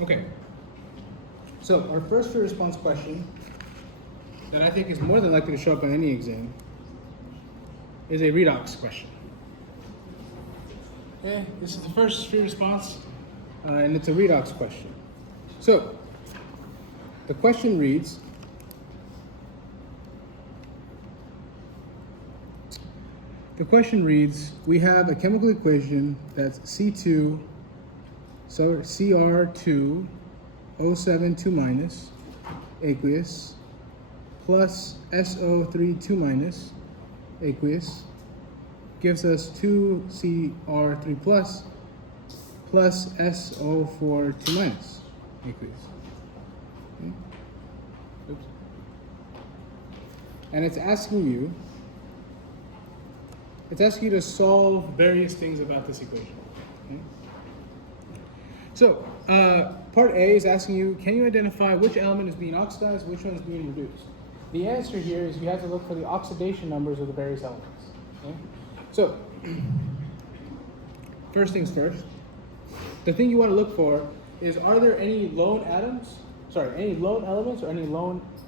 Okay. So our first free response question that I think is more than likely to show up on any exam is a redox question. Okay, this is the first free response, and it's a redox question. So the question reads, we have a chemical equation that's Cr2O7 2 minus aqueous plus SO3 2 minus aqueous gives us 2Cr3 plus SO4 2 minus aqueous. Okay. Oops. And it's asking you to solve various things about this equation. Okay? So, part A is asking you, can you identify which element is being oxidized, which one is being reduced? The answer here is you have to look for the oxidation numbers of the various elements. Okay? So, first things first, the thing you want to look for is, are there any lone elements or any lone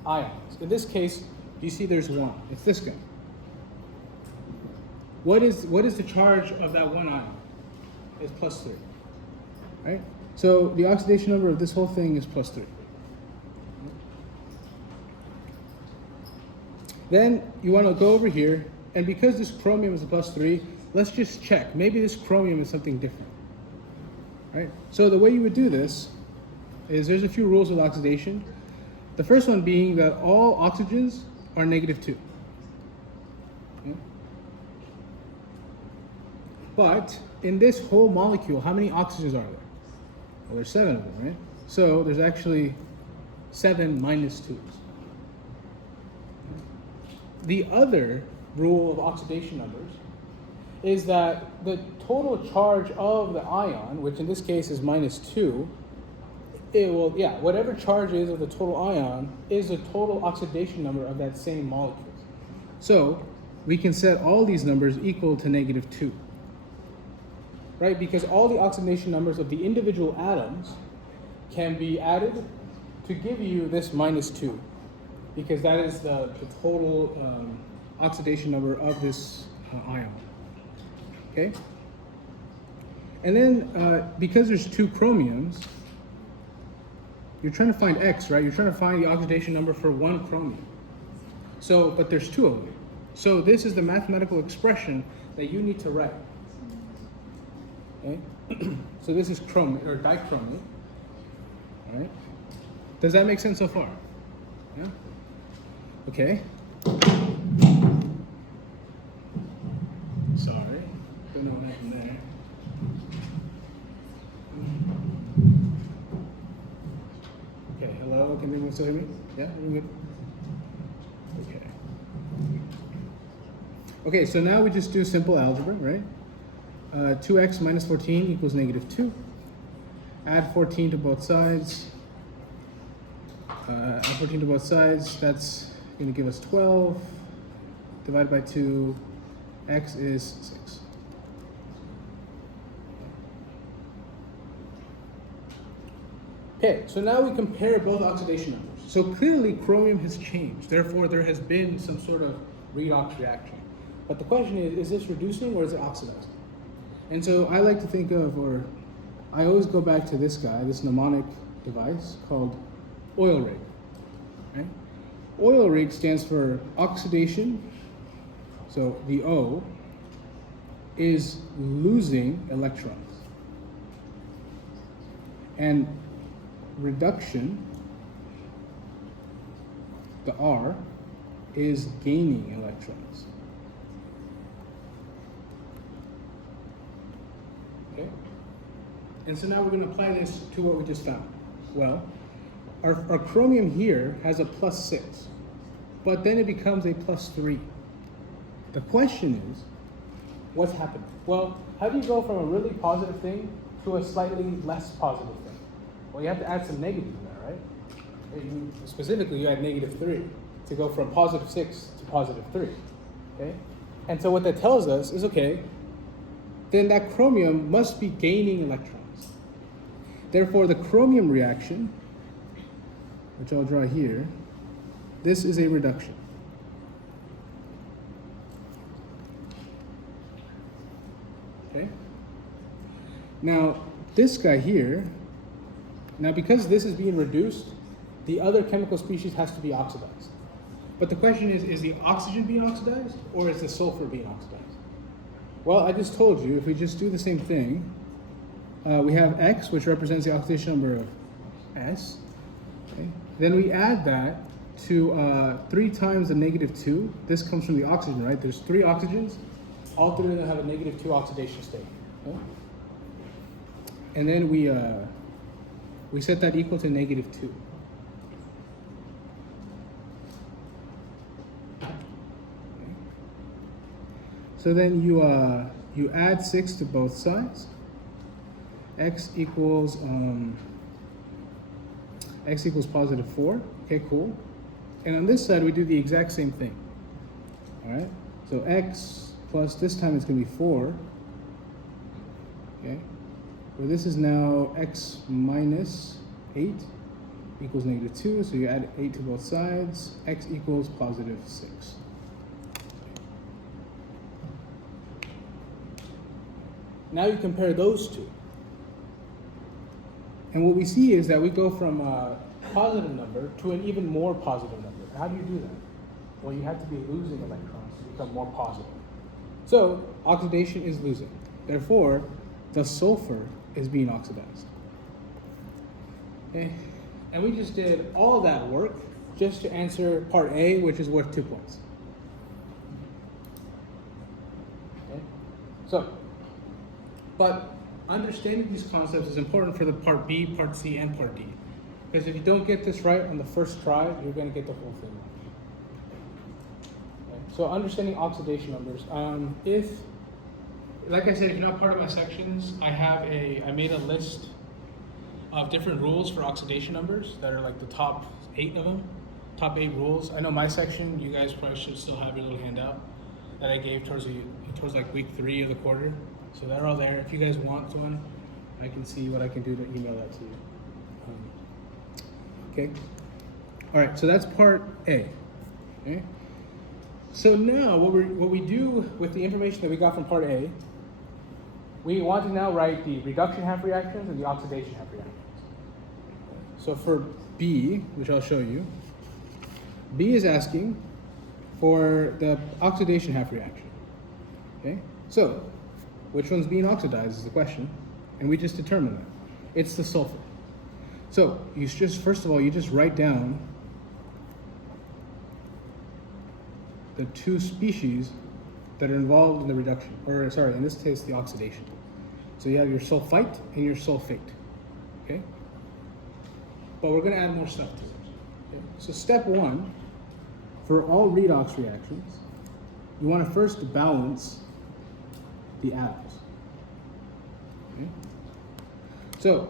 ions? In this case, you see there's one. It's this guy. What is the charge of that one ion? It's +3, right? So the oxidation number of this whole thing is +3. Then you want to go over here, and because this chromium is a +3, let's just check. Maybe this chromium is something different, right? So the way you would do this is there's a few rules with oxidation. The first one being that all oxygens are -2. Okay? But in this whole molecule, how many oxygens are there? Well, there's 7 of them, right? So there's actually 7 -2s. The other rule of oxidation numbers is that the total charge of the ion, which in this case is -2, whatever charge is of the total ion is the total oxidation number of that same molecule. So we can set all these numbers equal to -2. Right, because all the oxidation numbers of the individual atoms can be added to give you this -2, because that is the total oxidation number of this ion. Okay? And then because there's 2 chromiums, you're trying to find X, right? You're trying to find the oxidation number for 1 chromium. So, but there's 2 of them. So this is the mathematical expression that you need to write. Okay, so this is chromium or dichromium. All right, does that make sense so far? Yeah. Okay. Sorry, don't know what happened there. Okay, hello. Can anyone still hear me? Yeah, we're good. Okay. Okay, so now we just do simple algebra, right? 2x minus 14 equals -2. Add 14 to both sides. That's going to give us 12. Divided by 2, x is 6. Okay, so now we compare both oxidation numbers. So clearly chromium has changed. Therefore, there has been some sort of redox reaction. But the question is this reducing or is it oxidizing? And so I like to think of, or I always go back to this guy, this mnemonic device called oil rig. Right? Oil rig stands for oxidation. So the O is losing electrons. And reduction, the R, is gaining electrons. Okay? And so now we're going to apply this to what we just found. Well, our chromium here has a +6, but then it becomes a +3. The question is, what's happening? Well, how do you go from a really positive thing to a slightly less positive thing? Well, you have to add some negatives in there, right? Specifically, you add -3 to go from +6 to +3. Okay? And so what that tells us is, okay, then that chromium must be gaining electrons. Therefore, the chromium reaction, which I'll draw here, this is a reduction. Okay? Now, this guy here, now because this is being reduced, the other chemical species has to be oxidized. But the question is the oxygen being oxidized or is the sulfur being oxidized? Well, I just told you, if we just do the same thing, we have X, which represents the oxidation number of S. Okay? Then we add that to 3 times the -2. This comes from the oxygen, right? There's 3 oxygens. All 3 of them have a -2 oxidation state. Okay? And then we set that equal to -2. So then you add 6 to both sides. X equals +4. Okay, cool. And on this side we do the exact same thing. All right. So X plus this time it's going to be 4. Okay. Well, this is now X minus 8 equals -2. So you add 8 to both sides. X equals +6. Now you compare those two. And what we see is that we go from a positive number to an even more positive number. How do you do that? Well, you have to be losing electrons to become more positive. So oxidation is losing. Therefore, the sulfur is being oxidized. Okay? And we just did all that work just to answer part A, which is worth 2 points. Okay? But understanding these concepts is important for the part B, part C, and part D. Because if you don't get this right on the first try, you're going to get the whole thing wrong. Okay? So understanding oxidation numbers. Like I said, if you're not part of my sections, I made a list of different rules for oxidation numbers that are like the top 8 of them. Top 8 rules. I know my section, you guys probably should still have your little handout that I gave towards like week 3 of the quarter. So they're all there. If you guys want one, I can see what I can do to email that to you. Okay. All right. So that's part A. Okay. So now what we do with the information that we got from part A, we want to now write the reduction half reactions and the oxidation half reactions. So for B, which I'll show you, B is asking for the oxidation half reaction. Okay. So which one's being oxidized is the question, and we just determined that. It's the sulfur. So first of all, you just write down the 2 species that are involved in the reduction, or sorry, in this case, the oxidation. So you have your sulfite and your sulfate, okay? But we're gonna add more stuff to it. Okay? So step 1, for all redox reactions, you wanna first balance the atoms. Okay? So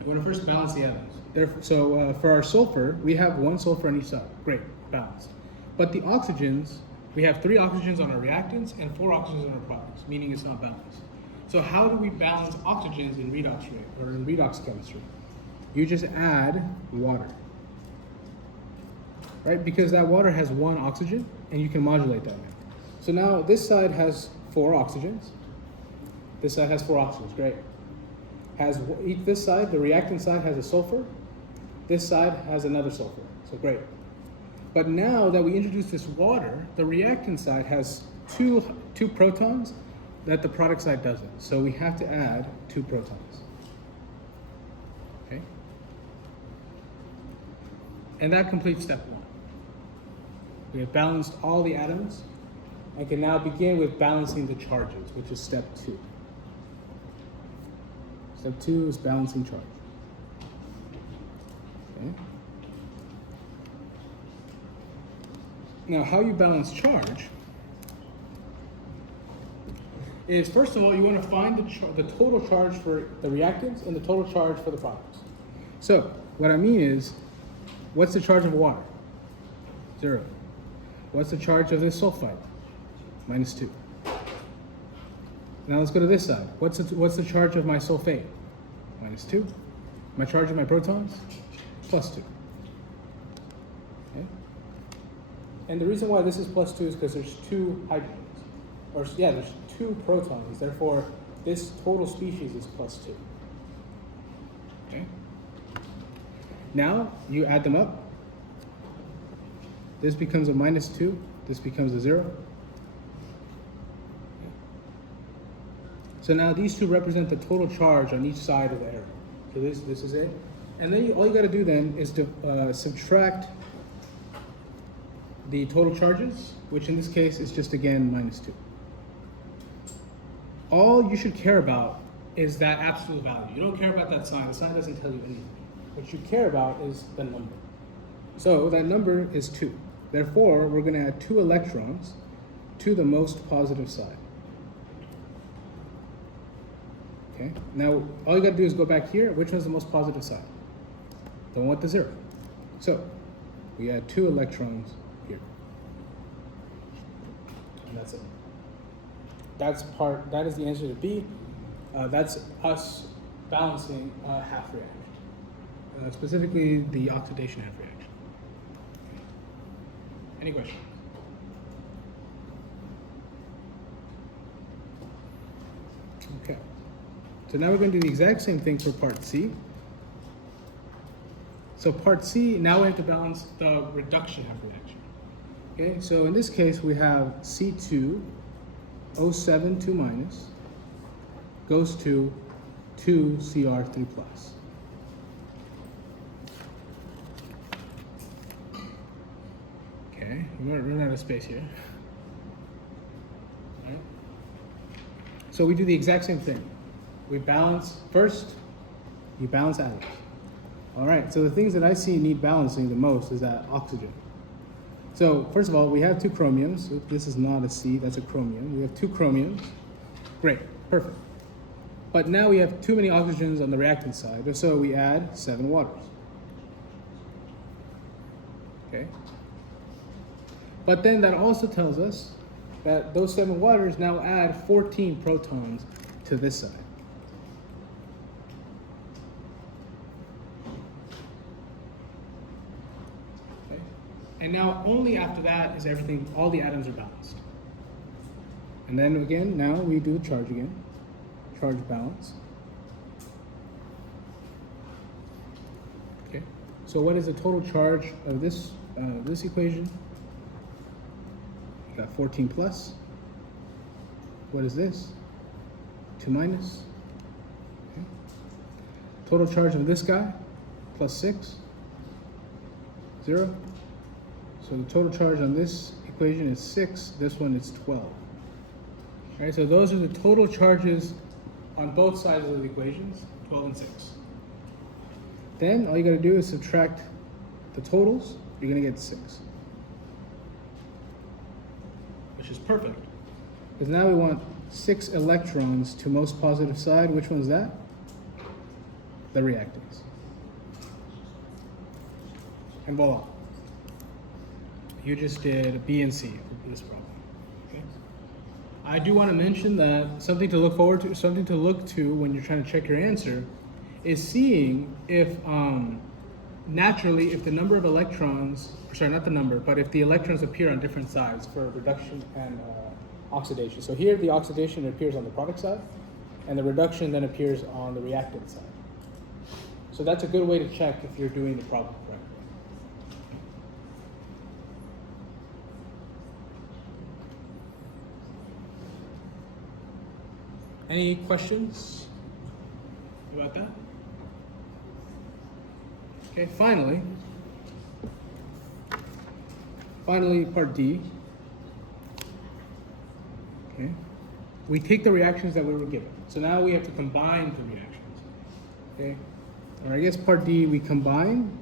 we want to first balance the atoms. So for our sulfur, we have 1 sulfur on each side. Great, balanced. But the oxygens, we have 3 oxygens on our reactants and 4 oxygens on our products, meaning it's not balanced. So how do we balance oxygens in redox chemistry? You just add water, right? Because that water has 1 oxygen, and you can modulate that. So now this side has 4 oxygens. This side has 4 oxygens, great. This side, the reactant side, has a sulfur. This side has another sulfur, so great. But now that we introduce this water, the reactant side has two protons that the product side doesn't. So we have to add 2 protons. Okay? And that completes step 1. We have balanced all the atoms. I can now begin with balancing the charges, which is step 2. Step 2 is balancing charge. Okay. Now, how you balance charge is, first of all, you want to find the total charge for the reactants and the total charge for the products. So, what I mean is, what's the charge of water? 0. What's the charge of this sulfite? -2. Now let's go to this side. What's the charge of my sulfate? minus 2. Am I charging my protons? Plus 2. Okay. And the reason why this is plus 2 is because there's 2 hydrogens. Or yeah, there's 2 protons. Therefore, this total species is plus 2. Okay. Now, you add them up. This becomes a minus 2. This becomes a 0. So now these two represent the total charge on each side of the arrow. So this is it. And then all you got to do then is to subtract the total charges, which in this case is just again minus 2. All you should care about is that absolute value. You don't care about that sign. The sign doesn't tell you anything. What you care about is the number. So that number is 2. Therefore, we're going to add 2 electrons to the most positive side. Okay. Now, all you got to do is go back here. Which one's the most positive side? The one with the 0. So, we add 2 electrons here. And that's it. That is the answer to B. That's us balancing a half reaction. Specifically, the oxidation half reaction. Any questions? Okay. So now we're going to do the exact same thing for part C. So part C, now we have to balance the reduction half reaction. Okay, so in this case we have C2, O7 2 minus, goes to 2 Cr3 plus. Okay, we're going to run out of space here. All right. So we do the exact same thing. We balance, first, you balance atoms. All right, so the things that I see need balancing the most is that oxygen. So first of all, we have 2 chromiums. So this is not a C, that's a chromium. We have 2 chromiums. Great, perfect. But now we have too many oxygens on the reactant side, so we add 7 waters. Okay. But then that also tells us that those 7 waters now add 14 protons to this side. Okay. And now only after that is everything, all the atoms are balanced. And then again, now we do the charge again. Charge balance. Okay. So what is the total charge of this equation? We got 14 plus. What is this? 2 minus. Okay. Total charge of this guy, plus 6, 0. So the total charge on this equation is 6. This one is 12. All right, so those are the total charges on both sides of the equations, 12 and 6. Then all you got to do is subtract the totals. You're going to get 6. Which is perfect. Because now we want 6 electrons to most positive side. Which one's that? The reactants. And voila. You just did B and C for this problem. Okay. I do want to mention that something to look forward to, something to look to when you're trying to check your answer is seeing if naturally if the number of electrons, sorry, not the number, but if the electrons appear on different sides for reduction and oxidation. So here the oxidation appears on the product side and the reduction then appears on the reactant side. So that's a good way to check if you're doing the problem correctly. Any questions about that? Okay, finally, part D. Okay, we take the reactions that we were given. So now we have to combine the reactions. Okay, or I guess part D, we combine,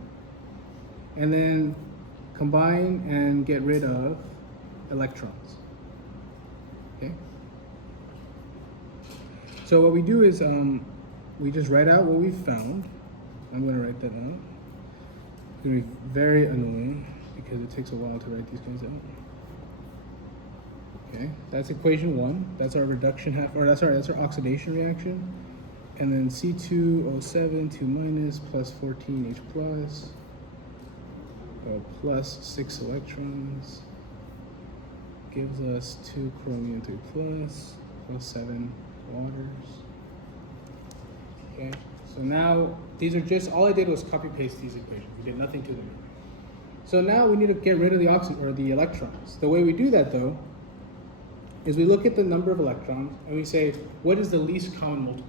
and then combine and get rid of electrons. Okay. So what we do is we just write out what we found. I'm going to write that down. It's going to be very annoying because it takes a while to write these things out. Okay, that's equation 1. That's our reduction half, or that's our oxidation reaction. And then C2O7, 2 minus, plus 14H plus, plus 6 electrons, gives us 2 chromium 3 plus 7 waters. Okay, so now these are just, all I did was copy paste these equations. We did nothing to them. So now we need to get rid of the oxygen or the electrons. The way we do that though is we look at the number of electrons and we say, what is the least common multiple?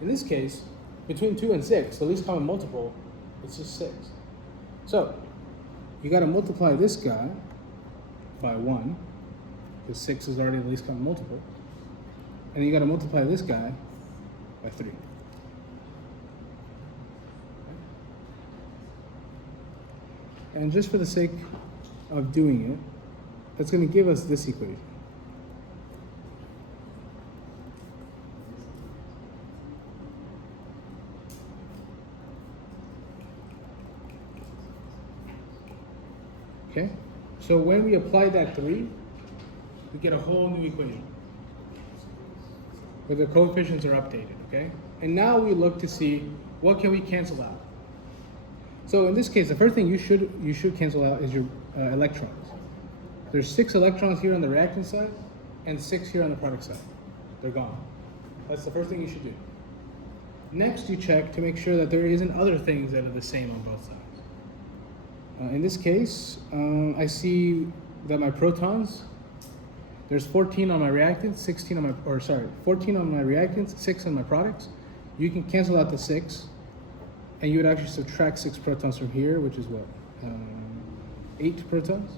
In this case, between 2 and 6, the least common multiple is just 6. So you got to multiply this guy by 1, because 6 is already the least common multiple. And then you got to multiply this guy by 3. And just for the sake of doing it, that's going to give us this equation. Okay, so when we apply that 3, we get a whole new equation where the coefficients are updated, okay? And now we look to see what can we cancel out. So in this case, the first thing you should cancel out is your electrons. There's 6 electrons here on the reactant side and 6 here on the product side. They're gone. That's the first thing you should do. Next, you check to make sure that there isn't other things that are the same on both sides. In this case, I see that my protons, there's 14 on my reactants, 14 on my reactants, 6 on my products. You can cancel out the 6, and you would actually subtract 6 protons from here, which is what? 8 protons?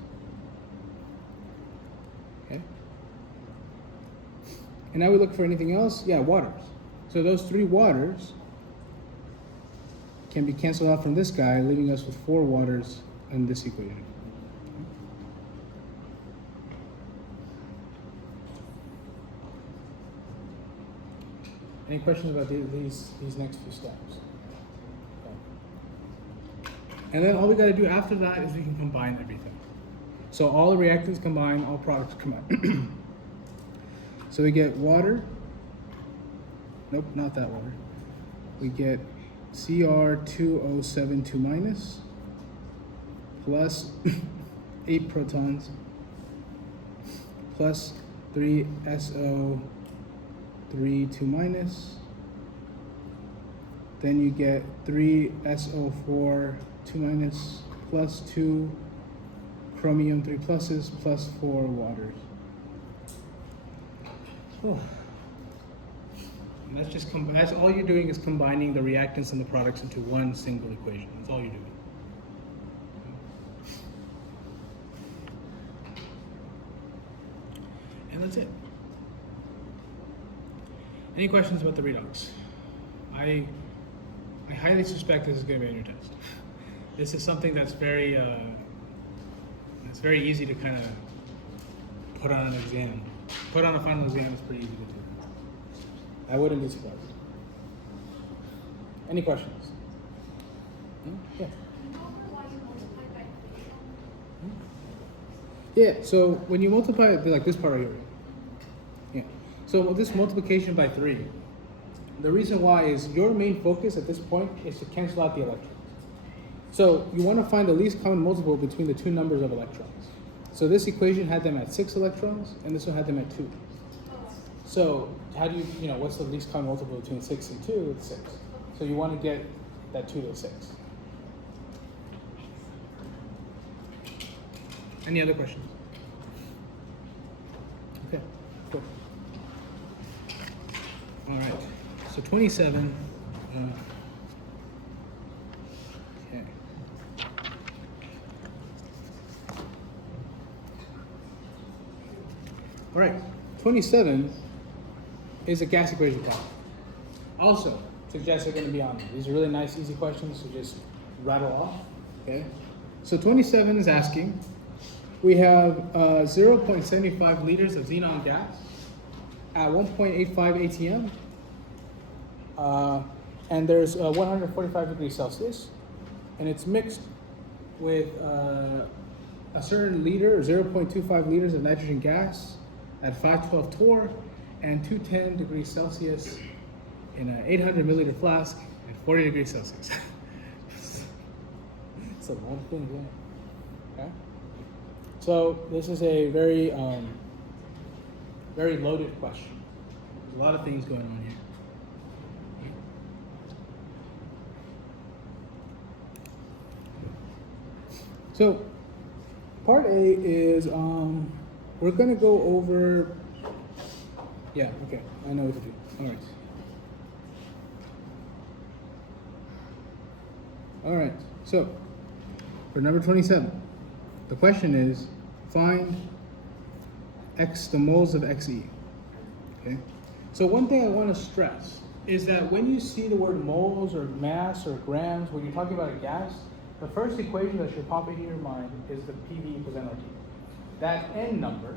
Okay. And now we look for anything else. Yeah, waters. So those 3 waters can be canceled out from this guy, leaving us with 4 waters in this equation. Any questions about these next few steps? And then all we got to do after that is we can combine everything. So all the reactants combine, all products combine. So we get water. Nope, not that water. We get Cr2O7 2 minus plus 8 protons plus 3SO3 2 minus. Then you get 3SO4 2 minus plus 2 chromium 3 pluses plus 4 waters. Oh. And that's all you're doing is combining the reactants and the products into one single equation. That's all you're doing. And that's it. Any questions about the redox? I highly suspect this is going to be on your test. This is something that's very easy to kind of put on an exam. Put on a final exam is pretty easy to do. I wouldn't be surprised. Any questions? Yeah. Yeah, so when you multiply it, like this part right here. Yeah. So this multiplication by 3, the reason why is your main focus at this point is to cancel out the electrons. So you want to find the least common multiple between the 2 numbers of electrons. So this equation had them at 6 electrons, and this one had them at 2. So how do you know, what's the least common multiple between 6 and 2? It's 6. So you want to get that 2 to 6. Any other questions? Okay, cool. All right, so 27. Okay. All right, 27 is a gas equation problem. Also, suggests they're going to be on there. These are really nice, easy questions to just rattle off. Okay, so 27 is asking, we have 0.75 liters of xenon gas at 1.85 atm, and there's 145 degrees Celsius, and it's mixed with a certain liter, 0.25 liters of nitrogen gas at 512 torr and 210 degrees Celsius in an 800 milliliter flask at 40 degrees Celsius. It's a lot of things, yeah. Okay. So this is a very, very loaded question. There's a lot of things going on here. So part A is we're gonna go over. Yeah. Okay. I know what to do. All right. All right. So for number 27, the question is find the moles of Xe. Okay. So one thing I want to stress is that when you see the word moles or mass or grams, when you're talking about a gas, the first equation that should pop into your mind is the PV equals nRT. That N number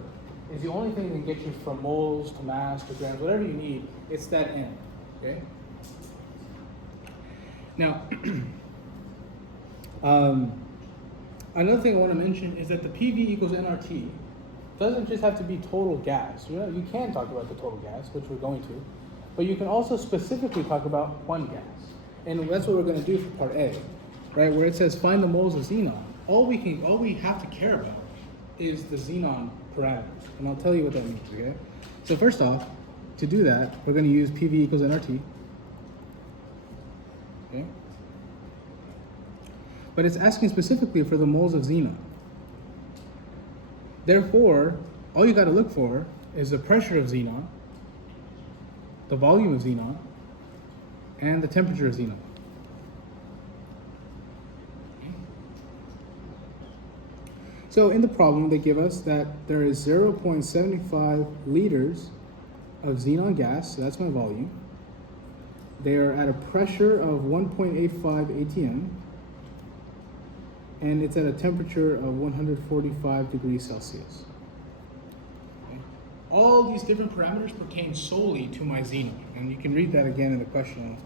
is the only thing that can get you from moles to mass to grams, whatever you need, it's that N, okay? Now, another thing I want to mention is that the PV equals nRT doesn't just have to be total gas. You know, you can talk about the total gas, which we're going to, but you can also specifically talk about one gas. And that's what we're going to do for part A, right? Where it says find the moles of xenon. All we have to care about is the xenon parameters. And I'll tell you what that means, okay? So first off, to do that, we're going to use PV equals nRT. Okay? But it's asking specifically for the moles of xenon. Therefore, all you got to look for is the pressure of xenon, the volume of xenon, and the temperature of xenon. So in the problem, they give us that there is 0.75 liters of xenon gas, so that's my volume. They are at a pressure of 1.85 atm, and it's at a temperature of 145 degrees Celsius. Okay. All these different parameters pertain solely to my xenon, and you can read that again in the question.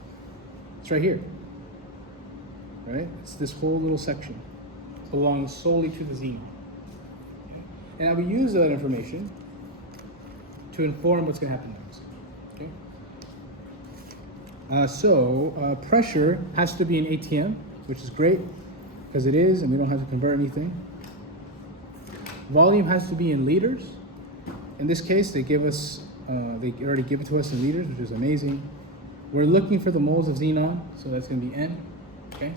It's right here, right? It's this whole little section. It belongs solely to the xenon. Okay. And I will use that information to inform what's going to happen next. Okay. Pressure has to be in atm, which is great, because it is, and we don't have to convert anything. Volume has to be in liters. In this case, they give us, they already give it to us in liters, which is amazing. We're looking for the moles of xenon, so that's going to be N, okay?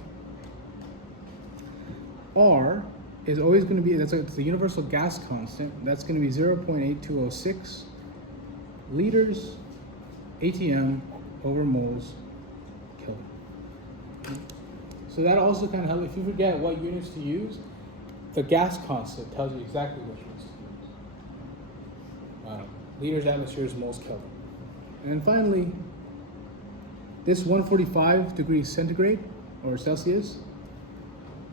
R is always going to be, it's the universal gas constant. That's going to be 0.8206 liters atm over moles Kelvin. So that also kind of helps. If you forget what units to use, the gas constant tells you exactly which units to use. Liters, atmospheres, moles, Kelvin. And finally, this 145 degrees centigrade, or Celsius,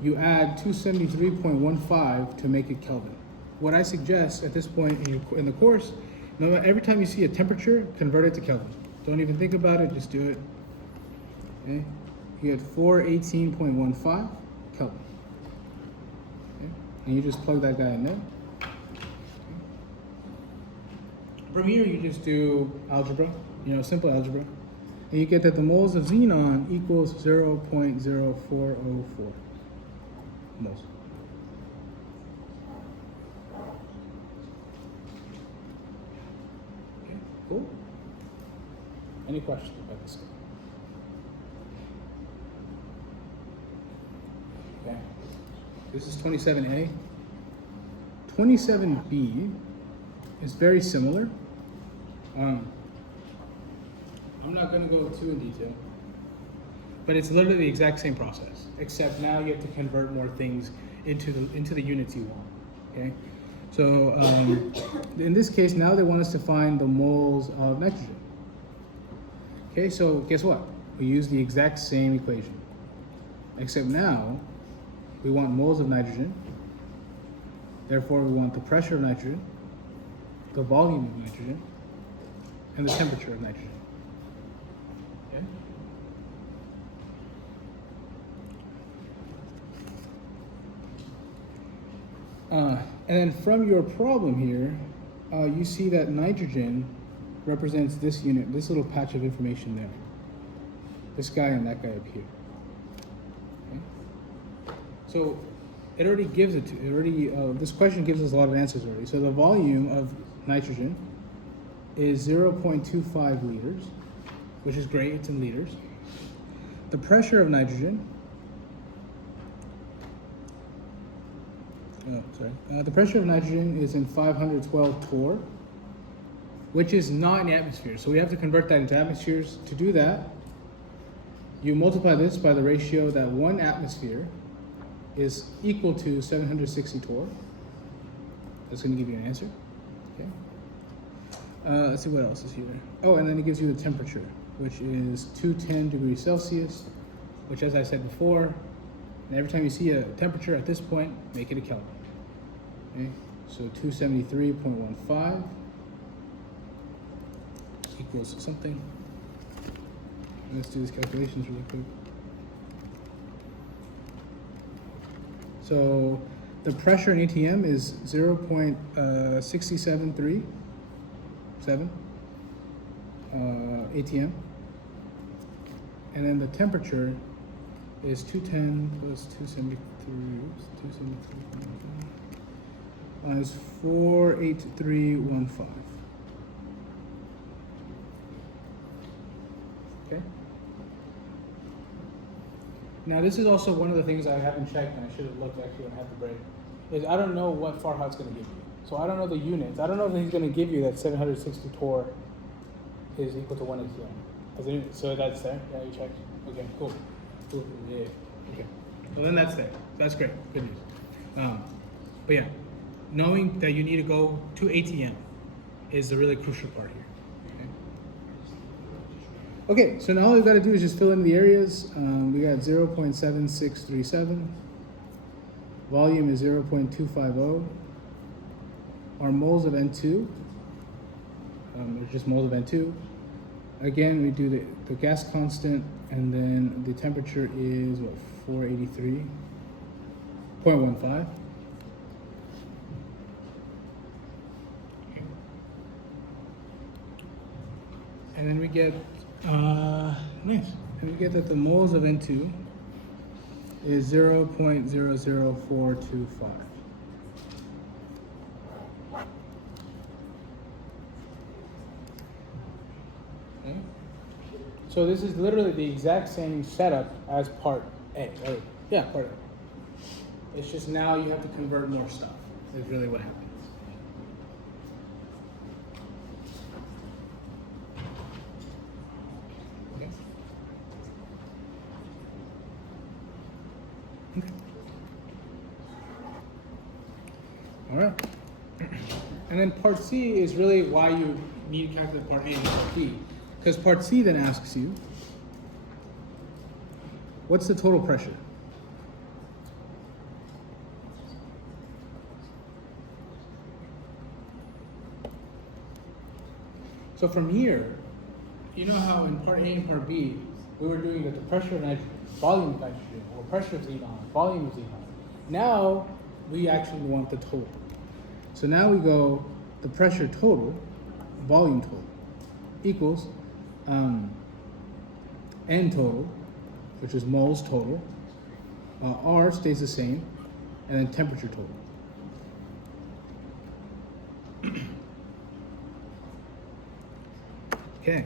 you add 273.15 to make it Kelvin. What I suggest at this point in the course, every time you see a temperature, convert it to Kelvin. Don't even think about it, just do it. Okay? You get 418.15 Kelvin. Okay? And you just plug that guy in there. Okay? From here, you just do algebra, simple algebra. And you get that the moles of xenon equals 0.0404 moles. Okay, cool. Any questions about this? Okay. This is 27A. 27B is very similar. I'm not going to go too in detail, but it's literally the exact same process, except now you have to convert more things into the units you want. Okay. So in this case, now they want us to find the moles of nitrogen. Okay, so guess what? We use the exact same equation, except now we want moles of nitrogen. Therefore, we want the pressure of nitrogen, the volume of nitrogen, and the temperature of nitrogen. Okay? And then from your problem here, you see that nitrogen represents this unit, this little patch of information there. this guy and that guy up here. Okay? So it already gives it to, this question gives us a lot of answers already. So the volume of nitrogen is 0.25 liters, which is great, it's in liters. The pressure of nitrogen, the pressure of nitrogen is in 512 torr, which is not in the atmosphere. So we have to convert that into atmospheres. To do that, you multiply this by the ratio that 1 atmosphere is equal to 760 torr. That's going to give you an answer. Okay. Let's see what else is here. Oh, and then it gives you the temperature, which is 210 degrees Celsius, which, as I said before, and every time you see a temperature at this point, make it a Kelvin. Okay, so 273.15 equals something. Let's do these calculations really quick. So the pressure in ATM is 0.6737 ATM. And then the temperature is 210 plus 273, is 48315. Okay. Now this is also one of the things I haven't checked, and I should have looked actually when I had the break, is I don't know what Farahat's going to give you. So I don't know the units. I don't know if he's going to give you that 760 torr is equal to 1 ATM. So that's there? Yeah, you checked? Okay, cool. Cool. Yeah. Okay. Well, then that's there. That's great. Good news. But yeah, knowing that you need to go to ATM is the really crucial part here. Okay, so now all we've got to do is just fill in the areas. We got 0.7637. Volume is 0.250. Our moles of N2, are just moles of N2. Again, we do the gas constant, and then the temperature is, 483.15. And then we get, nice. And we get that the moles of N2 is 0.00425. Okay. So this is literally the exact same setup as part A. Part A. It's just now you have to convert more stuff. Is really what happens. All right. And then part C is really why you need to calculate part A and part B. Because part C then asks you, what's the total pressure? So from here, you know how in part A and part B, we were doing the pressure of nitrogen, volume of nitrogen, or pressure of xenon, volume of xenon. Now, we actually want the total. So now we go the pressure total, volume total, equals N total, which is moles total. R stays the same, and then temperature total. Okay.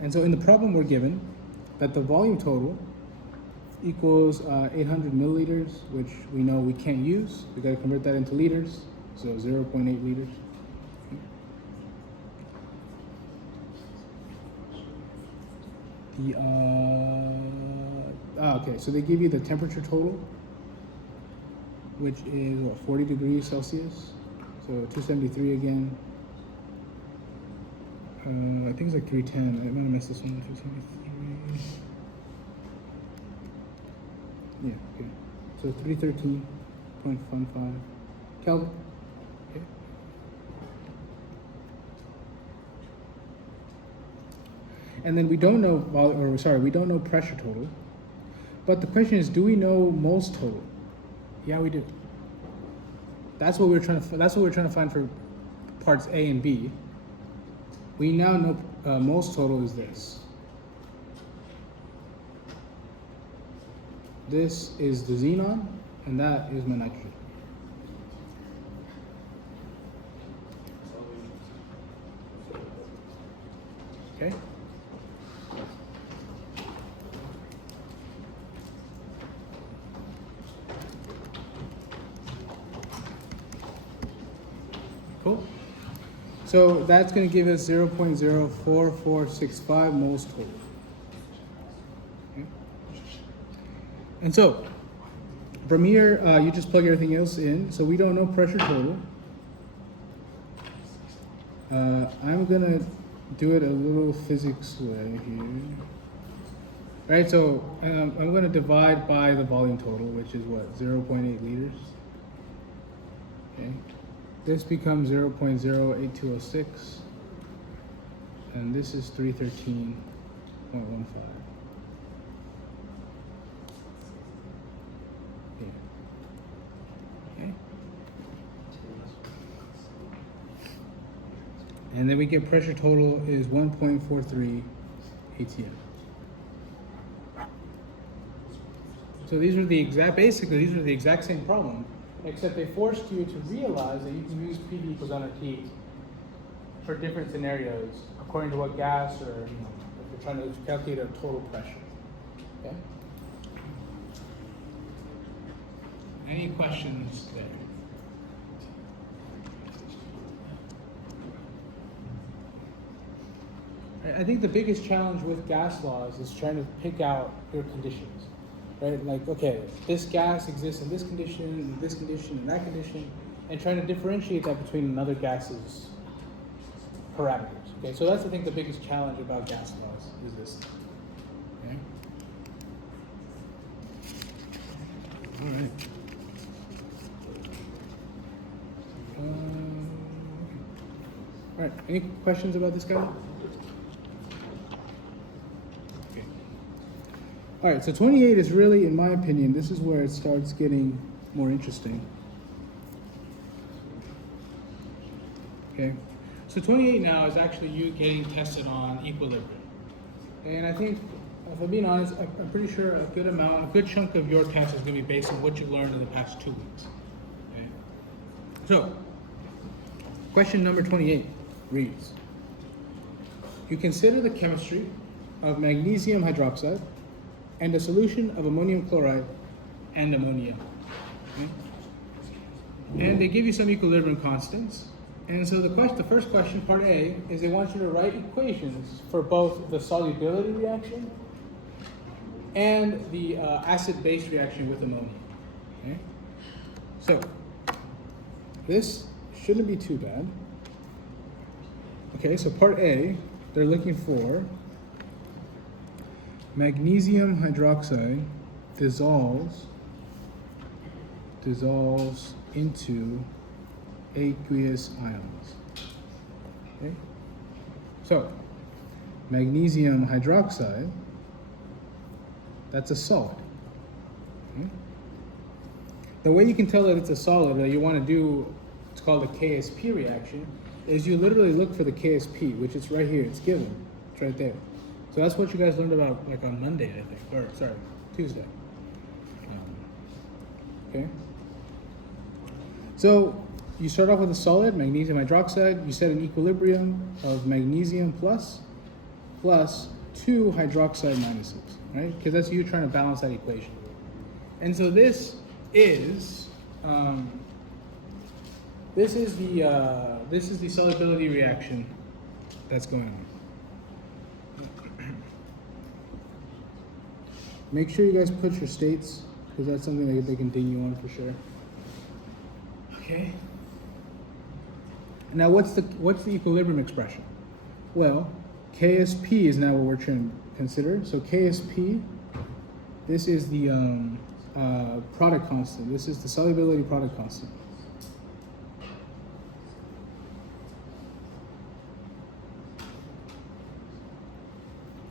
And so in the problem we're given that the volume total equals 800 milliliters, which we know we can't use. We got to convert that into liters, so 0.8 liters. Okay, so they give you the temperature total, which is 40 degrees Celsius, so 273 again. I think it's like 310. I might have missed this one. 273. Yeah, okay. So 313.15 Kelvin. Okay. And then we don't know, we don't know pressure total. But the question is, do we know moles total? Yeah, we do. That's what we're trying to find for parts A and B. we now know moles total is this. This is the xenon, and that is my nitrogen. Okay? Cool. So that's going to give us 0.04465 moles total. Okay. And so from here, you just plug everything else in. So we don't know pressure total. I'm going to do it a little physics way here. All right, so I'm going to divide by the volume total, which is what, 0.8 liters. Okay. This becomes 0.08206, and this is 313.15. Okay. And then we get pressure total is 1.43 atm. So these are the exact, basically these are the exact same problem, except they forced you to realize that you can use PV equals nRT for different scenarios according to what gas, or if you're trying to calculate a total pressure. Okay. Any questions there? I think the biggest challenge with gas laws is trying to pick out your conditions, right? Like, okay, this gas exists in this condition, and that condition, and trying to differentiate that between another gas's parameters. Okay, so that's, I think, the biggest challenge about gas laws is this. Okay. All right. All right. Any questions about this guy? All right, so 28 is really, in my opinion, this is where it starts getting more interesting. Okay, so 28 now is actually you getting tested on equilibrium. And I think, if I'm being honest, I'm pretty sure a good chunk of your test is going to be based on what you learned in the past 2 weeks. Okay, so question number 28 reads, you consider the chemistry of magnesium hydroxide and a solution of ammonium chloride and ammonia. Okay? And they give you some equilibrium constants. And so the first question, part A, is they want you to write equations for both the solubility reaction and the acid-base reaction with ammonia. Okay? So this shouldn't be too bad. Okay, so part A, they're looking for magnesium hydroxide dissolves into aqueous ions. Okay? So, magnesium hydroxide, that's a solid. Okay? The way you can tell that it's a solid, that you want to do, it's called a KSP reaction, is you literally look for the KSP, which is right here, it's given, it's right there. So that's what you guys learned about, like, on Monday, I think, or sorry, Tuesday. Okay. So you start off with a solid, magnesium hydroxide. You set an equilibrium of magnesium plus 2 hydroxide minuses, right? Because that's you trying to balance that equation. And so this is the solubility reaction that's going on. Make sure you guys put your states, because that's something that they can ding you on for sure. Okay. Now what's the equilibrium expression? Well, KSP is now what we're trying to consider. So KSP, this is the product constant. This is the solubility product constant.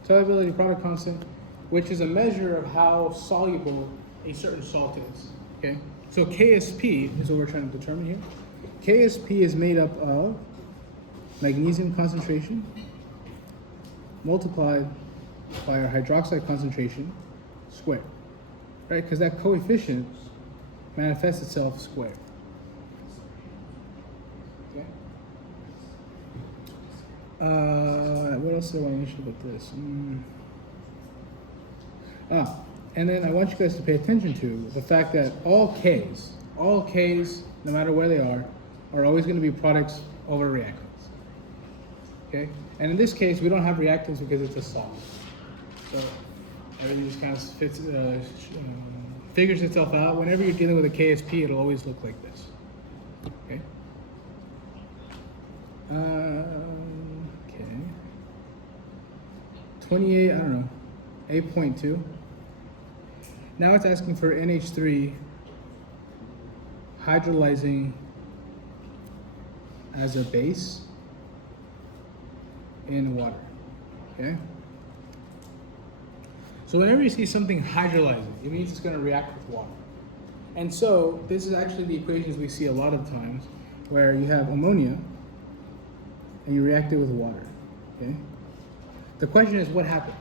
Solubility product constant, which is a measure of how soluble a certain salt is, okay? So KSP is what we're trying to determine here. KSP is made up of magnesium concentration multiplied by our hydroxide concentration squared, right? Because that coefficient manifests itself squared. Okay. What else do I want to mention about this? And then I want you guys to pay attention to the fact that all Ks, no matter where they are always going to be products over reactants. Okay? And in this case, we don't have reactants because it's a solid. So everything just kind of fits, figures itself out. Whenever you're dealing with a KSP, it'll always look like this. Okay? Okay. 28, I don't know, 8.2. Now it's asking for NH3 hydrolyzing as a base in water. Okay? So whenever you see something hydrolyzing, it means it's going to react with water. And so this is actually the equations we see a lot of times where you have ammonia and you react it with water. Okay? The question is, what happens?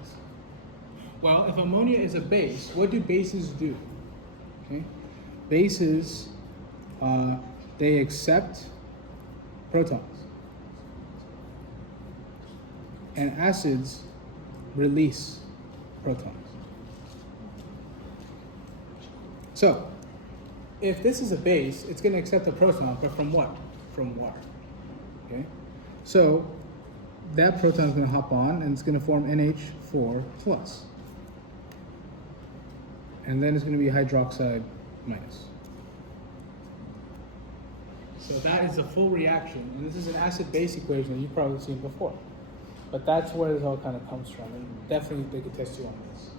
Well, if ammonia is a base, what do bases do? Okay? Bases, they accept protons. And acids release protons. So, if this is a base, it's going to accept a proton, but from what? From water. Okay? So, that proton is going to hop on and it's going to form NH4 plus. And then it's going to be hydroxide minus. So that is a full reaction, and this is an acid-base equation that you've probably seen before. But that's where this all kind of comes from, and definitely they could test you on this.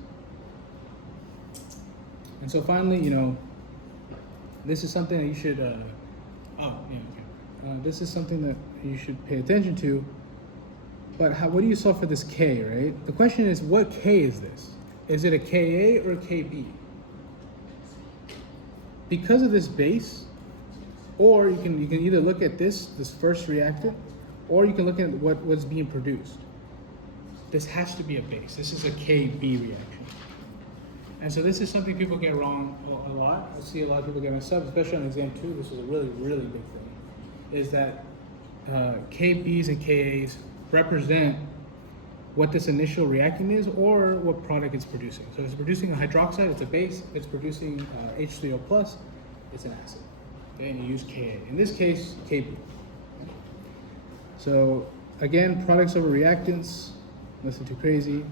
And so finally, this is something that you should, this is something that you should pay attention to. But what do you solve for this K, right? The question is, what K is this? Is it a Ka or a Kb? Because of this base, or you can either look at this first reactant, or you can look at what's being produced. This has to be a base. This is a Kb reaction. And so this is something people get wrong a lot. I see a lot of people get messed up, especially on exam 2. This is a really, really big thing. Is that Kbs and Kas represent what this initial reactant is or what product it's producing. So if it's producing a hydroxide, it's a base. If it's producing H3O+, it's an acid. Okay, and you use Ka. In this case, Kb. Okay. So again, products over reactants, nothing too crazy.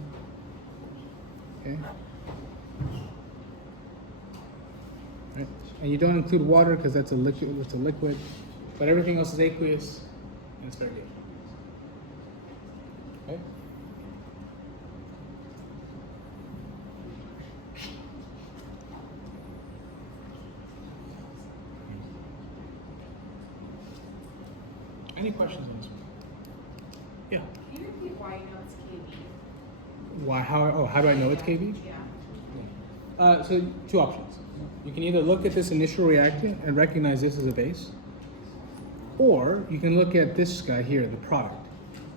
Okay. Right. And you don't include water because that's a liquid. It's a liquid, but everything else is aqueous, and it's very good. Okay. Any questions on this one? Yeah. Can you repeat why you know it's KB? Why? How do I know it's Kb? Yeah. So 2 options. You can either look at this initial reactant and recognize this as a base, or you can look at this guy here, the product.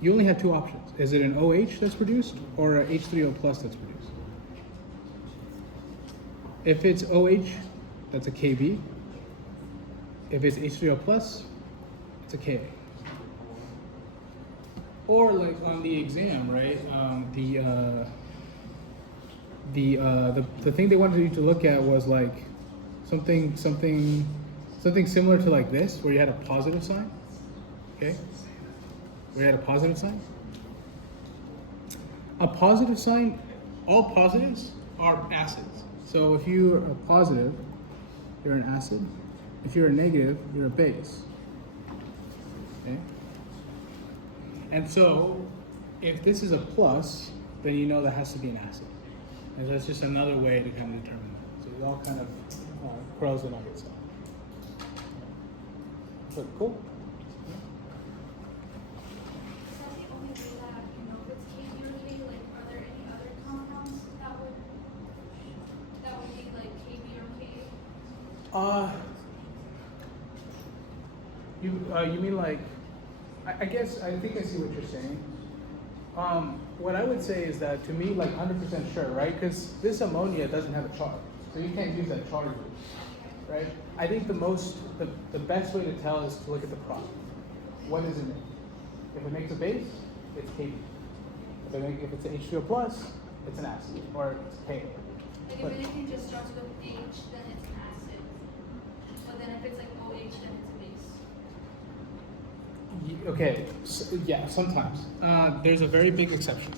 You only have 2 options. Is it an OH that's produced or a H3O+ that's produced? If it's OH, that's a Kb. If it's H3O+, it's a Ka. Or like on the exam, right? The thing they wanted you to look at was like something similar to like this, where you had a positive sign. Okay? Where you had a positive sign. A positive sign, all positives are acids. So if you're a positive, you're an acid. If you're a negative, you're a base. Okay? And so, if this is a plus, then you know that has to be an acid. And that's just another way to kind of determine that. So it all kind of curls in on itself. But cool. Is that the only way that you know if it's KB or K? Like, are there any other compounds that would be like KB or K? You mean like? I guess I think I see what you're saying. What I would say is that to me, like 100% sure, right? Because this ammonia doesn't have a charge, so you can't use that charge route, right? I think the best way to tell is to look at the product. What does it make? If it makes a base, it's KB. If it's an H2O plus, it's an acid, or it's K. Like if anything just starts with H, then it's an acid. But then if it's like OH, then it's a base. Okay, so, yeah, sometimes. There's a very big exception.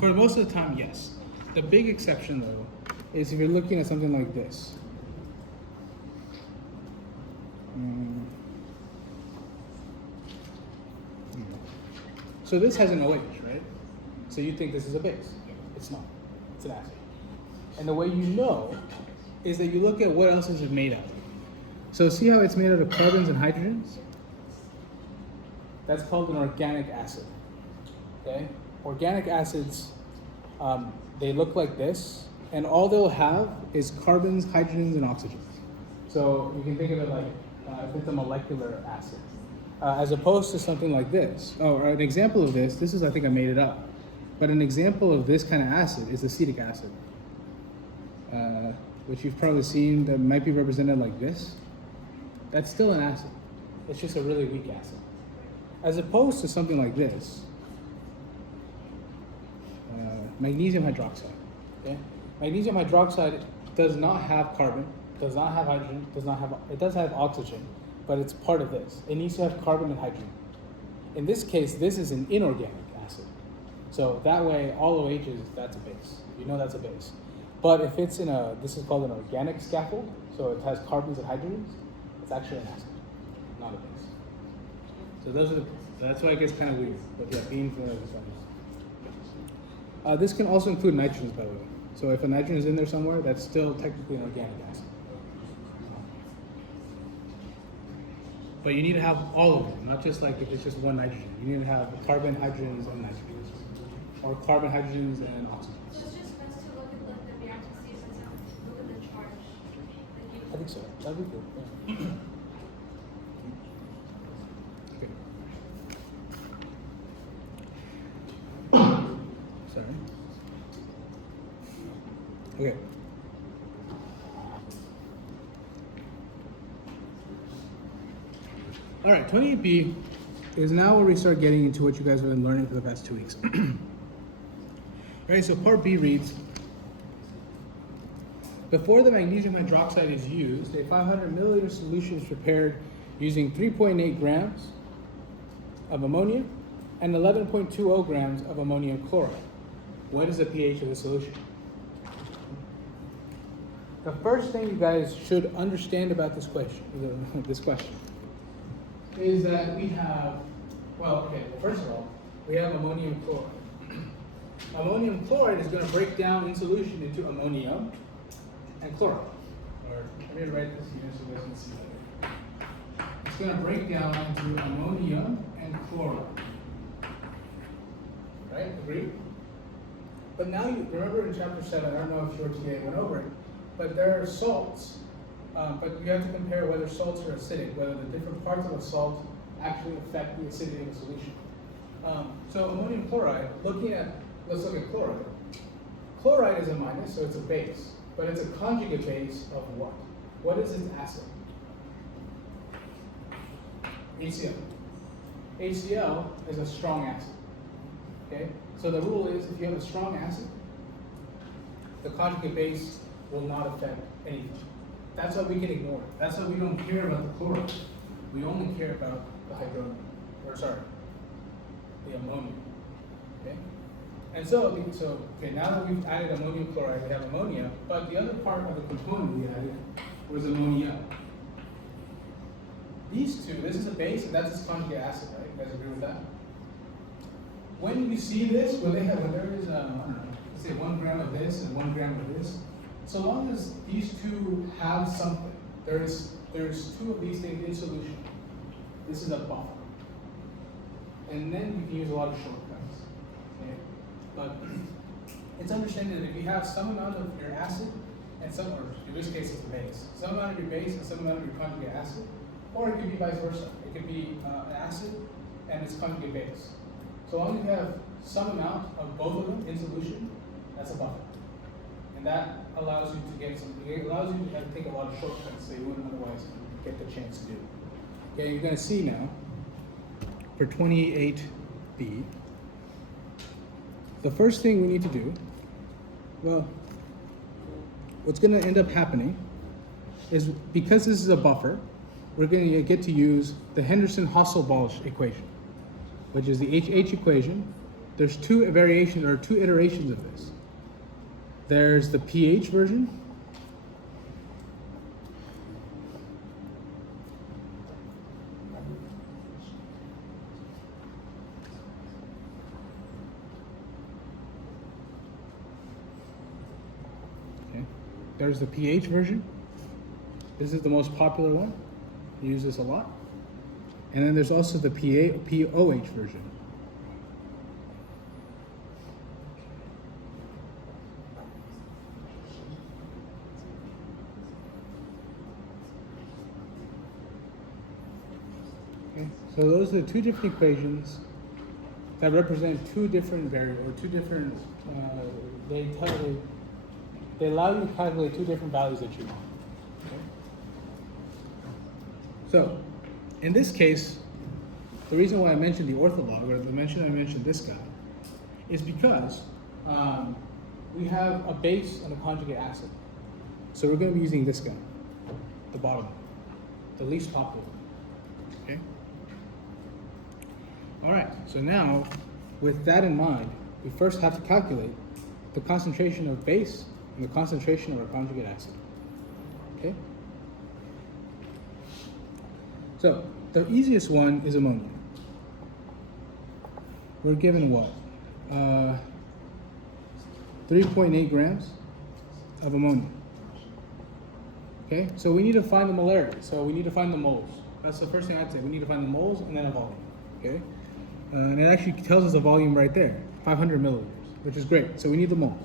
For most of the time, yes. The big exception, though, is if you're looking at something like this. So this has an OH, right? So you think this is a base. It's not. It's an acid. And the way you know is that you look at what else is it made out of. So see how it's made out of carbons and hydrogens? That's called an organic acid. Okay? Organic acids, they look like this, and all they'll have is carbons, hydrogens, and oxygens. So you can think of it like if it's a molecular acid, as opposed to something like this. Oh, or an example of this is, I think I made it up, but an example of this kind of acid is acetic acid, which you've probably seen that might be represented like this. That's still an acid. It's just a really weak acid. As opposed to something like this, magnesium hydroxide. Okay, magnesium hydroxide does not have carbon, does not have hydrogen, it does have oxygen, but it's part of this. It needs to have carbon and hydrogen. In this case, this is an inorganic acid. So that way, all OHs, that's a base. You know that's a base. But if it's this is called an organic scaffold, so it has carbons and hydrogens, it's actually an acid, not a base. So that's why it gets kind of weird. But yeah, being familiar with this can also include nitrogens, by the way. So if a nitrogen is in there somewhere, that's still technically an organic acid. But you need to have all of them, not just like if it's just one nitrogen. You need to have carbon, hydrogens, and nitrogens. Or carbon, hydrogens, and oxygens. So it's just best to look at like the reactive states and look at the charge. I think so. That'd be cool. Yeah. Sorry. Okay. All right, 28B is now where we start getting into what you guys have been learning for the past 2 weeks. All right, so part B reads, before the magnesium hydroxide is used, a 500 milliliter solution is prepared using 3.8 grams of ammonia and 11.20 grams of ammonium chloride. What is the pH of the solution? The first thing you guys should understand about this question, is that we have, first of all, we have ammonium chloride. Ammonium chloride is going to break down in solution into ammonium and chloride. Or let me write this here so you guys can see that. It's going to break down into ammonium and chloride. Right? Agreed? But now you remember in chapter 7, I don't know if George today went over it, but there are salts. But you have to compare whether salts are acidic, whether the different parts of a salt actually affect the acidity of the solution. So ammonium chloride, let's look at chloride. Chloride is a minus, so it's a base, but it's a conjugate base of what? What is its acid? HCl. HCl is a strong acid. Okay? So the rule is if you have a strong acid, the conjugate base will not affect anything. That's why we can ignore it. That's why we don't care about the chloride. We only care about the the ammonium. Okay? And so now that we've added ammonium chloride, we have ammonia, but the other part of the component we added was ammonia. These two, this is a base and that's its conjugate acid, right? You guys agree with that? When you see this, there is, let's say 1 gram of this and 1 gram of this, so long as these two have something, there's 2 of these things in solution. This is a buffer. And then you can use a lot of shortcuts. Okay? But it's understanding that if you have some amount of your acid and or in this case it's a base, some amount of your base and some amount of your conjugate acid, or it could be vice versa. It could be an acid and its conjugate base. So long as you have some amount of both of them in solution, that's a buffer. And that allows you to get some, it allows you to have to take a lot of shortcuts that you wouldn't otherwise get the chance to do. Okay, you're gonna see now, for 28B, the first thing we need to do, well, what's gonna end up happening is because this is a buffer, we're gonna get to use the Henderson-Hasselbalch equation, which is the HH equation. There's two variations or two iterations of this. There's the pH version. Okay. There's the pH version. This is the most popular one. We use this a lot. And then there's also the POH version. Okay, so those are the two different equations that represent two different variables, or two different, they allow you to calculate two different values that you want. Okay? So, in this case, the reason why I mentioned the ortholog, or the mention I mentioned this guy, is because we have a base and a conjugate acid. So we're going to be using this guy, the bottom one, the least popular one. Okay? All right, so now, with that in mind, we first have to calculate the concentration of base and the concentration of our conjugate acid. Okay? So, the easiest one is ammonia. We're given what? 3.8 grams of ammonia. Okay, so we need to find the molarity. So we need to find the moles. That's the first thing I'd say. We need to find the moles and then a volume. Okay, and it actually tells us the volume right there, 500 milliliters, which is great. So we need the moles.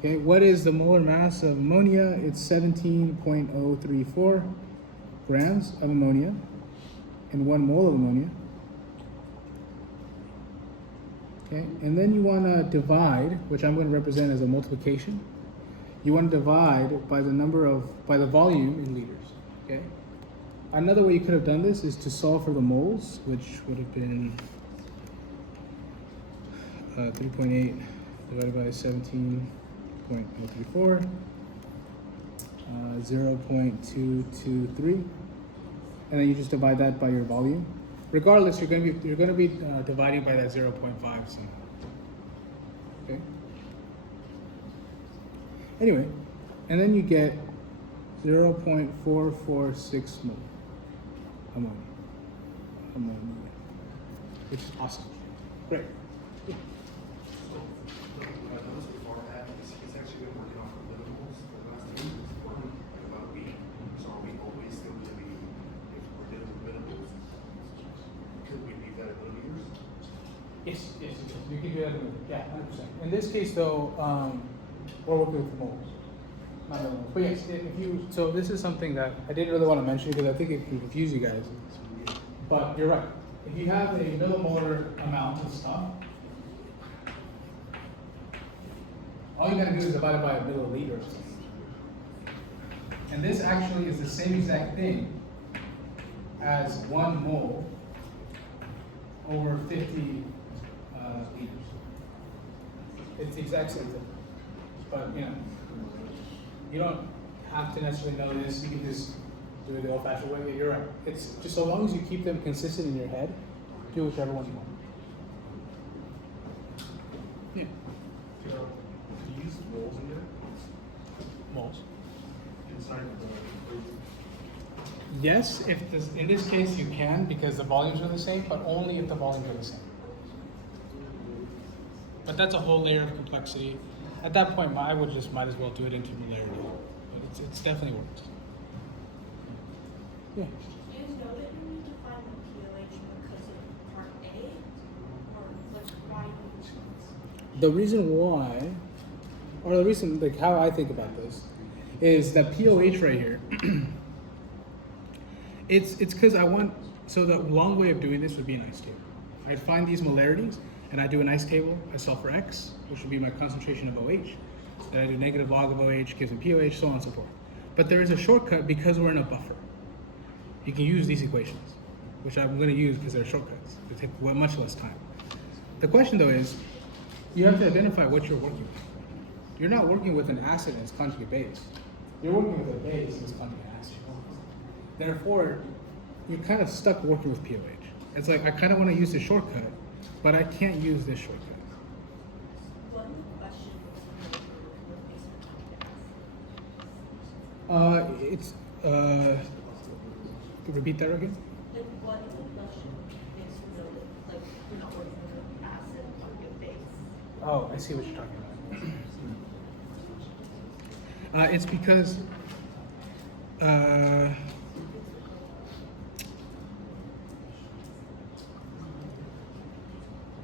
Okay, what is the molar mass of ammonia? It's 17.034 grams of ammonia and 1 mole of ammonia. Okay, and then you want to divide, which I'm going to represent as a multiplication. You want to divide by the volume in liters. Okay. Another way you could have done this is to solve for the moles, which would have been 3.8 divided by 17.034, 0.223, and then you just divide that by your volume. Regardless, you're going to be dividing by that 0.5 somehow. Okay. Anyway, and then you get 0.446 mole ammonia, which is awesome. Great. So, I noticed with Farahat, it's actually been working off of liminals for the last 2 weeks, for like about a week. So are we always still going to be, if we're dealing with liminals, could we leave that at millimeters? Yes, you can do that. Yeah, 100%. In this case, though, we're working with moles, not millimoles. But yes, so this is something that I didn't really want to mention because I think it can confuse you guys. But you're right. If you have a millimolar amount of stuff, all you gotta do is divide it by a milliliter or something. And this actually is the same exact thing as 1 mole over 50 liters. It's the exact same thing. But you don't have to necessarily know this. You can just do it the old-fashioned way. You're right. It's just so long as you keep them consistent in your head, do whichever one you want. Yeah. Do you use moles in there? Moles. Inside of the equation? Yes, in this case you can because the volumes are the same, but only if the volumes are the same. But that's a whole layer of complexity. At that point, I would just might as well do it into molarity. But it's definitely works. Yeah. Do you know that you need to find the pH because of part A? Or like why? The reason why, or the reason like how I think about this, is that POH right here. It's because I want So the long way of doing this would be an ice table. I'd find these molarities, and I do an ice table. I solve for X, which would be my concentration of OH. Then I do negative log of OH, gives me POH, so on and so forth. But there is a shortcut because we're in a buffer. You can use these equations, which I'm going to use because they're shortcuts. They take much less time. The question, though, is you have to identify what you're working with. You're not working with an acid and its conjugate base. You're working with a base and its conjugate acid. Therefore, you're kind of stuck working with POH. It's like, I kind of want to use the shortcut, but I can't use this shortcut. What question It's, repeat that again? like what question makes you know that like you're not working with an acid on your base? Oh, I see what you're talking about. It's because,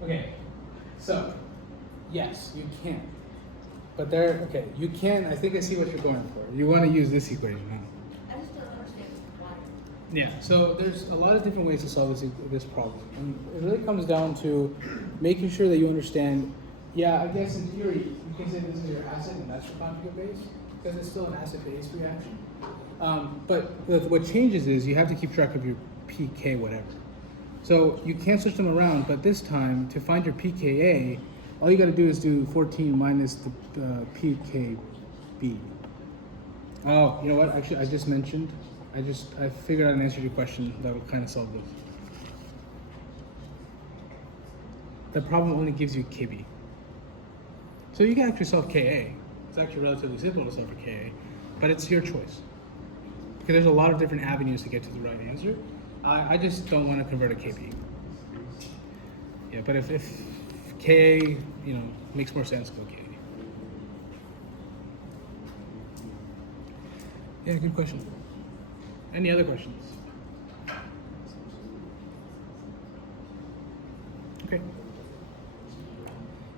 okay, so, yes, you can. But okay, you can, I think I see what you're going for. You want to use this equation, huh? I just don't understand why. Yeah, so there's a lot of different ways to solve this problem. And it really comes down to making sure that you understand, yeah, I guess in theory, you can say this is your acid and that's your conjugate base, because it's still an acid-base reaction. But what changes is you have to keep track of your pK whatever. So you can switch them around, but this time, to find your pKa, all you got to do is do 14 minus the pKb. Oh, you know what? Actually, I just mentioned. I figured out an answer to your question that would kind of solve this. The problem only gives you Kb. So you can actually solve Ka. It's actually relatively simple to solve for Ka, but it's your choice. Because there's a lot of different avenues to get to the right answer. I just don't want to convert a Kb. Yeah, but if Ka, makes more sense, go Ka. Yeah, good question. Any other questions? Okay.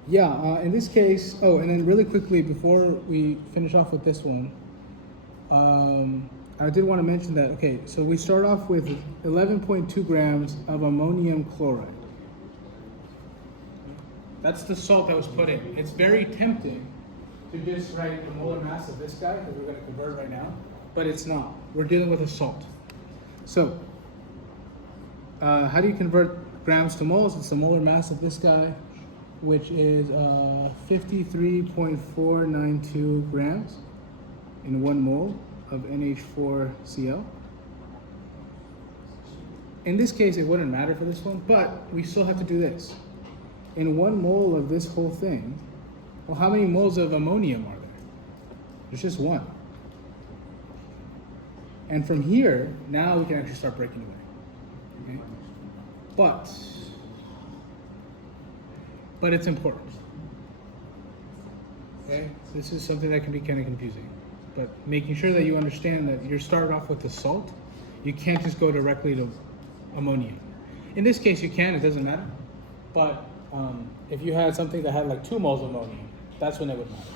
Yeah, in this case, and then really quickly before we finish off with this one, I did want to mention that, okay, so we start off with 11.2 grams of ammonium chloride. That's the salt that was put in. It's very tempting to just write the molar mass of this guy, because we're going to convert right now, but it's not. We're dealing with a salt. So, how do you convert grams to moles? It's the molar mass of this guy, which is 53.492 grams in 1 mole of NH4Cl. In this case, it wouldn't matter for this one, but we still have to do this. In 1 mole of this whole thing, well, how many moles of ammonium are there? There's just 1. And from here, now we can actually start breaking away. Okay? But it's important. Okay? This is something that can be kind of confusing. But making sure that you understand that you're started off with the salt, you can't just go directly to ammonium. In this case, you can, it doesn't matter. But if you had something that had like 2 moles of ammonium, that's when it would matter.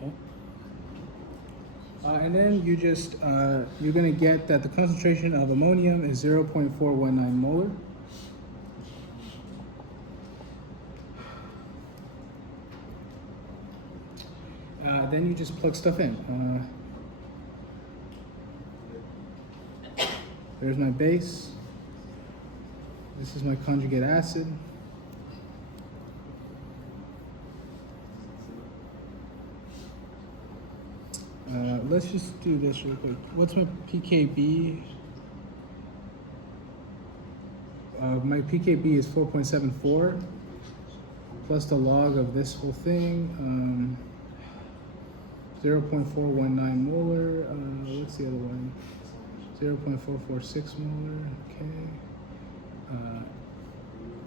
Okay? And then you just, you're going to get that the concentration of ammonium is 0.419 molar. Then you just plug stuff in. There's my base. This is my conjugate acid. Let's just do this real quick. What's my pKb? My pKb is 4.74 plus the log of this whole thing. 0.419 molar. What's the other one? 0.446 molar. Okay.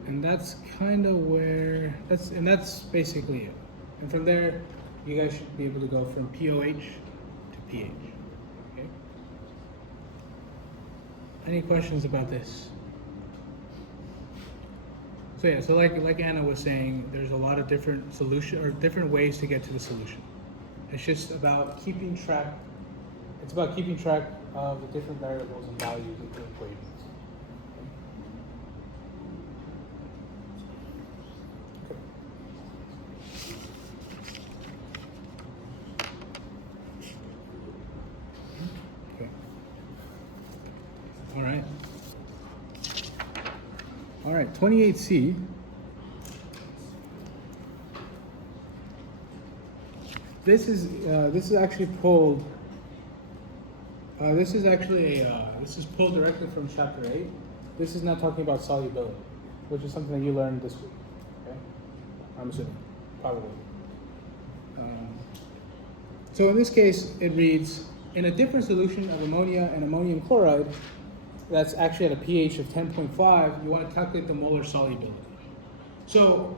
And that's kind of where that's basically it. And from there, you guys should be able to go from POH to pH. Okay. Any questions about this? So yeah, so like Anna was saying, there's a lot of different different ways to get to the solution. It's just about keeping track. It's about keeping track of the different variables and values of the equations. right, 28C. This is actually pulled. This is pulled directly from chapter 8. This is not talking about solubility, which is something that you learned this week. Okay, I'm assuming, probably. So in this case, it reads, in a different solution of ammonia and ammonium chloride, that's actually at a pH of 10.5, you want to calculate the molar solubility. So,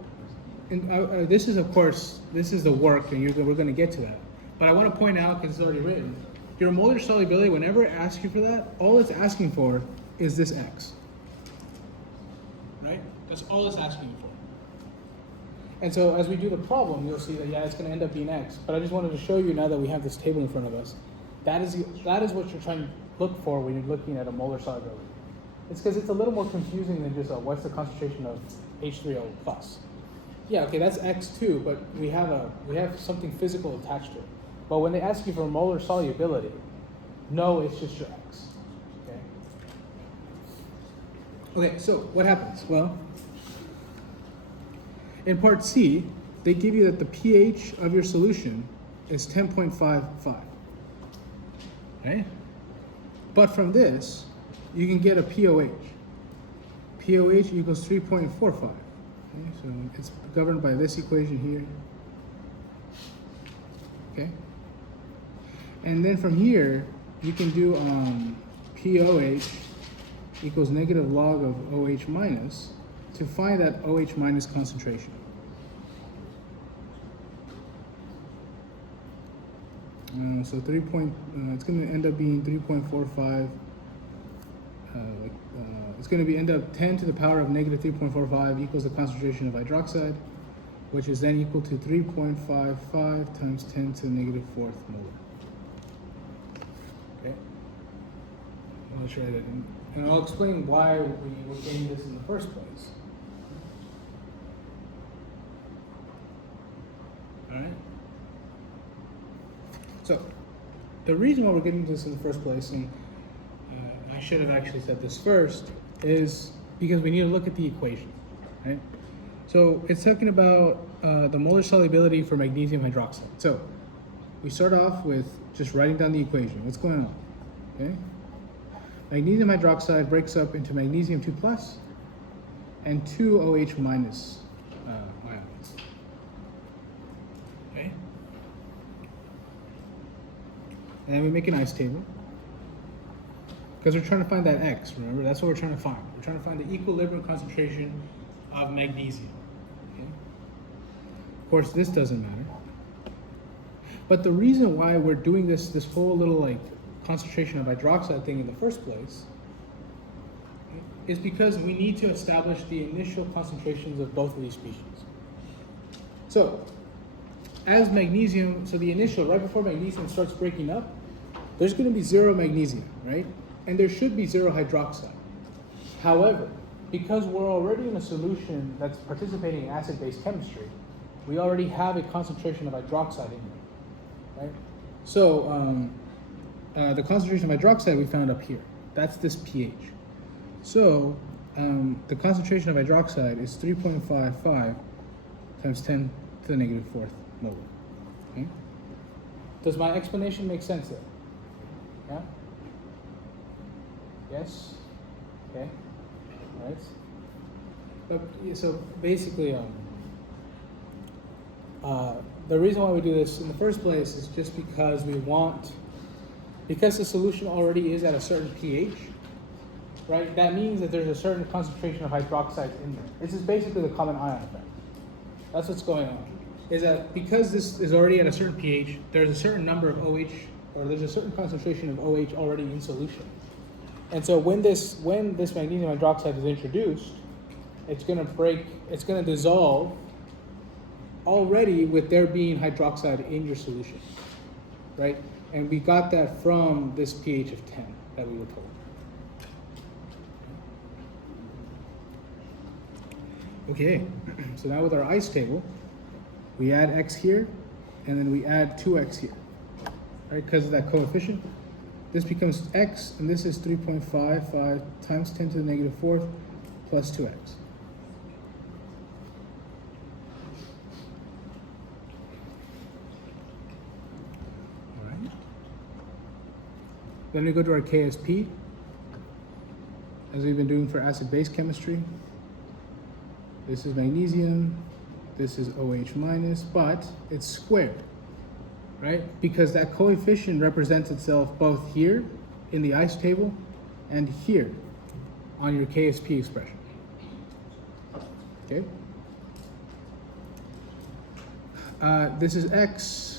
this is, of course, this is the work, and we're going to get to that. But I want to point out, because it's already written, your molar solubility, whenever it asks you for that, all it's asking for is this X. Right? That's all it's asking for. And so as we do the problem, you'll see that, yeah, it's going to end up being X. But I just wanted to show you, now that we have this table in front of us, that is what you're trying to look for when you're looking at a molar solubility. It's because it's a little more confusing than just what's the concentration of H3O plus. Yeah, okay, that's X2, but we have something physical attached to it. But when they ask you for molar solubility, no, it's just your X. Okay, so what happens? Well, in part C, they give you that the pH of your solution is 10.55. Okay? But from this, you can get a POH. POH equals 3.45. Okay, so it's governed by this equation here. Okay? And then from here, you can do POH equals negative log of OH minus to find that OH minus concentration. So it's going to end up being 3.45. It's going to end up 10 to the power of negative 3.45 equals the concentration of hydroxide, which is then equal to 3.55 times 10 to the negative fourth molar. Okay. I'll try that, and I'll explain why we were getting this in the first place. All right. So, the reason why we're getting this in the first place, and I should have actually said this first, is because we need to look at the equation, right? So it's talking about the molar solubility for magnesium hydroxide. So we start off with just writing down the equation. What's going on? Okay. Magnesium hydroxide breaks up into magnesium 2 plus and 2 OH minus ions. Okay. And then we make an ice table, because we're trying to find that X, remember? That's what we're trying to find. We're trying to find the equilibrium concentration of magnesium. Okay? Of course, this doesn't matter. But the reason why we're doing this whole little concentration of hydroxide thing in the first place is because we need to establish the initial concentrations of both of these species. So, as magnesium, so the initial, right before magnesium starts breaking up, there's going to be 0 magnesium, right? And there should be 0 hydroxide. However, because we're already in a solution that's participating in acid-base chemistry, we already have a concentration of hydroxide in there, right? So the concentration of hydroxide we found up here. That's this pH. So the concentration of hydroxide is 3.55 times 10 to the negative fourth molar. Okay? Does my explanation make sense there? Yeah? Yes? Okay. All right. But, so basically, the reason why we do this in the first place is just because because the solution already is at a certain pH, right? That means that there's a certain concentration of hydroxides in there. This is basically the common ion effect. That's what's going on. Is that because this is already at a certain pH, there's a certain number of OH, or there's a certain concentration of OH already in solution. And so when this magnesium hydroxide is introduced, it's going to dissolve already with there being hydroxide in your solution, right? And we got that from this pH of 10 that we were told. Okay, so now with our ice table, we add X here, and then we add 2X here, right? Because of that coefficient. This becomes X, and this is 3.55 times 10 to the negative fourth plus 2X. Then we go to our KSP, as we've been doing for acid-base chemistry. This is magnesium, this is OH minus, but it's squared, right? Because that coefficient represents itself both here in the ice table and here on your KSP expression, okay? This is X.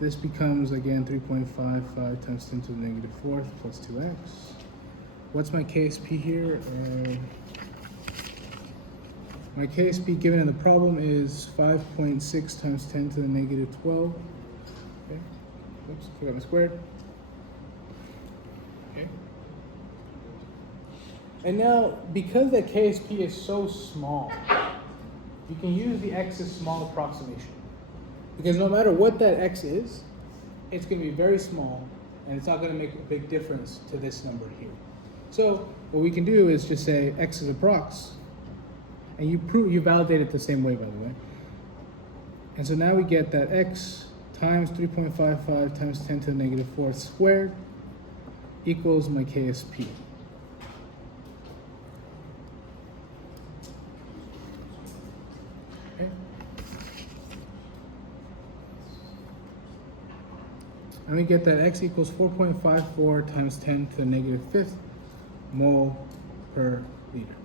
This becomes, again, 3.55 times 10 to the negative fourth plus 2X. What's my KSP here? My KSP given in the problem is 5.6 times 10 to the negative 12. Okay. Oops, forgot my squared. Okay. And now, because that KSP is so small, you can use the X's small approximation. Because no matter what that X is, it's going to be very small, and it's not going to make a big difference to this number here. So what we can do is just say X is approx, and you validate it the same way, by the way. And so now we get that X times 3.55 times 10 to the negative fourth squared equals my KSP. Okay. And we get that X equals 4.54 times 10 to the negative fifth mole per liter.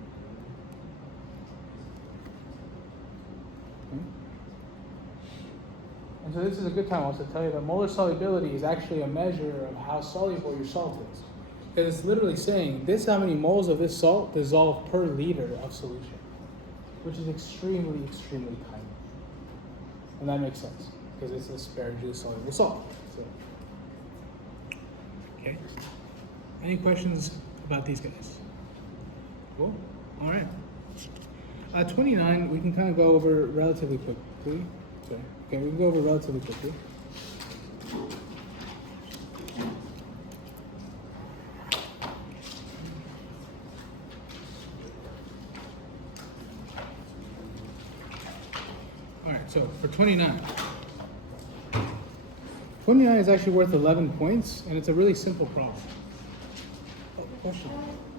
Okay. And so this is a good time also to tell you that molar solubility is actually a measure of how soluble your salt is. Because it's literally saying this is how many moles of this salt dissolve per liter of solution, which is extremely, extremely tiny. And that makes sense because it's a sparingly soluble salt. So, okay. Any questions about these guys? Cool. All right. 29, we can kind of go over relatively quickly. Okay, we can go over relatively quickly. All right, so for 29. 29 is actually worth 11 points, and it's a really simple problem. Oh, question?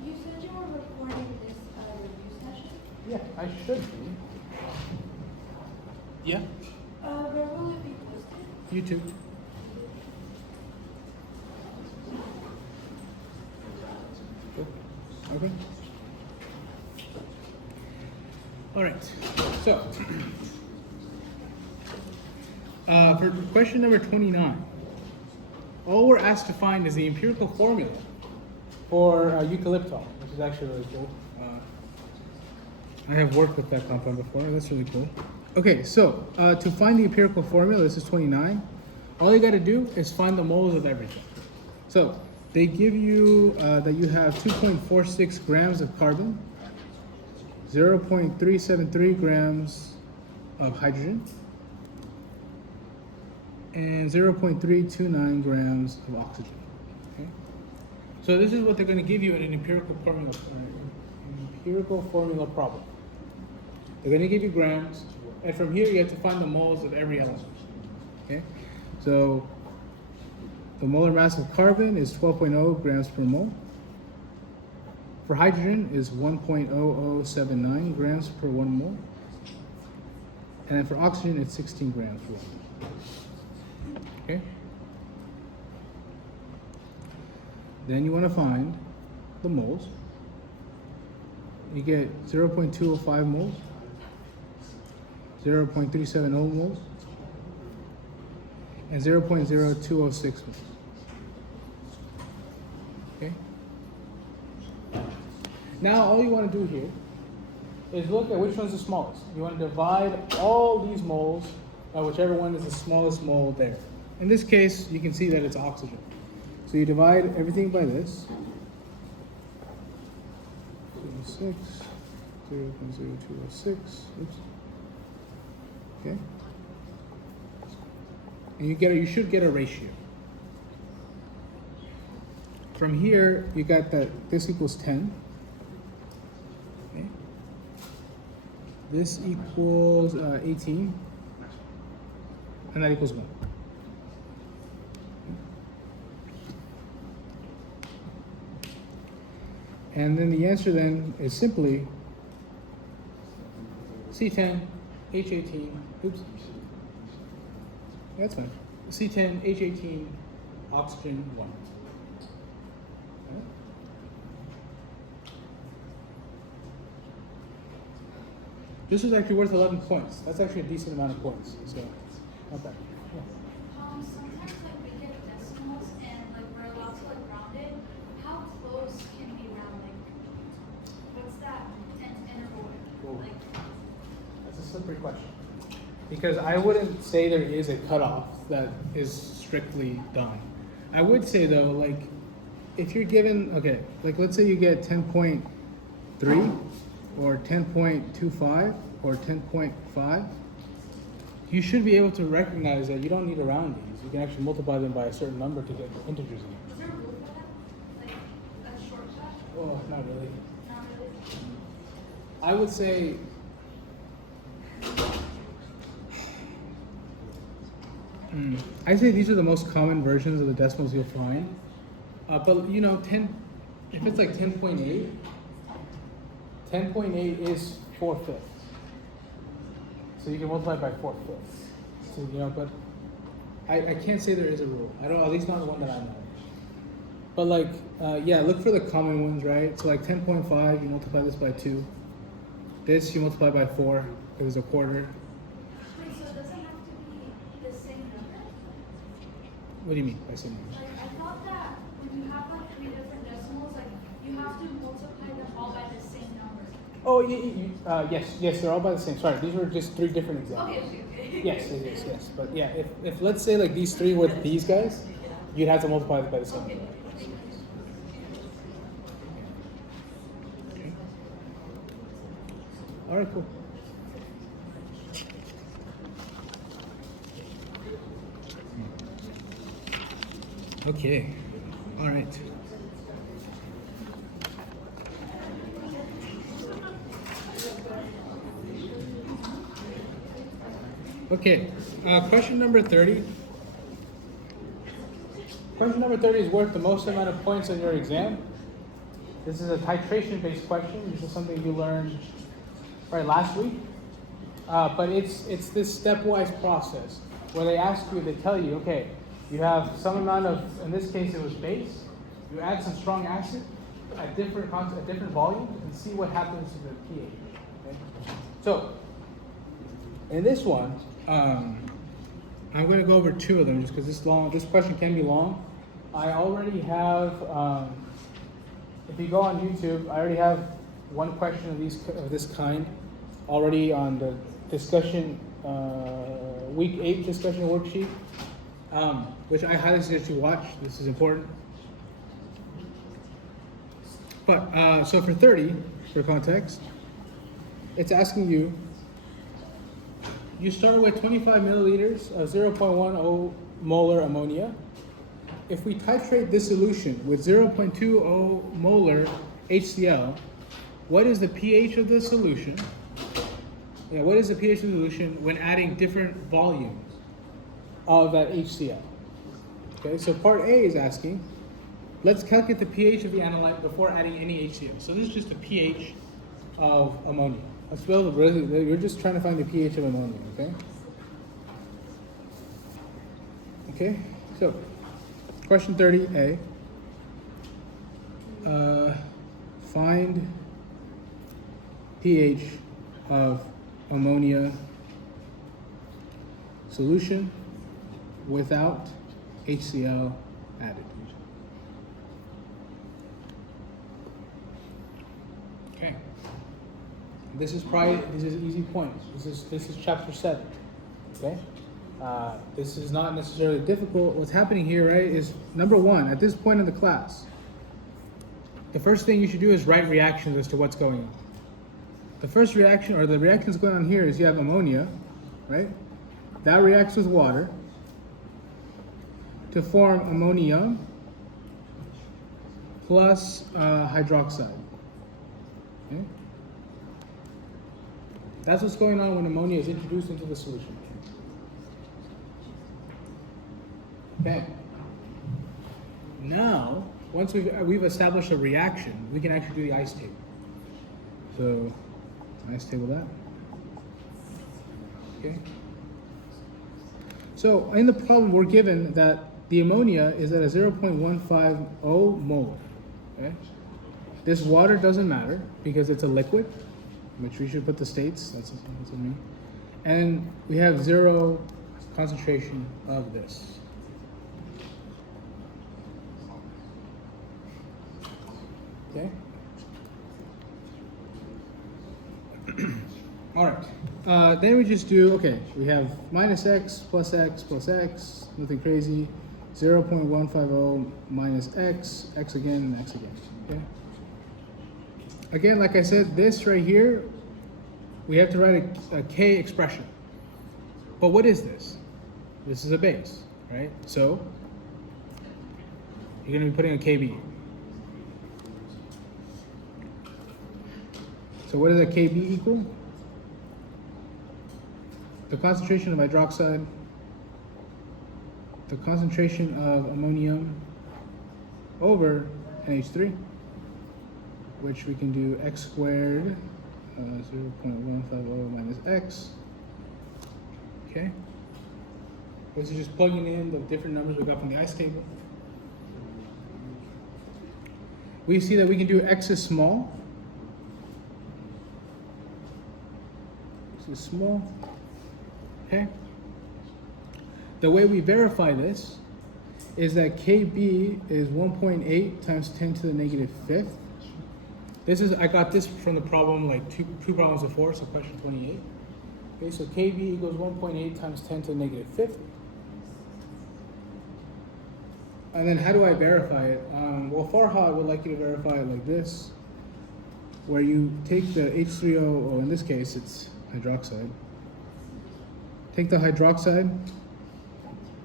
You said you were recording this review session. Yeah, I should be. Yeah, Where will it be posted? YouTube. Cool. Okay. All right, so for question number 29, all we're asked to find is the empirical formula for eucalyptol, which is actually really cool. I have worked with that compound before. That's really cool. Okay, so to find the empirical formula, this is 29. All you got to do is find the moles of everything. So they give you that you have 2.46 grams of carbon, 0.373 grams of hydrogen, and 0.329 grams of oxygen. Okay? So this is what they're going to give you in an empirical formula problem. They're going to give you grams, and from here you have to find the moles of every element. Okay? So the molar mass of carbon is 12.0 grams per mole. For hydrogen is 1.0079 grams per 1 mole. And then for oxygen it's 16 grams per 1 mole. Okay? Then you want to find the moles. You get 0.205 moles, 0.370 moles, and 0.0206 moles. Okay? Now all you want to do here is look at which one's the smallest. You want to divide all these moles by whichever one is the smallest mole there. In this case, you can see that it's oxygen. So you divide everything by this. 0.0206. Oops. Okay. And you should get a ratio. From here, you got that this equals 10. Okay. This equals 18. And that equals 1. And then the answer then is simply C10, H18, oops. That's fine. C10, H18, oxygen 1. Okay. This is actually worth 11 points. That's actually a decent amount of points. So, not bad. Yeah. Sometimes like we get decimals and like we're allowed to like round it. How close can we round? Like, what's that interval? Cool. Like, That's a slippery question. Because I wouldn't say there is a cutoff that is strictly done. I would say though, like, if you're given, okay, like let's say you get 10.3 or 10.25 or 10.5, you should be able to recognize that you don't need to round these. You can actually multiply them by a certain number to get integers again. is there a rule for that? Like a shortcut? Oh, not really. Not really. I would say I'd say these are the most common versions of the decimals you'll find. But you know, 10, if it's like 10.8, 10.8 is 4/5. So you can multiply by 4/5. So, you know, but I can't say there is a rule. I don't, at least not the one that I know. But like, yeah, look for the common ones, right? So like 10.5, you multiply this by 2. This you multiply by 4 because it's a quarter. Wait, so it doesn't have to be the same number? What do you mean by same number? Like I thought that when you have like 3 different decimals, like you have to multiply them all by the same number. Oh, yes, they're all by the same. Sorry, these were just 3 different examples. Okay. Yes. But yeah, if let's say like these 3 were these guys, you'd have to multiply it by the same. Okay. Okay. All right, cool. Okay. All right. Okay, question number 30. Question number 30 is worth the most amount of points on your exam. This is a titration-based question. This is something you learned right last week. But it's this stepwise process where they ask you, they tell you, okay, you have some amount of, in this case it was base. You add some strong acid at different volumes and see what happens to the pH. Okay? So, in this one, I'm going to go over 2 of them just because this question can be long. I already have, if you go on YouTube, I already have one question of this kind already on the discussion, week 8 discussion worksheet, which I highly suggest you watch. This is important. But, so for 30, for context, it's asking you, you start with 25 milliliters of 0.10 molar ammonia. If we titrate this solution with 0.20 molar HCl, what is the pH of the solution? Yeah, what is the pH of the solution when adding different volumes of that HCl? Okay, so part A is asking, let's calculate the pH of the analyte before adding any HCl. So this is just the pH of ammonia. Let's build you're just trying to find the pH of ammonia, okay? Okay, so question 30A. Find pH of ammonia solution without HCl added. Okay. This is easy points. This is chapter 7. Okay? This is not necessarily difficult. What's happening here, right, is number 1, at this point in the class, the first thing you should do is write reactions as to what's going on. The first reaction, or the reactions going on here, is you have ammonia, right? That reacts with water to form ammonium plus hydroxide. Okay? That's what's going on when ammonia is introduced into the solution. Okay. Now, once we've established a reaction, we can actually do the ice table. So, ice table that. Okay. So in the problem, we're given that the ammonia is at a 0.150 molar. Okay. This water doesn't matter because it's a liquid, which we should put the states. That's what I mean. And we have 0 concentration of this. Okay. All right. Then we just do, okay, we have minus x, nothing crazy. 0.150 minus x, x again, and x again. Okay. Again, like I said, this right here, we have to write a k expression. But what is this? This is a base, right? So you're going to be putting a kb. So what does a kb equal? The concentration of hydroxide, the concentration of ammonium over NH3, which we can do x squared 0.150 minus x. Okay. This is just plugging in the different numbers we got from the ice table. We see that we can do x is small. X is small. Okay. The way we verify this is that Kb is 1.8 times 10 to the negative fifth. I got this from the problem like two problems before, so question 28. Okay, so Kb equals 1.8 times 10 to the negative fifth. And then how do I verify it? Well, Farahat would like you to verify it like this, where you take the H3O, or in this case it's hydroxide. Take the hydroxide,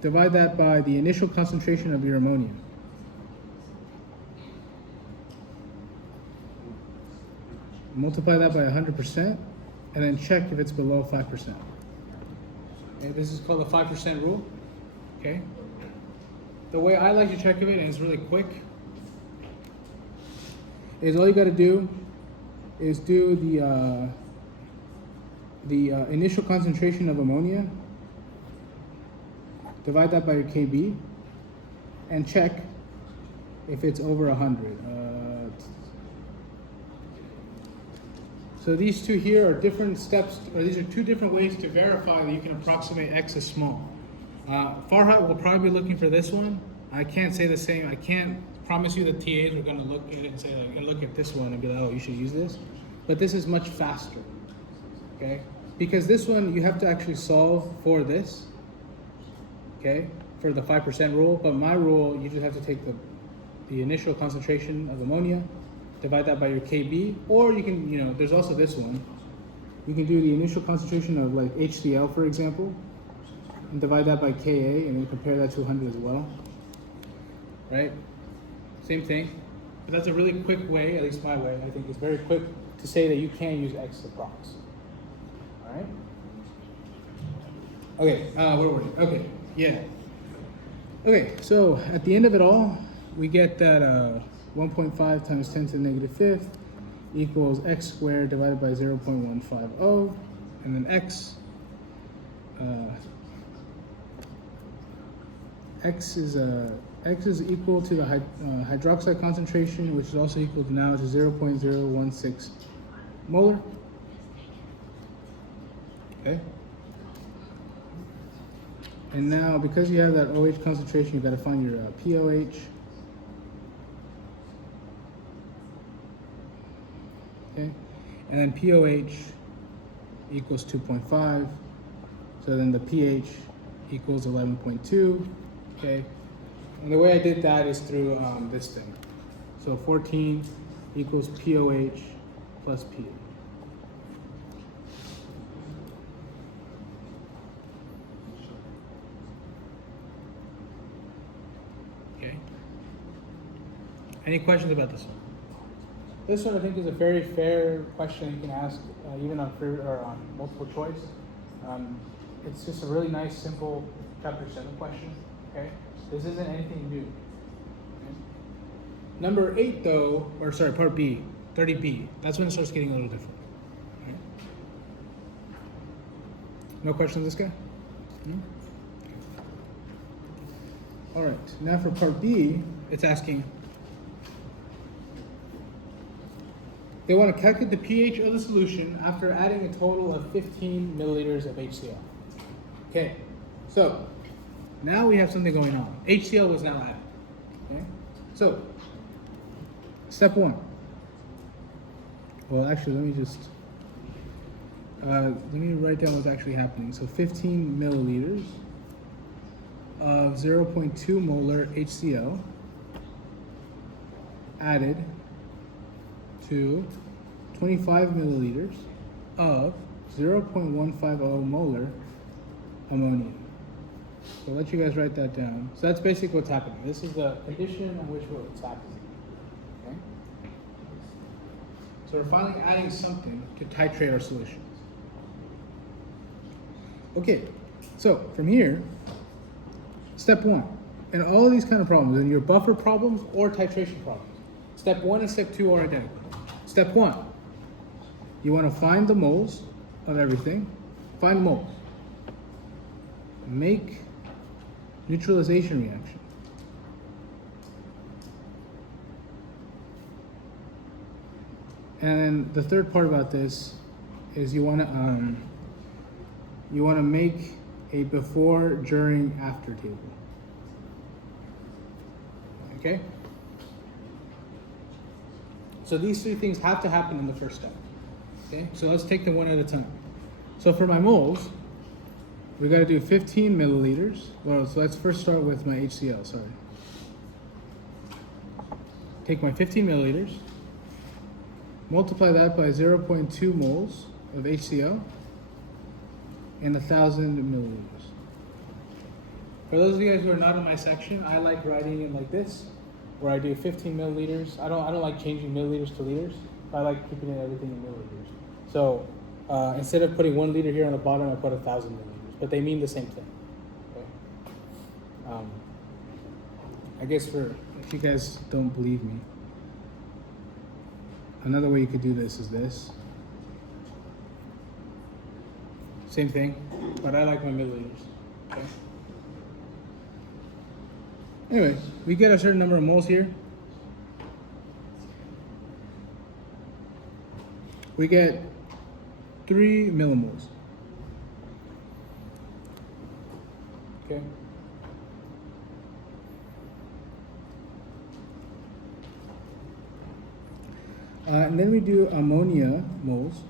divide that by the initial concentration of your ammonia. Multiply that by 100%, and then check if it's below 5%. Okay, this is called the 5% rule. Okay. The way I like to check of it, and it's really quick, is all you got to do is do the initial concentration of ammonia, divide that by your Kb, and check if it's over 100. So these two here are different steps, or these are two different ways to verify that you can approximate x as small. Farahat will probably be looking for this one. I can't say the same. I can't promise you that TAs are going to look at it and say, like, gonna look at this one and be like, oh, you should use this. But this is much faster, okay? Because this one, you have to actually solve for this, okay? For the 5% rule, but my rule, you just have to take the initial concentration of ammonia, divide that by your Kb, or you can, there's also this one. You can do the initial concentration of like HCl, for example, and divide that by Ka, and then compare that to 100 as well, right? Same thing, but that's a really quick way, at least my way, I think it's very quick to say that you can use x approx. All right? Okay, where were we? Okay, yeah. Okay, so at the end of it all, we get that 1.5 times 10 to the negative fifth equals x squared divided by 0.150, and then x. X is equal to the hydroxide concentration, which is also equal to now to 0.016 molar. Okay. And now, because you have that OH concentration, you've got to find your POH. Okay. And then POH equals 2.5. So then the pH equals 11.2. Okay. And the way I did that is through this thing. So 14 equals POH plus pH. Okay. Any questions about this one? This one I think is a very fair question you can ask even on free or on multiple choice. It's just a really nice, simple chapter 7 question. Okay. This isn't anything new. Okay? Number 8 though, or sorry, part B, 30B, that's when it starts getting a little different. Okay. No questions, this guy? No? All right, now for part B, it's asking, they want to calculate the pH of the solution after adding a total of 15 milliliters of HCl. Okay, so now we have something going on. HCl was now added. Okay, so step 1. Well, actually, let me write down what's actually happening. So 15 milliliters of 0.2 molar HCl added to 25 milliliters of 0.150 molar ammonia. So I'll let you guys write that down. So that's basically what's happening. This is the condition on which what's happening. Okay? So we're finally adding something to titrate our solutions. Okay, so from here, step 1. In all of these kind of problems, in your buffer problems or titration problems, step 1 and step 2 are identical. Step 1, you want to find the moles of everything. Find moles. Make neutralization reaction. And then the third part about this is you want to make a before, during, after table. Okay? So these 3 things have to happen in the first step. Okay? So let's take them one at a time. So for my moles, we got to do 15 milliliters. Well, so let's first start with my HCl, sorry. Take my 15 milliliters, multiply that by 0.2 moles of HCl, and 1,000 milliliters. For those of you guys who are not in my section, I like writing it like this, where I do 15 milliliters. I don't like changing milliliters to liters. I like keeping everything in milliliters. So instead of putting 1 liter here on the bottom, I put 1,000 milliliters. But they mean the same thing. Okay? I guess if you guys don't believe me, another way you could do this is this. Same thing, but I like my milliliters. Okay? Anyway, we get a certain number of moles here. We get 3 millimoles. Okay. And then we do ammonia moles,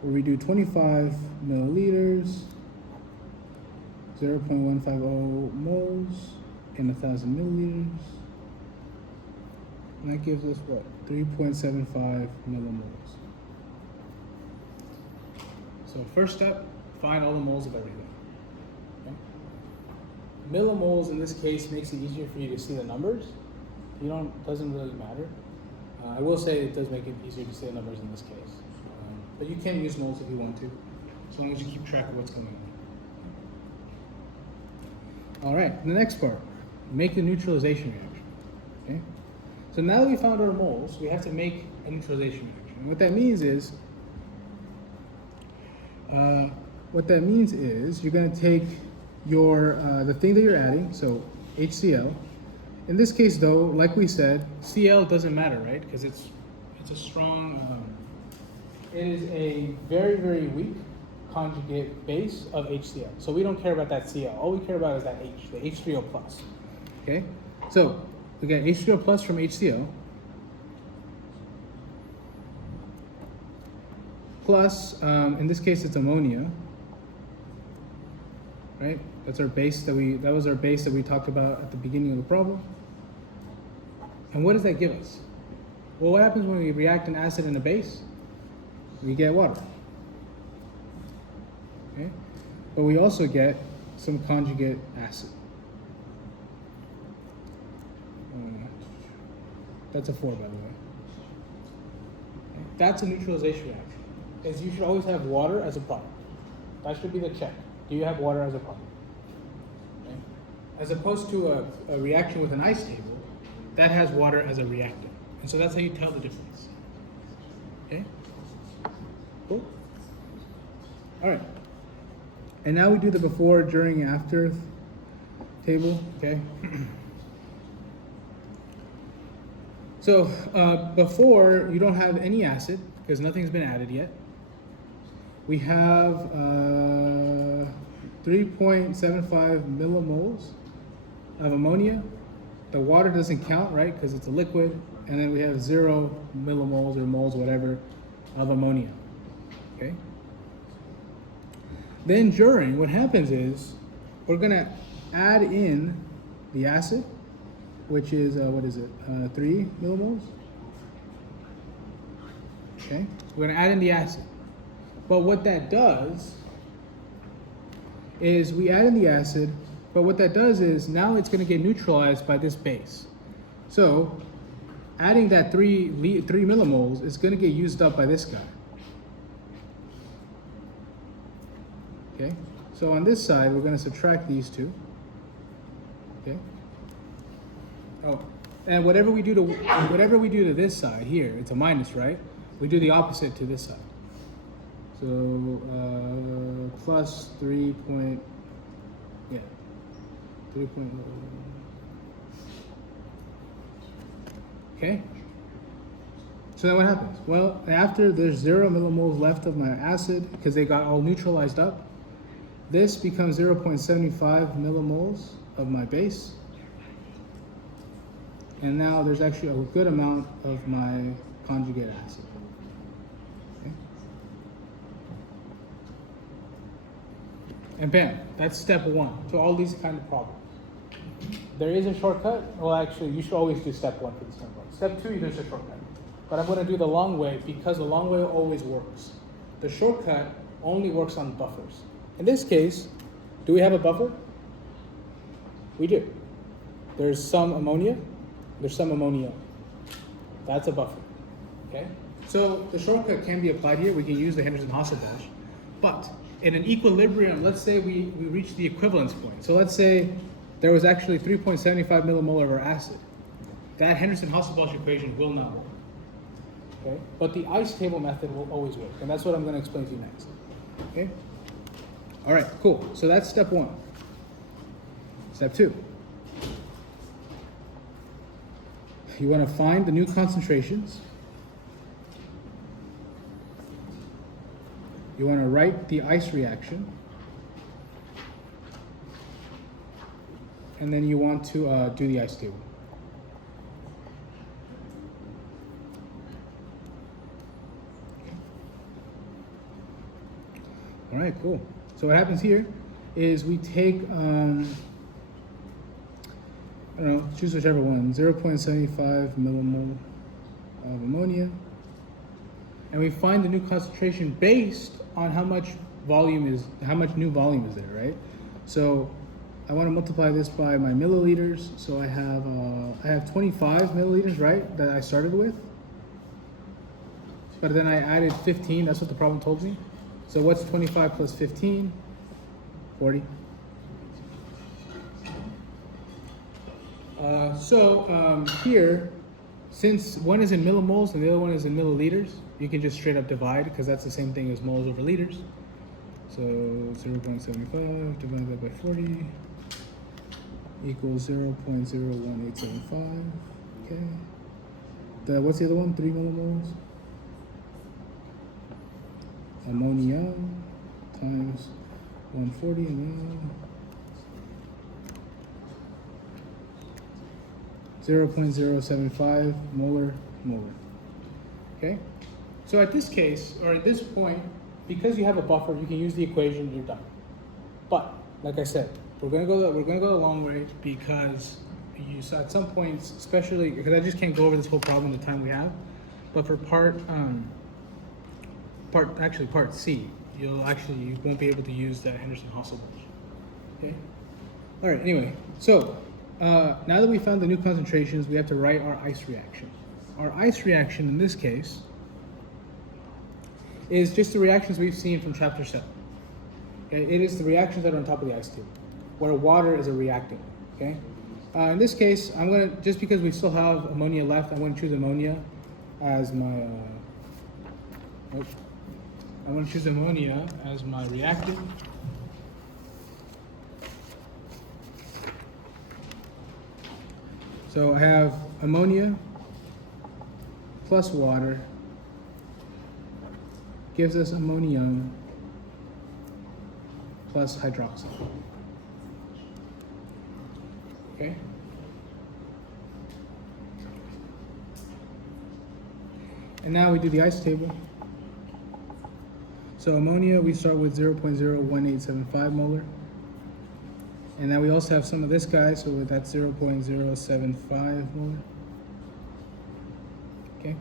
where we do 25 milliliters, 0.150 moles, and 1,000 milliliters. And that gives us what? 3.75 millimoles. So first step, find all the moles of everything. Okay? Millimoles in this case makes it easier for you to see the numbers. Doesn't really matter. I will say it does make it easier to see the numbers in this case. But you can use moles if you want to, as long as you keep track of what's going on. All right, the next part, make the neutralization reaction. Okay? So now that we found our moles, we have to make a neutralization reaction. And what that means is, you're going to take your the thing that you're adding, so HCl. In this case, though, like we said, Cl doesn't matter, right? Because it's a strong. It is a very, very weak conjugate base of HCl. So we don't care about that Cl. All we care about is that H, the H3O+. Okay? So we get H3O+ from HCl plus, in this case, it's ammonia. Right? That's our base that was our base that we talked about at the beginning of the problem. And what does that give us? Well, what happens when we react an acid and a base? We get water. Okay? But we also get some conjugate acid. That's a 4, by the way. Okay? That's a neutralization reaction. Is you should always have water as a product. That should be the check. Do you have water as a product? Okay? As opposed to a reaction with an ice table, that has water as a reactant. And so that's how you tell the difference. Okay? Cool? All right. And now we do the before, during, and after table, okay? So before, you don't have any acid because nothing's been added yet. We have 3.75 millimoles of ammonia. The water doesn't count, right, because it's a liquid. And then we have 0 millimoles or moles, whatever, of ammonia, okay? Then during, what happens is we're gonna add in the acid, which is, 3 millimoles? Okay, we're gonna add in the acid. But what that does is we add in the acid, but what that does is now it's gonna get neutralized by this base. So adding that 3 millimoles is gonna get used up by this guy. Okay, so on this side, we're gonna subtract these two. Okay. Oh, and whatever we do to this side here, it's a minus, right? We do the opposite to this side. So plus 3 point, yeah, 3 point. Okay. So then what happens? Well, after there's 0 millimoles left of my acid because they got all neutralized up, this becomes 0.75 millimoles of my base. And now there's actually a good amount of my conjugate acid. Okay. And bam, that's step 1 to all these kind of problems. There is a shortcut. Well, actually, you should always do step 1 for this kind of problem. Step 2, there's a shortcut. But I'm going to do the long way because the long way always works. The shortcut only works on buffers. In this case, do we have a buffer? We do. There's some ammonia. There's some ammonia. That's a buffer. Okay? So the shortcut can be applied here. We can use the Henderson-Hasselbalch. But in an equilibrium, let's say we reach the equivalence point. So let's say there was actually 3.75 millimolar of our acid. That Henderson-Hasselbalch equation will not work. Okay? But the ice table method will always work. And that's what I'm going to explain to you next. Okay? All right, cool. So that's step 1. Step 2. You want to find the new concentrations. You want to write the ice reaction. And then you want to do the ice table. All right, cool. So what happens here is we take, I don't know, choose whichever one, 0.75 millimole of ammonia. And we find the new concentration based on how much new volume is there, right? So I want to multiply this by my milliliters. So I have 25 milliliters, right, that I started with. But then I added 15, that's what the problem told me. So what's 25 plus 15? 40. Here, since one is in millimoles and the other one is in milliliters, you can just straight up divide because that's the same thing as moles over liters. So 0.75 divided by 40 equals 0.01875. Okay. What's the other one? 3 millimoles. Ammonia times 140 ml. 0.075 molar. Okay? So at this case, or at this point, because you have a buffer, you can use the equation, you're done. But, like I said, we're gonna go the long way because at some points, especially because I just can't go over this whole problem in the time we have. But for part C, you won't be able to use that Henderson-Hasselbalch. Okay? All right, anyway, so now that we found the new concentrations, we have to write our ice reaction. Our ice reaction in this case is just the reactions we've seen from chapter 7. Okay? It is the reactions that are on top of the ice table, where water is a reactant. Okay? In this case, I'm gonna, just because we still have ammonia left, I'm gonna choose ammonia as my, I'm gonna choose ammonia as my reactant. So I have ammonia plus water gives us ammonium plus hydroxide. Okay? And now we do the ice table. So ammonia, we start with 0.01875 molar. And then we also have some of this guy, so that's 0.075 molar. Okay?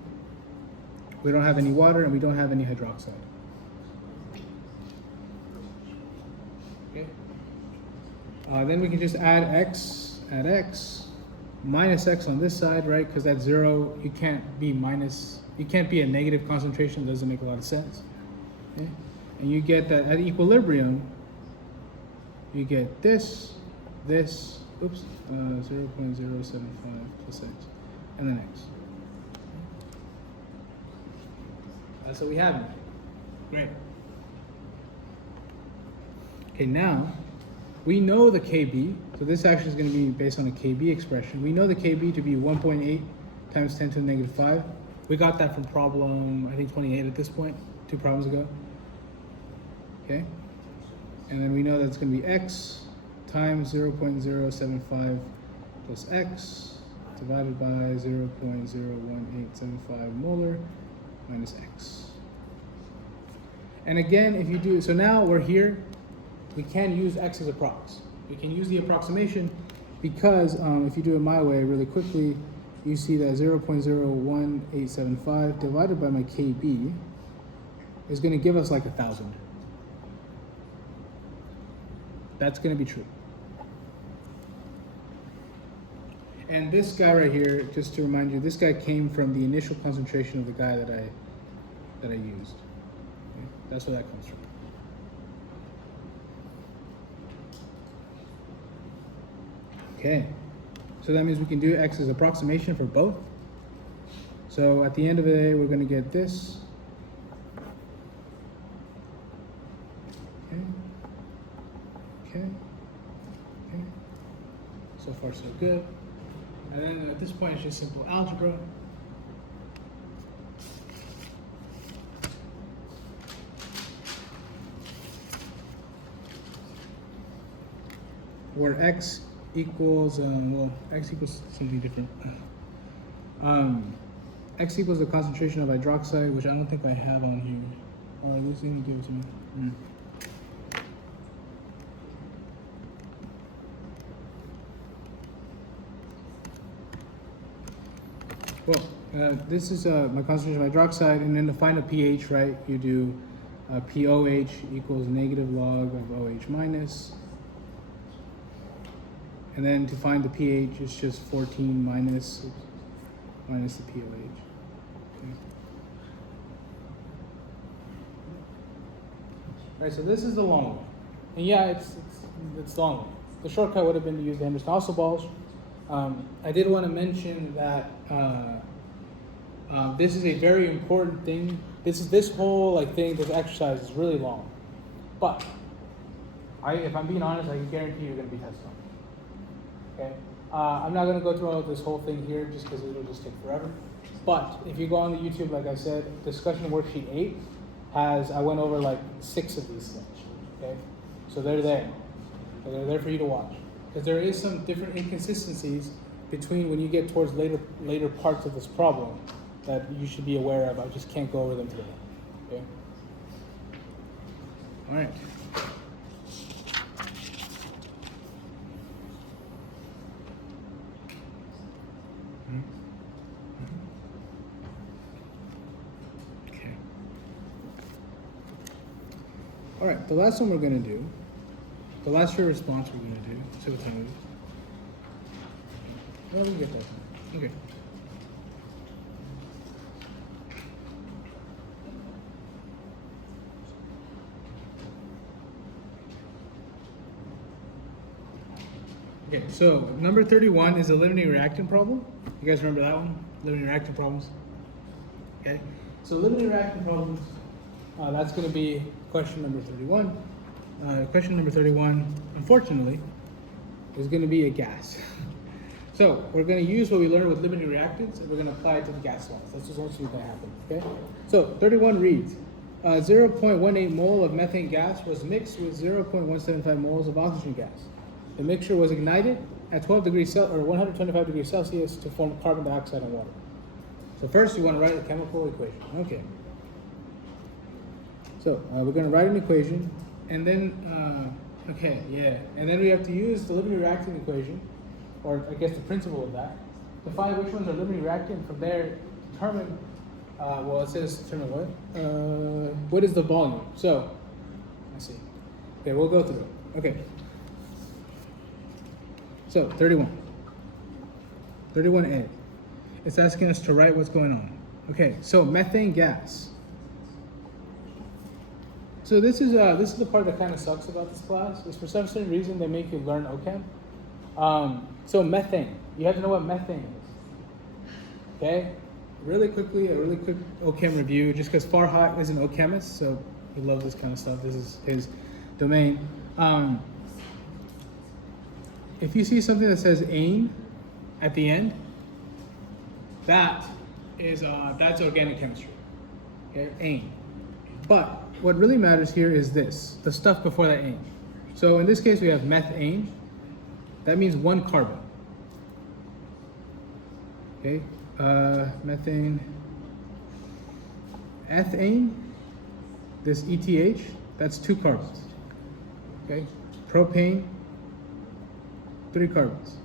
We don't have any water and we don't have any hydroxide. Okay? Then we can just add x, minus x on this side, right? Because that's 0, you can't be a negative concentration, doesn't make a lot of sense. Okay? And you get that at equilibrium, you get this, 0.075 plus x, and then x. That's what we have. Great. Okay, now we know the Kb, so this actually is going to be based on a Kb expression. We know the Kb to be 1.8 times 10 to the negative 5. We got that from problem, I think 28 at this point, 2 problems ago. Okay, and then we know that's going to be x times 0.075 plus x divided by 0.01875 molar minus x. And again, if you do, so now we're here, we can use x as a prox. We can use the approximation because if you do it my way really quickly, you see that 0.01875 divided by my Kb is going to give us like 1,000. That's going to be true. And this guy right here, just to remind you, this guy came from the initial concentration of the guy that I used. Okay? That's where that comes from. Okay, so that means we can do x as approximation for both. So at the end of the day, we're going to get this. Okay. So far, so good. And then at this point, it's just simple algebra. Where x equals, x equals something different. X equals the concentration of hydroxide, which I don't think I have on here. Or at least you can give it to me. Well, this is my concentration of hydroxide, and then to find a pH, right, you do POH equals negative log of OH minus. And then to find the pH, it's just 14 minus the POH. Okay. All right, so this is the long one. And yeah, it's the long one. The shortcut would have been to use the Henderson-Hasselbalch. I did want to mention that this is a very important thing. This whole thing, this exercise is really long. But if I'm being honest, I can guarantee you're going to be tested on it. Okay, I'm not going to go through this whole thing here just because it'll just take forever. But if you go on the YouTube, like I said, discussion worksheet 8 I went over 6 of these things. Okay, so they're there. They're there for you to watch. Because there is some different inconsistencies between when you get towards later parts of this problem that you should be aware of. I just can't go over them today. Okay. All right. Okay. All right. The last one we're going to do. The last year response we're going to do. See what time it is. Oh, we can get that. Okay. Okay, so number 31 is a limiting reactant problem. You guys remember that one? Limiting reactant problems. Okay, so limiting reactant problems, that's going to be question number 31. Question number 31, unfortunately, is going to be a gas. So we're going to use what we learned with limiting reactants and we're going to apply it to the gas laws. That's just what's going to happen. Okay, so 31 reads, 0.18 mole of methane gas was mixed with 0.175 moles of oxygen gas. The mixture was ignited at 12 degrees or 125 degrees Celsius to form carbon dioxide and water. So first you want to write a chemical equation. Okay. So we're going to write an equation and then, and then we have to use the limiting reactant equation, or I guess the principle of that, to find which ones are limiting reactant. From there, determine, it says determine what is the volume. So, let's see. Okay, we'll go through it. Okay. So, 31A. It's asking us to write what's going on. Okay, so methane gas. So this is the part that kind of sucks about this class, is for some certain reason they make you learn OChem. So methane, you have to know what methane is. Okay, really quick OChem review, just because Farahat is an OChemist, so he loves this kind of stuff. This is his domain. If you see something that says ane at the end, that's organic chemistry. Okay, ane. But what really matters here is this, the stuff before that ane. So in this case we have methane. That means one carbon. Okay, methane. Ethane, this ETH, that's 2 carbons. Okay, propane, 3 carbons.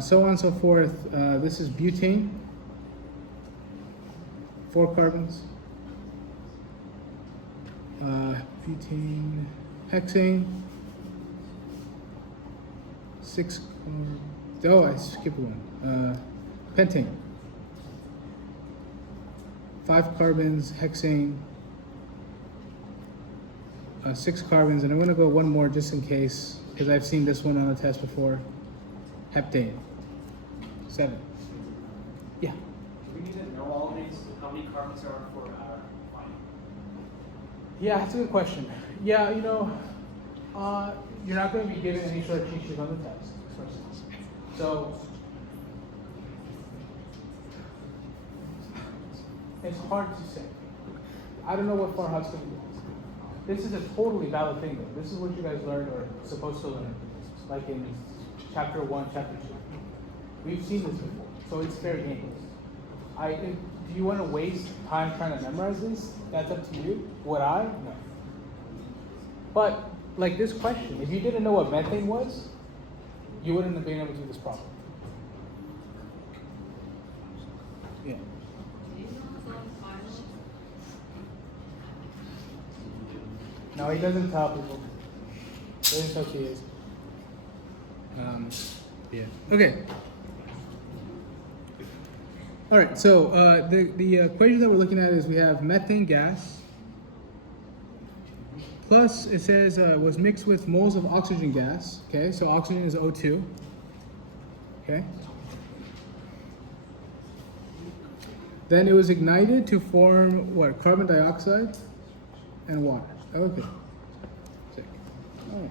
So on and so forth. This is butane, 4 carbons. Butane, hexane, 6 carbons. Oh, I skipped one. Pentane, 5 carbons, hexane, 6 carbons, and I'm going to go one more just in case, because I've seen this one on a test before. Heptane, 7. Yeah. Do we need to know all these? How many carbons there are for finding? Yeah, that's a good question. Yeah, you're not going to be given any sort of cheat sheet on the test. So it's hard to say. I don't know what Farahat's going to do. This is a totally valid thing, though. This is what you guys learned or supposed to learn, like in chapter 1, chapter 2. We've seen this before, so it's fair game. Do you want to waste time trying to memorize this? That's up to you. Would I? No. But like this question, if you didn't know what methane was, you wouldn't have been able to do this problem. Yeah. No, he doesn't tell people. He doesn't tell she is. Yeah. Okay. All right. So the equation that we're looking at is we have methane gas plus it says was mixed with moles of oxygen gas. Okay. So oxygen is O2. Okay. Then it was ignited to form what? Carbon dioxide and water. Okay. Sick. All right.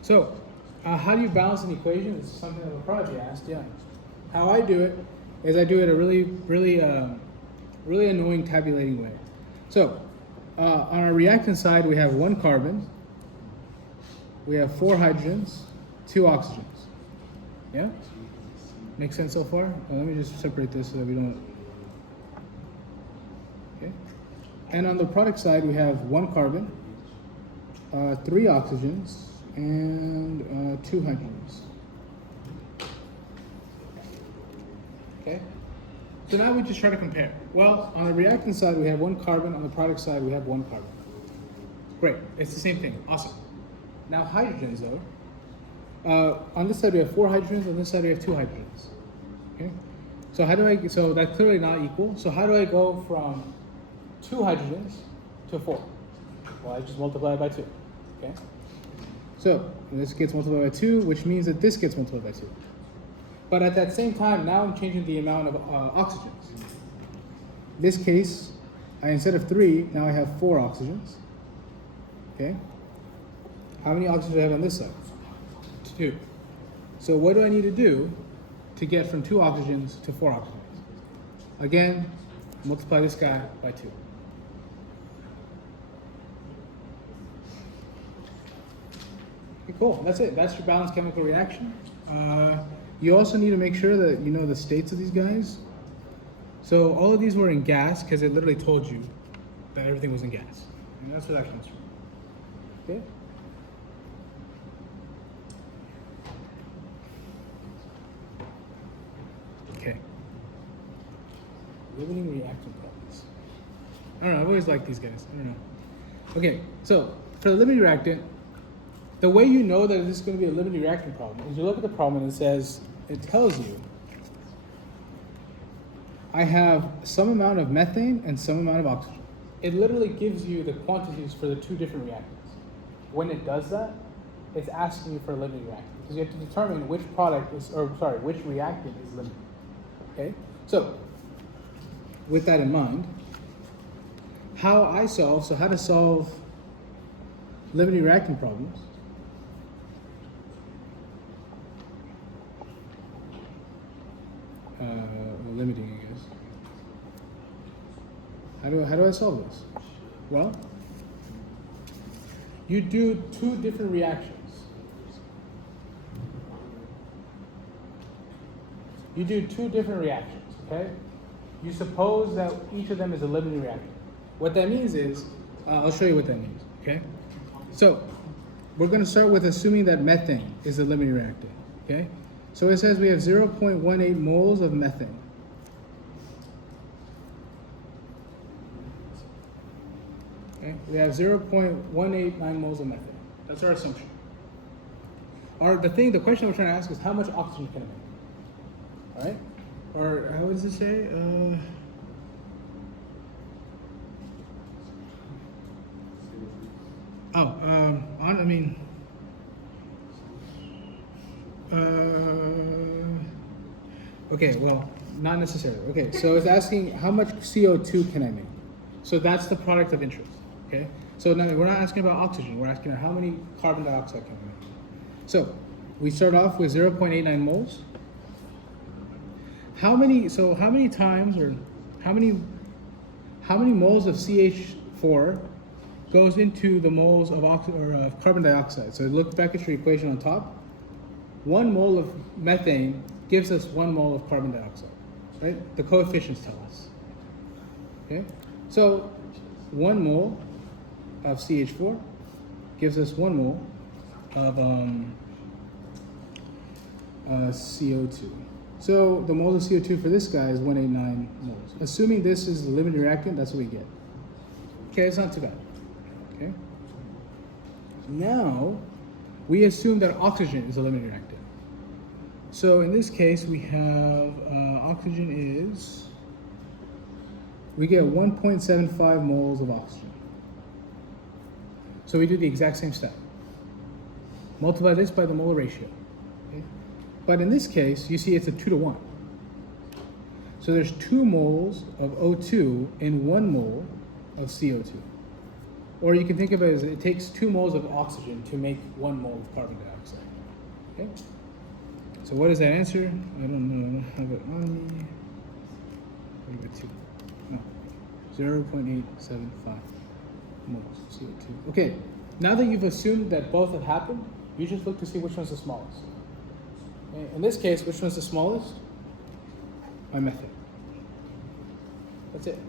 So, how do you balance an equation? It's something that will probably be asked. Yeah. How I do it is I do it a really annoying tabulating way. So, on our reactant side, we have 1 carbon. We have 4 hydrogens, 2 oxygens. Yeah. Make sense so far? Let me just separate this so that we don't. Okay. And on the product side, we have 1 carbon, 3 oxygens, and 2 hydrogens. Okay. So now we just try to compare. Well, on the reactant side, we have 1 carbon. On the product side, we have 1 carbon. Great. It's the same thing. Awesome. Now hydrogens, though. On this side, we have 4 hydrogens. On this side, we have 2 hydrogens. Okay. So so that's clearly not equal. So how do I go from 2 hydrogens to 4? Well, I just multiply it by 2. Okay? So this gets multiplied by 2, which means that this gets multiplied by 2. But at that same time, now I'm changing the amount of oxygens. In this case, instead of 3, now I have 4 oxygens. Okay? How many oxygens do I have on this side? 2. So what do I need to do to get from 2 oxygens to 4 oxygens? Again, multiply this guy by 2. Okay, cool. That's it. That's your balanced chemical reaction. You also need to make sure that you know the states of these guys. So all of these were in gas because it literally told you that everything was in gas. And that's where that comes from. Okay? Okay. Limiting reaction problems. I don't know, I've always liked these guys. I don't know. Okay, so for the limiting reactant, the way you know that this is going to be a limiting reactant problem is you look at the problem and it tells you I have some amount of methane and some amount of oxygen. It literally gives you the quantities for the 2 different reactants. When it does that, it's asking you for a limiting reactant because you have to determine which which reactant is limiting. Okay, so with that in mind, how to solve limiting reactant problems. Limiting, I guess. How do I solve this? Well, you do 2 different reactions. You do 2 different reactions, okay? You suppose that each of them is a limiting reactant. What that means is, I'll show you what that means, okay? So, we're going to start with assuming that methane is the limiting reactant, okay? So it says we have 0.18 moles of methane. Okay, we have 0.189 moles of methane. That's our assumption. The question we're trying to ask is how much oxygen can it make? All right? Or how does it say? Okay, well, not necessarily. Okay, so it's asking how much CO2 can I make? So that's the product of interest, okay? So now we're not asking about oxygen, we're asking how many carbon dioxide can I make? So we start off with 0.89 moles. How many moles of CH4 goes into the moles of carbon dioxide? So look back at your equation on top. 1 mole of methane gives us 1 mole of carbon dioxide, right? The coefficients tell us. Okay, so 1 mole of CH4 gives us 1 mole of CO2. So the moles of CO2 for this guy is 189 moles. Assuming this is the limiting reactant, that's what we get. Okay, it's not too bad. Okay. Now we assume that oxygen is a limiting reactant. So in this case, we have we get 1.75 moles of oxygen. So we do the exact same step. Multiply this by the molar ratio. Okay? But in this case, you see it's a 2 to 1. So there's 2 moles of O2 and 1 mole of CO2. Or you can think of it as it takes 2 moles of oxygen to make 1 mole of carbon dioxide. Okay? So what is that answer? I don't know. I don't have it on me. What do I got 2? No. 0.875 moles of CO2. Okay, now that you've assumed that both have happened, you just look to see which one's the smallest. Okay? In this case, which one's the smallest? My method. That's it.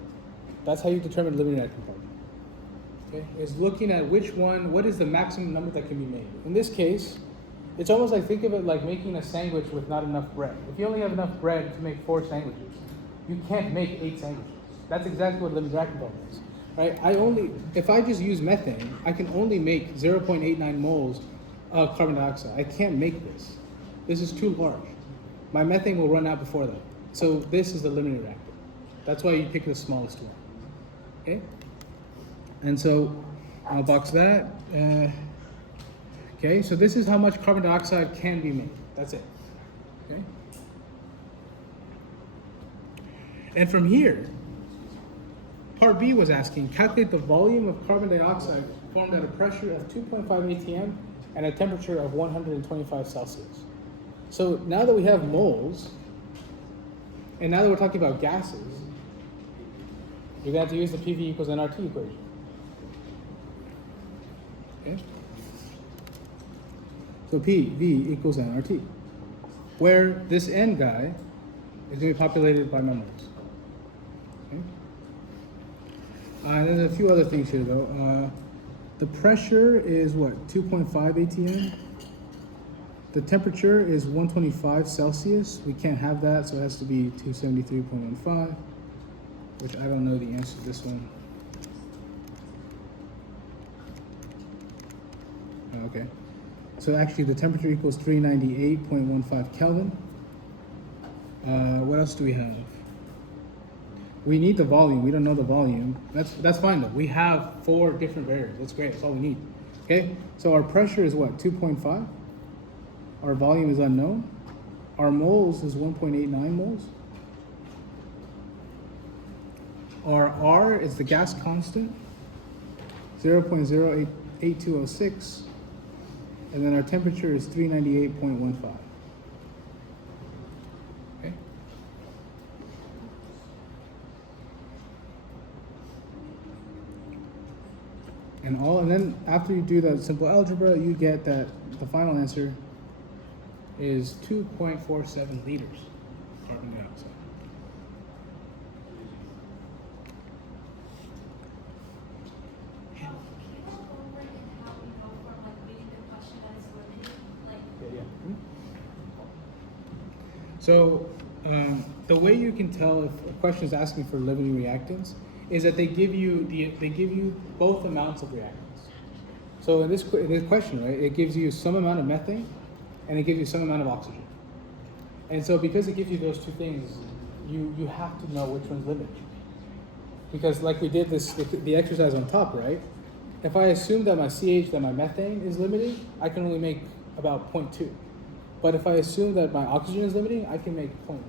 That's how you determine limiting reactant problem. Okay? Is looking at what is the maximum number that can be made. In this case, it's almost like, think of it like making a sandwich with not enough bread. If you only have enough bread to make 4 sandwiches, you can't make 8 sandwiches. That's exactly what limiting reactant problem is. Right? If I just use methane, I can only make 0.89 moles of carbon dioxide. I can't make this. This is too large. My methane will run out before that. So this is the limiting reactant. That's why you pick the smallest one. Okay? And so I'll box that. Okay, so this is how much carbon dioxide can be made. That's it. Okay. And from here, part B was asking, calculate the volume of carbon dioxide formed at a pressure of 2.5 atm and a temperature of 125 Celsius. So now that we have moles, and now that we're talking about gases, you're going to have to use the PV equals nRT equation. Okay? So PV equals nRT, where this N guy is going to be populated by my moles. Okay? And there's a few other things here though. The pressure is what, 2.5 atm? The temperature is 125 Celsius. We can't have that, so it has to be 273.15, which I don't know the answer to this one. Okay. So actually the temperature equals 398.15 Kelvin. What else do we have? We need the volume. We don't know the volume. That's fine though. We have 4 different variables. That's great. That's all we need. Okay. So our pressure is what? 2.5. Our volume is unknown. Our moles is 1.89 moles. Our R is the gas constant, 0.08206. And then our temperature is 398.15. Okay. And then after you do that simple algebra, you get that the final answer is 2.47 liters carbon dioxide. Can you go over and how we go from like reading the question that is limited, like So the way you can tell if a question is asking for limiting reactants is that they give you both amounts of reactants. So in this question, right, it gives you some amount of methane and it gives you some amount of oxygen. And so because it gives you those two things, you have to know which one's limited. Because like we did the exercise on top, right? If I assume that my that my methane is limiting, I can only make about 0.2. But if I assume that my oxygen is limiting, I can make 0.9.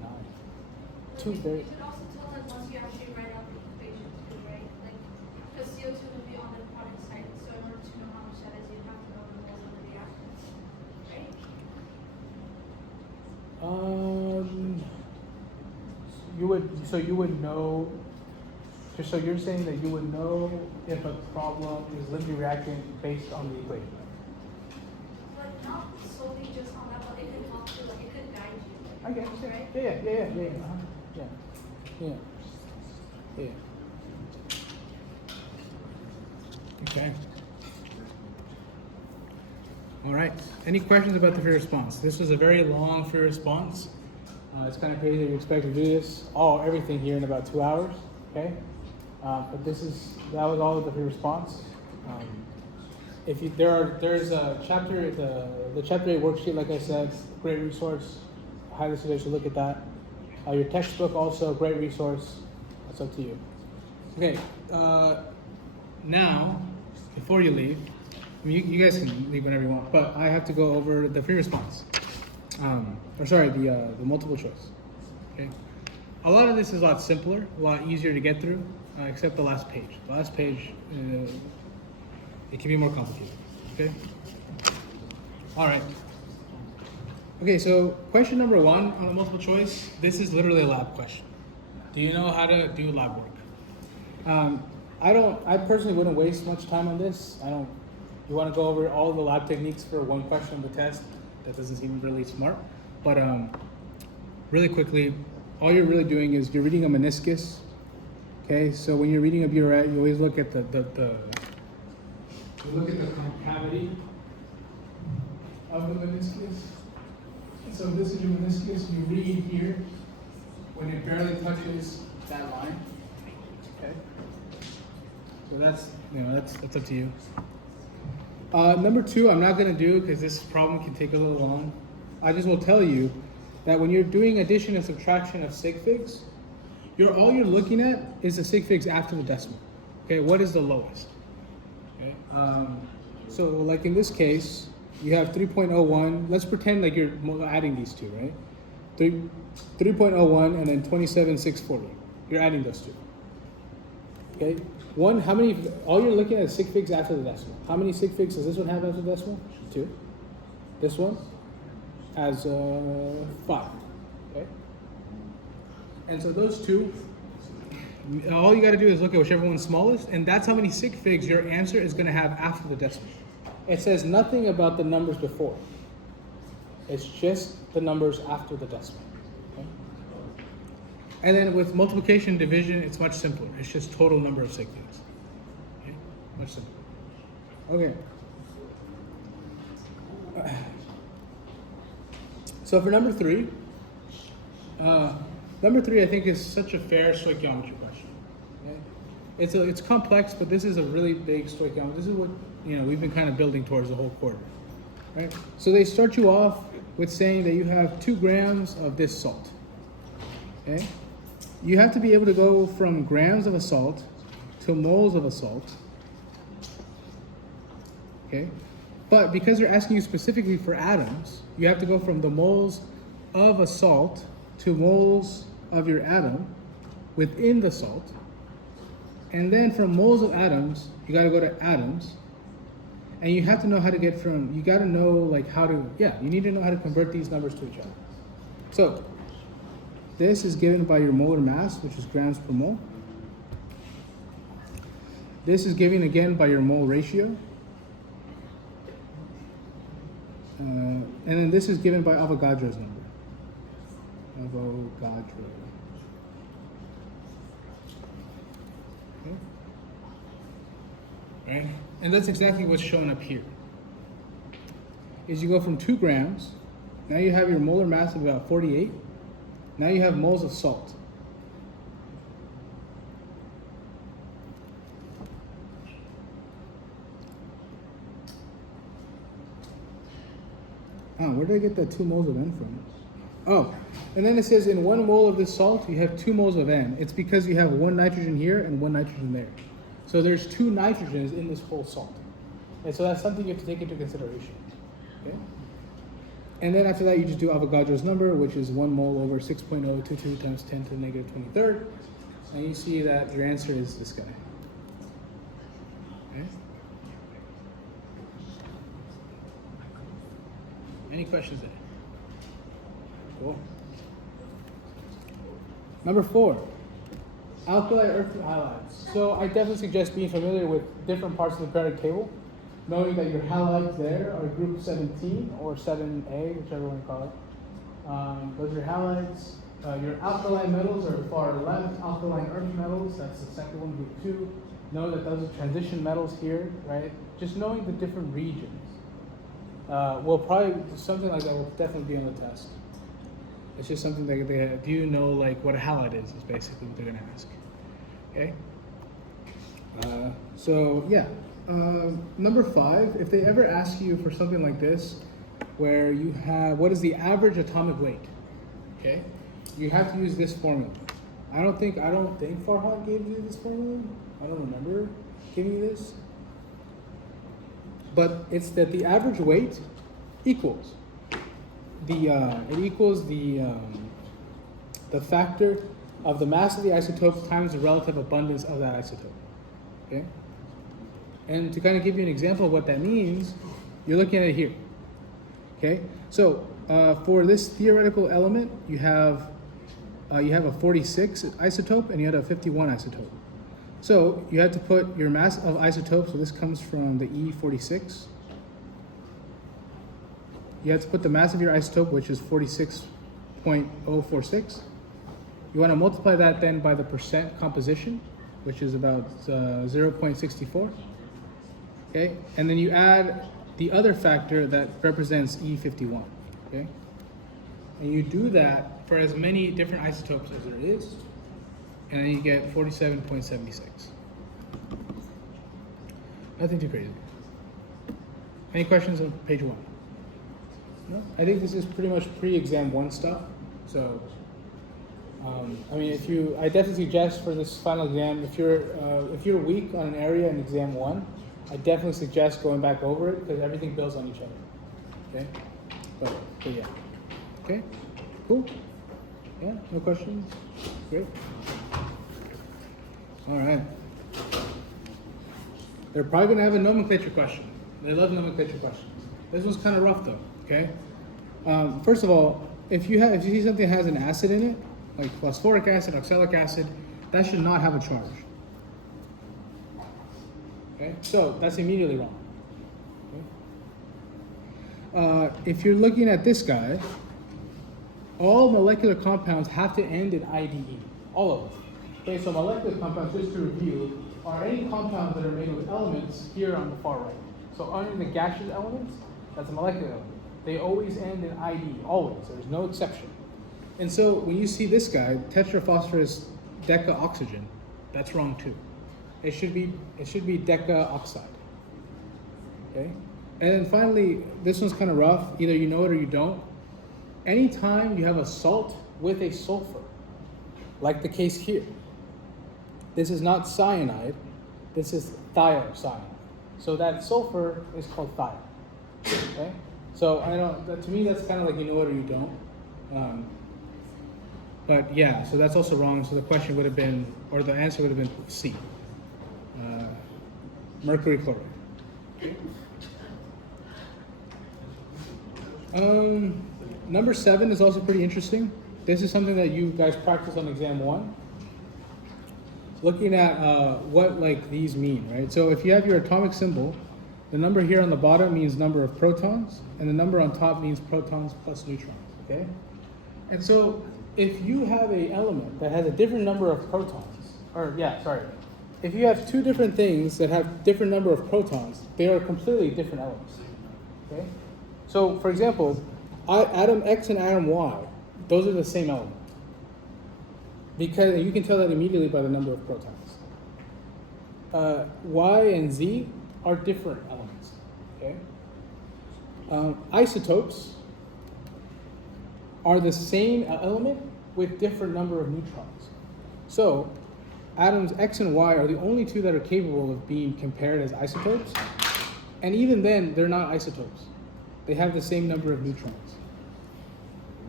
Two very. you could also tell that once you actually write out the equation too, right? Like, because CO2 would be on the product side, so in order to know how much that is, you have to know the moles of the reactants, right? You would know. So you're saying that you would know if a problem is limiting reactant based on the equation. Like, not solely just on that, but it could help you, like, it could guide you. I get you. Right? Yeah. Okay. All right. Any questions about the free response? This was a very long free response. It's kind of crazy that you expect to do this everything here in about 2 hours. Okay. But that was all of the free response. There's a chapter, the chapter 8 worksheet, like I said, great resource. I highly suggest you look at that. Your textbook also a great resource. That's up to you. Okay. Now, before you leave, I mean, you guys can leave whenever you want, but I have to go over the free response. The multiple choice. Okay. A lot of this is a lot simpler, a lot easier to get through, except the last page. The last page, it can be more complicated. Okay. All right. Okay, so question number 1 on the multiple choice. This is literally a lab question. Do you know how to do lab work? I personally wouldn't waste much time on this. You want to go over all the lab techniques for one question on the test. That doesn't seem really smart. But really quickly, all you're really doing is you're reading a meniscus. Okay, so when you're reading a burette, you always look at the concavity of the meniscus. So this is your meniscus. You read here when it barely touches that line. Okay. So that's up to you. Number 2, I'm not going to do because this problem can take a little long. I just will tell you that when you're doing addition and subtraction of sig figs, all you're looking at is the sig figs after the decimal. Okay, what is the lowest? Okay. So like in this case, you have 3.01. Let's pretend like you're adding these two, right? 3.01 and then 27,640. You're adding those two. Okay. One, how many? All you're looking at is sig figs after the decimal. How many sig figs does this one have after the decimal? 2. This one has 5. Okay. And so those two, all you got to do is look at whichever one's smallest, and that's how many sig figs your answer is going to have after the decimal. It says nothing about the numbers before. It's just the numbers after the decimal. Okay? And then with multiplication and division, it's much simpler. It's just total number of sig figs. Okay? Much simpler. Okay. So for number 3, I think is such a fair stoichiometry question. Okay? It's complex, but this is a really big stoichiometry. This is what we've been kind of building towards the whole quarter. Right? So they start you off with saying that you have 2 grams of this salt. Okay? You have to be able to go from grams of a salt to moles of a salt. Okay? But because they're asking you specifically for atoms, you have to go from the moles of a salt to moles of your atom within the salt. And then from moles of atoms, you got to go to atoms. And you have to know how to get from, you got to know like how to, you need to know how to convert these numbers to each other. So this is given by your molar mass, which is grams per mole. This is given again by your mole ratio. And then this is given by Avogadro's number. Avogadro. Okay. Right? And that's exactly what's shown up here. Is you go from 2 grams, now you have your molar mass of about 48. Now you have moles of salt. Where did I get that 2 moles of N from? Oh, and then it says in 1 mole of this salt, you have 2 moles of N. It's because you have 1 nitrogen here and 1 nitrogen there. So there's 2 nitrogens in this whole salt. And so that's something you have to take into consideration. Okay? And then after that, you just do Avogadro's number, which is 1 mole over 6.022 times 10 to the negative 23rd. And you see that your answer is this guy. Okay? Any questions there? Cool. Number 4, alkali earth halides. So I definitely suggest being familiar with different parts of the periodic table, knowing that your halides there are group 17 or 7A, whichever one you call it. Those are your halides. Your alkali metals are far left. Alkaline earth metals, that's the second one, group 2. Know that those are transition metals here, right? Just knowing the different regions. Will probably, something like that will definitely be on the test. It's just something that they do you know like what a halide is basically what they're gonna ask. Okay? Number 5, if they ever ask you for something like this, where you have, what is the average atomic weight? Okay? You have to use this formula. I don't think Farahat gave you this formula. I don't remember giving you this. But it's that the average weight equals the factor of the mass of the isotope times the relative abundance of that isotope. Okay? And to kind of give you an example of what that means, you're looking at it here. Okay? So for this theoretical element, you have a 46 isotope and you have a 51 isotope. So you have to put your mass of isotope, so this comes from the E46. You have to put the mass of your isotope, which is 46.046. You want to multiply that then by the percent composition, which is about 0.64. Okay, and then you add the other factor that represents E51. Okay, and you do that for as many different isotopes as there is, and then you get 47.76. Nothing too crazy. Any questions on page 1? No? I think this is pretty much pre-exam 1 stuff. So, I mean, I definitely suggest for this final exam, if you're weak on an area in exam 1, I definitely suggest going back over it because everything builds on each other. Okay, but yeah. Okay, cool. Yeah, no questions. Great. All right. They're probably gonna have a nomenclature question. They love nomenclature questions. This one's kind of rough though. Okay. First of all, if you see something that has an acid in it, like phosphoric acid, oxalic acid, that should not have a charge. Okay, so that's immediately wrong. Okay. If you're looking at this guy, all molecular compounds have to end in IDE, all of them. Okay, so molecular compounds, just to review, are any compounds that are made with elements here on the far right. So under the gaseous elements, that's a molecular element. They always end in IDE, always. There's no exception. And so when you see this guy, tetraphosphorus decaoxygen, that's wrong too. It should be deca oxide. Okay? And then finally, this one's kind of rough. Either you know it or you don't. Anytime you have a salt with a sulfur, like the case here, this is not cyanide, this is thiocyanide. So that sulfur is called thio. Okay? So to me that's kind of like you know it or you don't. But yeah, so that's also wrong. So the question would have been, or the answer would have been C. Mercury chloride. Number 7 is also pretty interesting. This is something that you guys practice on exam 1. Looking at what like these mean, right? So if you have your atomic symbol, the number here on the bottom means number of protons, and the number on top means protons plus neutrons, okay? And so if you have an element that has a different number of protons, if you have two different things that have different number of protons, they are completely different elements, okay? So for example, atom X and atom Y, those are the same element. Because you can tell that immediately by the number of protons. Y and Z are different elements, okay? Isotopes are the same element with different number of neutrons. So atoms X and Y are the only two that are capable of being compared as isotopes. And even then, they're not isotopes. They have the same number of neutrons.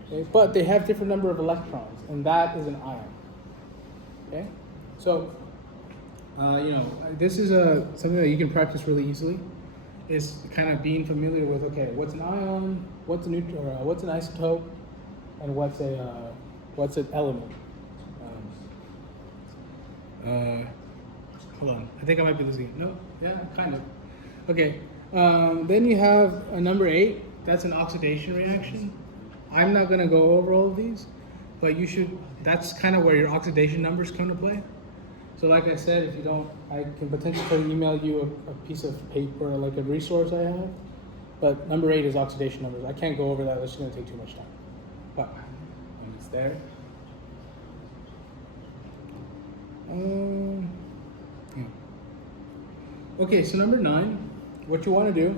Okay? But they have different number of electrons, and that is an ion. Okay? So, this is something that you can practice really easily. Is kind of being familiar with, okay, what's an ion, what's a neutron, what's an isotope, and what's an element. Hold on, I think I might be losing it. No, yeah, kind of. Okay, then you have a number 8. That's an oxidation reaction. I'm not going to go over all of these, but you should. That's kind of where your oxidation numbers come to play. So like I said, if you don't, I can potentially email you a piece of paper, like a resource I have. But number 8 is oxidation numbers. I can't go over that. That's going to take too much time. But when it's there. Yeah. Okay, so number 9, what you want to do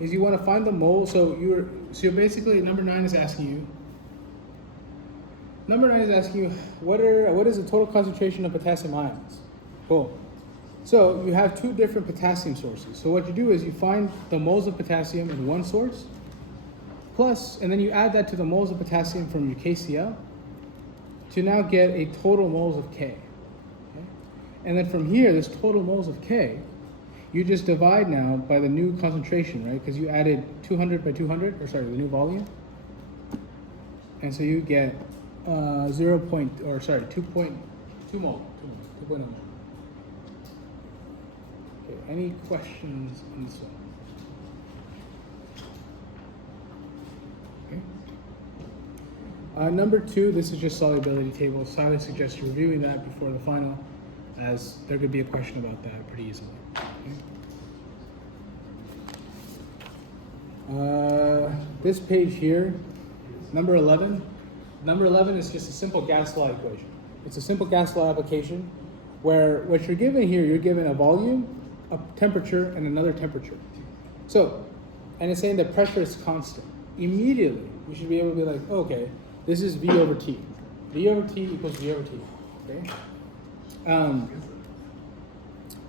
is you want to find the mole. So you're basically, number 9 is asking you. Number 9 is asking you, what is the total concentration of potassium ions? Cool. So you have 2 different potassium sources. So what you do is you find the moles of potassium in one source, and then you add that to the moles of potassium from your KCl to now get a total moles of K. Okay? And then from here, this total moles of K, you just divide now by the new concentration, right? Because you added 200 by 200, the new volume. And so you get 2.2 mole. Okay, any questions on this one? Okay. Number 2, this is just solubility table. So I would suggest you reviewing that before the final, as there could be a question about that pretty easily. Okay. This page here, number 11. Number 11 is just a simple gas law equation. It's a simple gas law application where what you're given here, you're given a volume, a temperature, and another temperature. So, and it's saying the pressure is constant. Immediately, you should be able to be like, okay, this is V over T. V over T equals V over T, okay?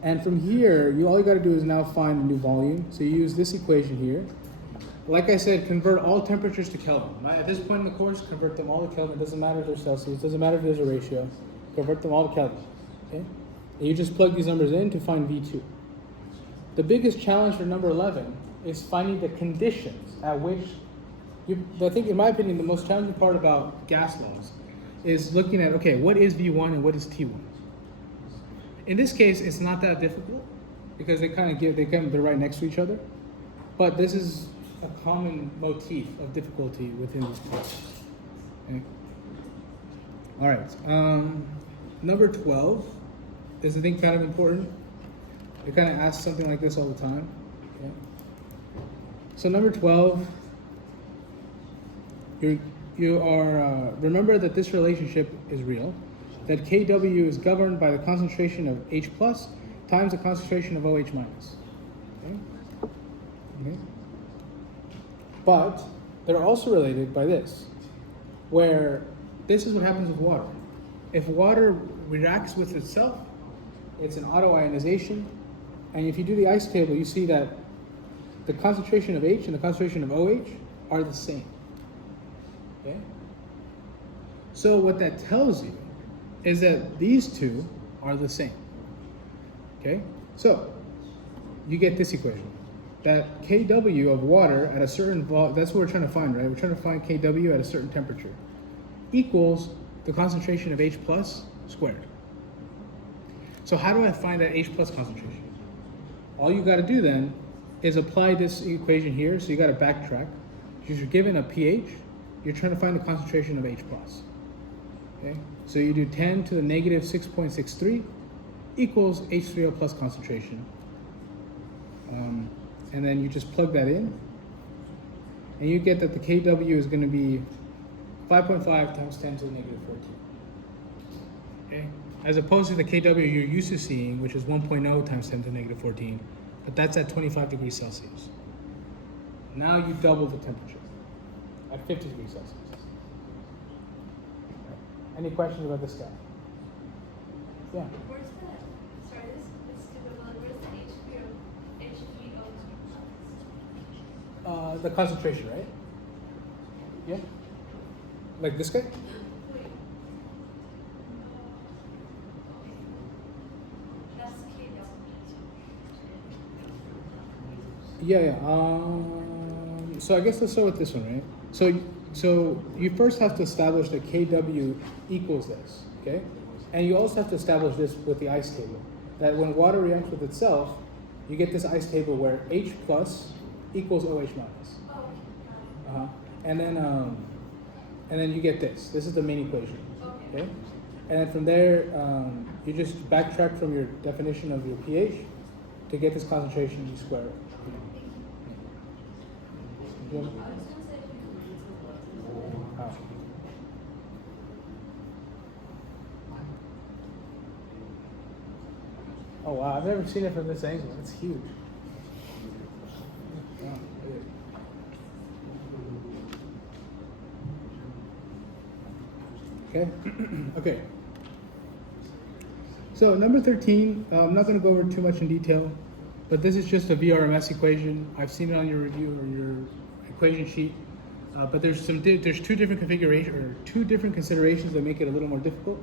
And from here, all you gotta do is now find a new volume. So you use this equation here. like I said, convert all temperatures to Kelvin. Right? At this point in the course, convert them all to Kelvin. It doesn't matter if they're Celsius. It doesn't matter if there's a ratio. Convert them all to Kelvin. Okay? And you just plug these numbers in to find V2. The biggest challenge for number 11 is finding the conditions at which I think, in my opinion, the most challenging part about gas laws is looking at, okay, what is V1 and what is T1? In this case, it's not that difficult because they're right next to each other. But this is a common motif of difficulty within these courses. Okay? All right. Number 12 is, I think, kind of important. They kind of ask something like this all the time. Okay? So number 12, remember that this relationship is real, that Kw is governed by the concentration of H plus times the concentration of OH minus. Okay? Okay. But they're also related by this, where this is what happens with water. If water reacts with itself, it's an autoionization, and if you do the ice table, you see that the concentration of H and the concentration of OH are the same. Okay? So what that tells you is that these two are the same. Okay? So you get this equation. That Kw of water at a certain that's what we're trying to find, right? We're trying to find Kw at a certain temperature equals the concentration of H plus squared. So how do I find that H plus concentration? All you got to do then is apply this equation here. So you got to backtrack. Because you're given a pH, you're trying to find the concentration of H plus. Okay? So you do 10 to the negative 6.63 equals H3O plus concentration. And then you just plug that in, and you get that the Kw is going to be 5.5 times 10 to the negative 14. Okay? As opposed to the Kw you're used to seeing, which is 1.0 times 10 to the negative 14, but that's at 25 degrees Celsius. Now you double the temperature at 50 degrees Celsius. Any questions about this guy? Yeah. Where's the, sorry, this is stupid, but where's the HPO? The concentration, right? Yeah. Like this guy? Wait. That's KW. Yeah. So I guess let's start with this one, right? So you first have to establish that Kw equals this, okay? And you also have to establish this with the ice table. That when water reacts with itself, you get this ice table where H plus equals OH minus. Oh, And then you get this. This is the main equation. okay. Okay? And then from there, you just backtrack from your definition of your pH to get this concentration, you square it. I was gonna say, Oh wow, I've never seen it from this angle. It's huge. Wow. Okay. Okay. So number 13, I'm not going to go over too much in detail, but this is just a VRMS equation. I've seen it on your review or your equation sheet, but there's two different configurations or two different considerations that make it a little more difficult.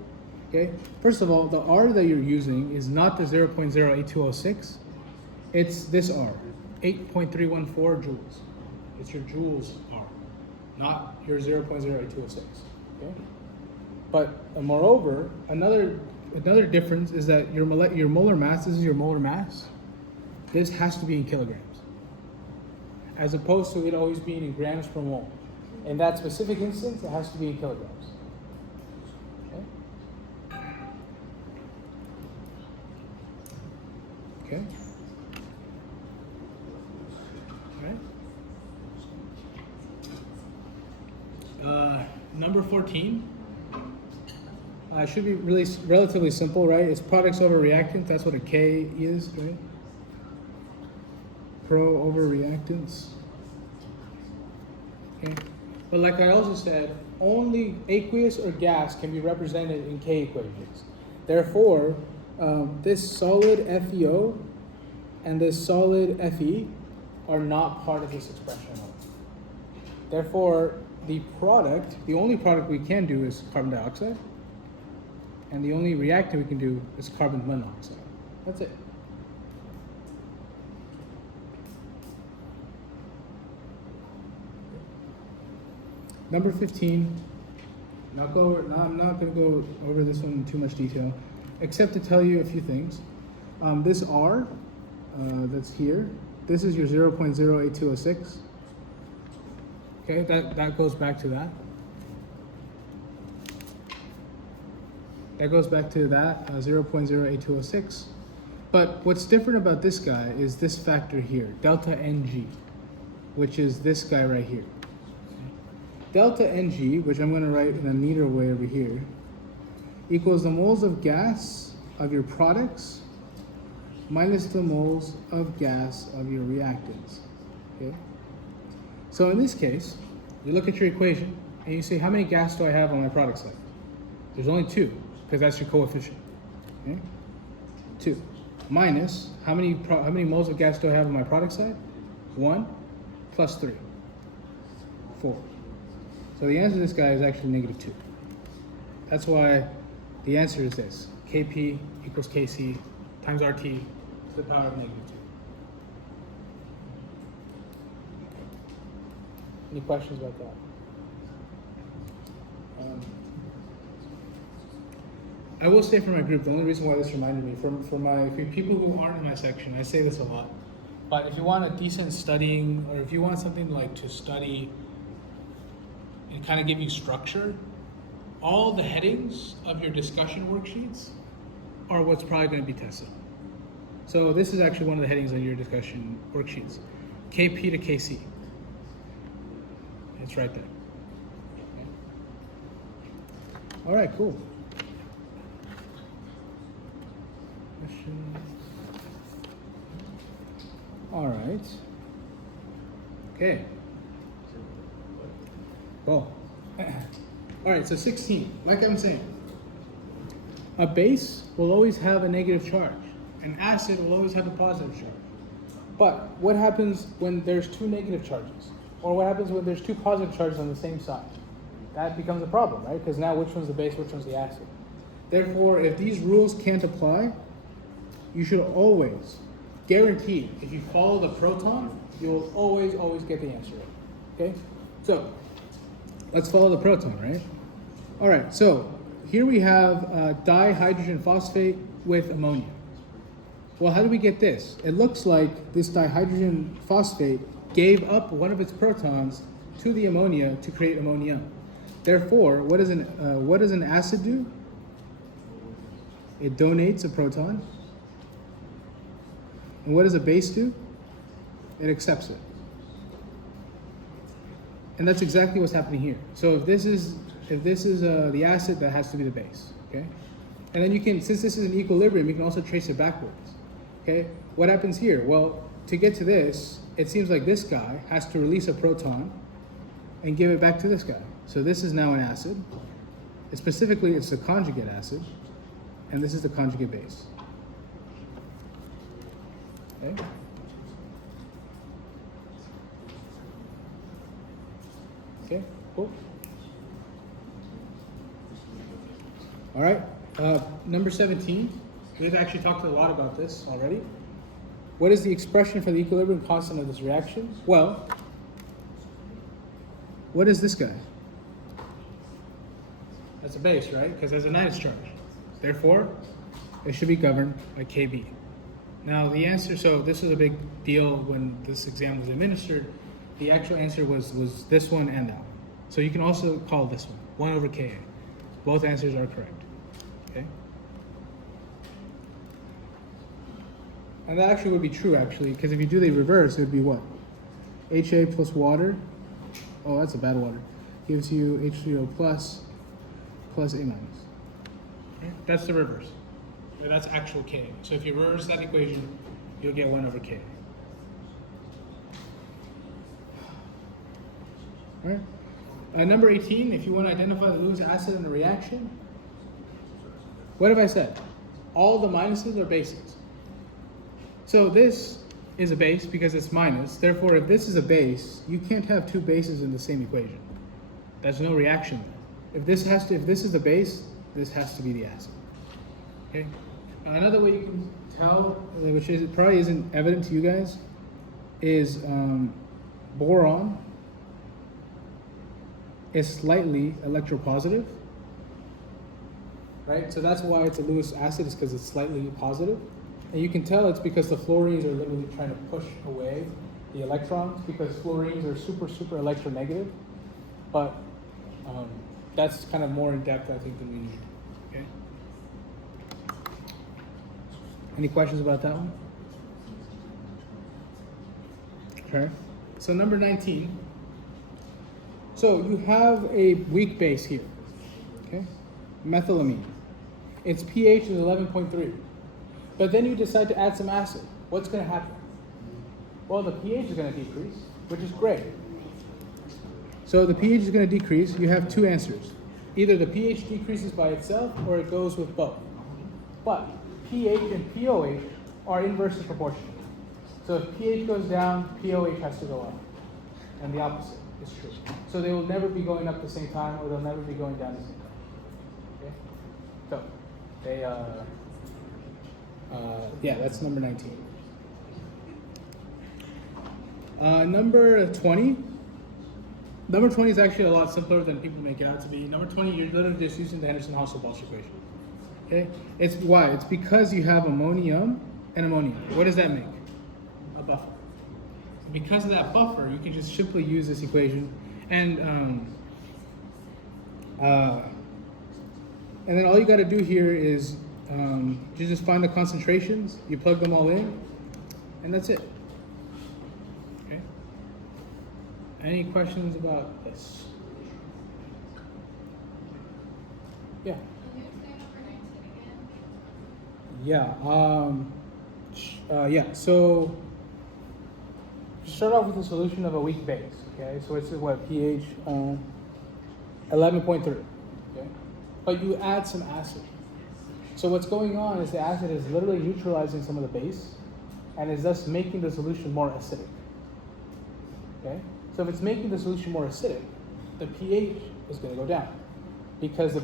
Okay. First of all, the R that you're using is not the 0.08206. It's this R, 8.314 joules. It's your joules R, not your 0.08206. Okay. But moreover, another difference is that your molar mass, this is your molar mass, this has to be in kilograms, as opposed to it always being in grams per mole. In that specific instance, it has to be in kilograms. Okay? All right. Number 14. Should be really relatively simple, right? It's products over reactants. That's what a K is, right? Pro over reactants. Okay. But like I also said, only aqueous or gas can be represented in K equations. Therefore, this solid FeO and this solid Fe are not part of this expression at all. Therefore, the only product we can do is carbon dioxide, and the only reactant we can do is carbon monoxide. That's it. Number 15. I'm not going to go over this one in too much detail, except to tell you a few things. This R that's here, this is your 0.08206. Okay, that goes back to that. That goes back to that 0.08206. But what's different about this guy is this factor here, delta Ng, which is this guy right here. Delta Ng, which I'm going to write in a neater way over here, equals the moles of gas of your products minus the moles of gas of your reactants. Okay? So in this case, you look at your equation and you say, how many gas do I have on my product side? There's only 2, because that's your coefficient. Okay? 2. Minus, how many moles of gas do I have on my product side? 1 plus 3. 4. So the answer to this guy is actually -2. That's why the answer is this. Kp equals Kc times RT to the power of -2. Any questions about that? I will say for my group, the only reason why this reminded me, for people who aren't in my section, I say this a lot, but if you want a decent studying, or if you want something like to study and kind of give you structure, all the headings of your discussion worksheets are what's probably going to be tested. So this is actually one of the headings on your discussion worksheets. Kp to Kc. It's right there. Okay. All right, cool. Question. All right. Okay. Cool. All right, so 16. Like I'm saying, a base will always have a negative charge. An acid will always have a positive charge. But what happens when there's 2 negative charges? Or what happens when there's 2 positive charges on the same side? That becomes a problem, right? Because now which one's the base, which one's the acid? Therefore, if these rules can't apply, you should always guarantee, if you follow the proton, you'll always get the answer right. Okay? So, let's follow the proton, right? All right, so here we have dihydrogen phosphate with ammonia. Well, how do we get this? It looks like this dihydrogen phosphate gave up one of its protons to the ammonia to create ammonium. Therefore, what does an acid do? It donates a proton. And what does a base do? It accepts it. And that's exactly what's happening here. So if this is the acid, that has to be the base. Okay. And then you can, since this is an equilibrium, you can also trace it backwards. Okay. What happens here? Well, to get to this, it seems like this guy has to release a proton and give it back to this guy. So this is now an acid. Specifically, it's the conjugate acid, and this is the conjugate base. Okay. Okay, cool. All right, number 17. We've actually talked a lot about this already. What is the expression for the equilibrium constant of this reaction? Well, what is this guy? That's a base, right? Because there's a minus charge. Therefore, it should be governed by Kb. Now the answer, so this was a big deal when this exam was administered. The actual answer was this one and that one. So you can also call this one 1 over Ka. Both answers are correct. Okay. And that actually would be true, actually, because if you do the reverse, it would be what? HA plus water. Oh, that's a bad water. Gives you H3O plus A minus. Okay. That's the reverse. That's actual Ka. So if you reverse that equation, you'll get 1 over Ka. All right. Number 18, if you want to identify the Lewis acid in a reaction, what have I said? All the minuses are bases. So this is a base because it's minus. Therefore, if this is a base, you can't have two bases in the same equation. There's no reaction there. If this is the base, this has to be the acid. Okay. Another way you can tell, which is probably isn't evident to you guys, is boron is slightly electropositive. Right? So that's why it's a Lewis acid, is because it's slightly positive. And you can tell it's because the fluorines are literally trying to push away the electrons, because fluorines are super, super electronegative. But that's kind of more in depth, I think, than we need. Okay. Any questions about that one? Okay. So number 19. So you have a weak base here. Okay. Methylamine. Its pH is 11.3. But then you decide to add some acid. What's going to happen? Well, the pH is going to decrease, which is great. So the pH is going to decrease. You have two answers. Either the pH decreases by itself or it goes with both. But pH and pOH are inversely proportional. So if pH goes down, pOH has to go up. And the opposite is true. So they will never be going up at the same time, or they'll never be going down at the same time. Okay? So they, yeah, that's number 19. Number 20. Number 20 is actually a lot simpler than people make it out to be. Number 20, you're literally just using the Henderson-Hasselbalch equation. Okay? It's why? It's because you have ammonium and ammonium. What does that make? A buffer. Because of that buffer, you can just simply use this equation, and then all you got to do here is you just find the concentrations, you plug them all in, and that's it. Okay. Any questions about this? Yeah. Can you explain number 19 again? Yeah. Yeah. So start off with the solution of a weak base. Okay. So it's what, pH 11.3. Okay. But you add some acid. So what's going on is the acid is literally neutralizing some of the base, and is thus making the solution more acidic. Okay. So if it's making the solution more acidic, the pH is going to go down, because the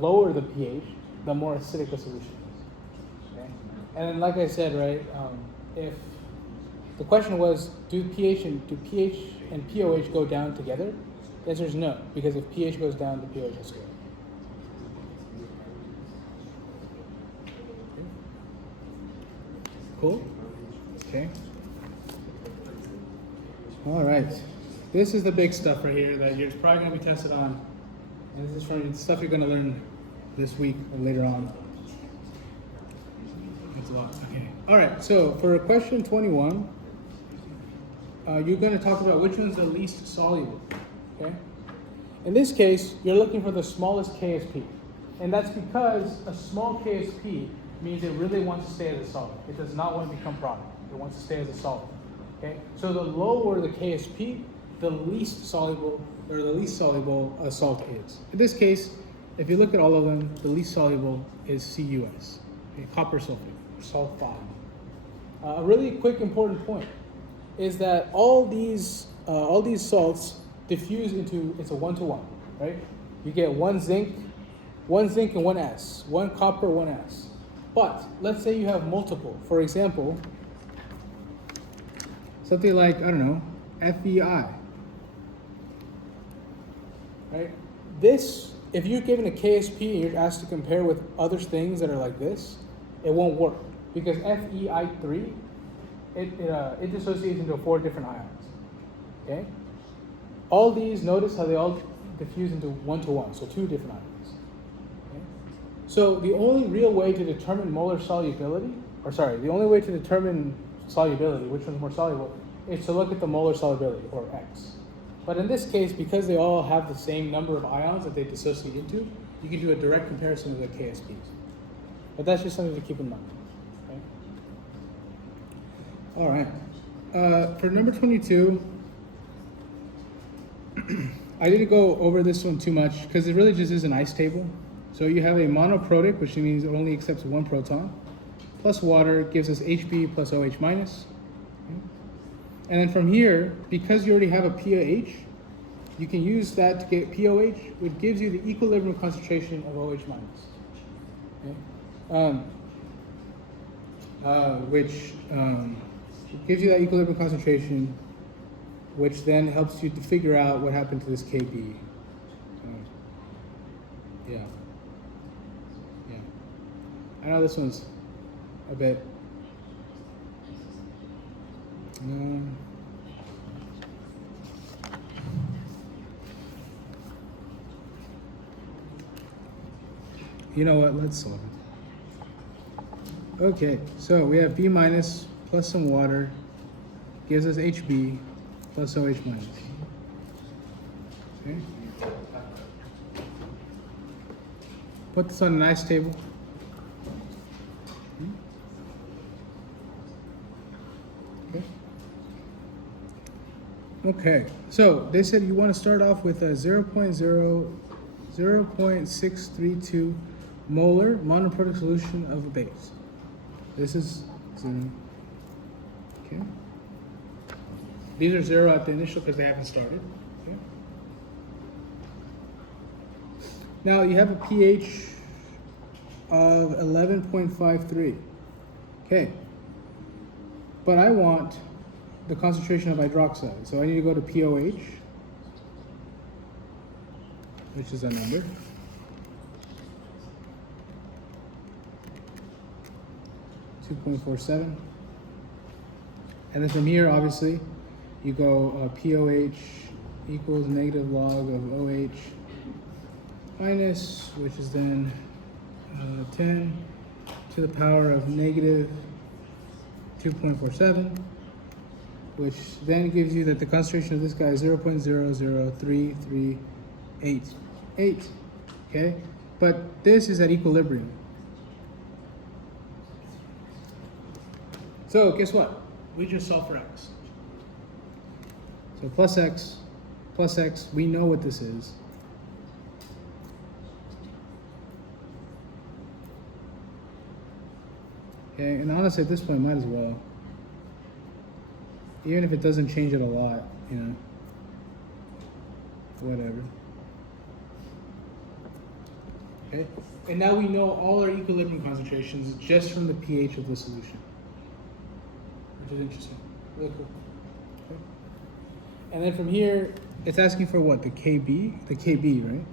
lower the pH, the more acidic the solution is. Okay. And then, like I said, right, if the question was, do pH and pOH go down together? The answer is no, because if pH goes down, the pOH has to go up. Cool? Okay. All right. This is the big stuff right here that you're probably going to be tested on. And this is from stuff you're going to learn this week or later on. That's a lot. Okay. All right. So for question 21, you're going to talk about which one's the least soluble. Okay. In this case, you're looking for the smallest KSP. And that's because a small KSP means it really wants to stay as a solid. It does not want to become product. It wants to stay as a solid. Okay? So the lower the KSP, the least soluble a salt is. In this case, if you look at all of them, the least soluble is CuS, okay? Copper sulfate, sulfide. A really quick important point is that all these salts diffuse into, it's a 1-to-1, right? You get one zinc and one S, one copper, one S. But let's say you have multiple. For example, something like, I don't know, FeI. Right? This, if you're given a KSP and you're asked to compare with other things that are like this, it won't work. Because FeI3, it dissociates into 4 different ions. Okay? All these, notice how they all diffuse into 1-to-1, so 2 different ions. So the only real way to determine molar solubility, the only way to determine solubility, which one's more soluble, is to look at the molar solubility, or X. But in this case, because they all have the same number of ions that they dissociate into, you can do a direct comparison of the KSPs. But that's just something to keep in mind. Okay? All right. For number 22, I didn't go over this one too much because it really just is an ice table. So you have a monoprotic, which means it only accepts 1 proton, plus water gives us Hb plus OH minus. And then from here, because you already have a pH, you can use that to get POH, which gives you the equilibrium concentration of OH minus. Okay? Which gives you that equilibrium concentration, which then helps you to figure out what happened to this Kb. Yeah. Yeah. I know this one's a bit. You know what? Let's solve it. Okay, so we have B minus plus some water gives us HB plus OH minus. Okay. Put this on an ice table. Okay. Okay, so they said you want to start off with a 0.632 molar monoprotic solution of a base. This is 0. Okay. These are 0 at the initial because they haven't started. Okay. Now you have a pH of 11.53. Okay. But I want the concentration of hydroxide. So I need to go to POH, which is a number. .47, and then from here, obviously, you go POH equals negative log of OH minus, which is then 10 to the power of negative 2.47, which then gives you that the concentration of this guy is 0.00338. Okay, but this is at equilibrium. So guess what? We just solve for x. So plus x, we know what this is. Okay, and honestly at this point might as well. Even if it doesn't change it a lot, you know. Whatever. Okay, and now we know all our equilibrium concentrations just from the pH of the solution. Which is interesting. Really cool. Okay. And then from here, it's asking for what? The KB? The KB, right?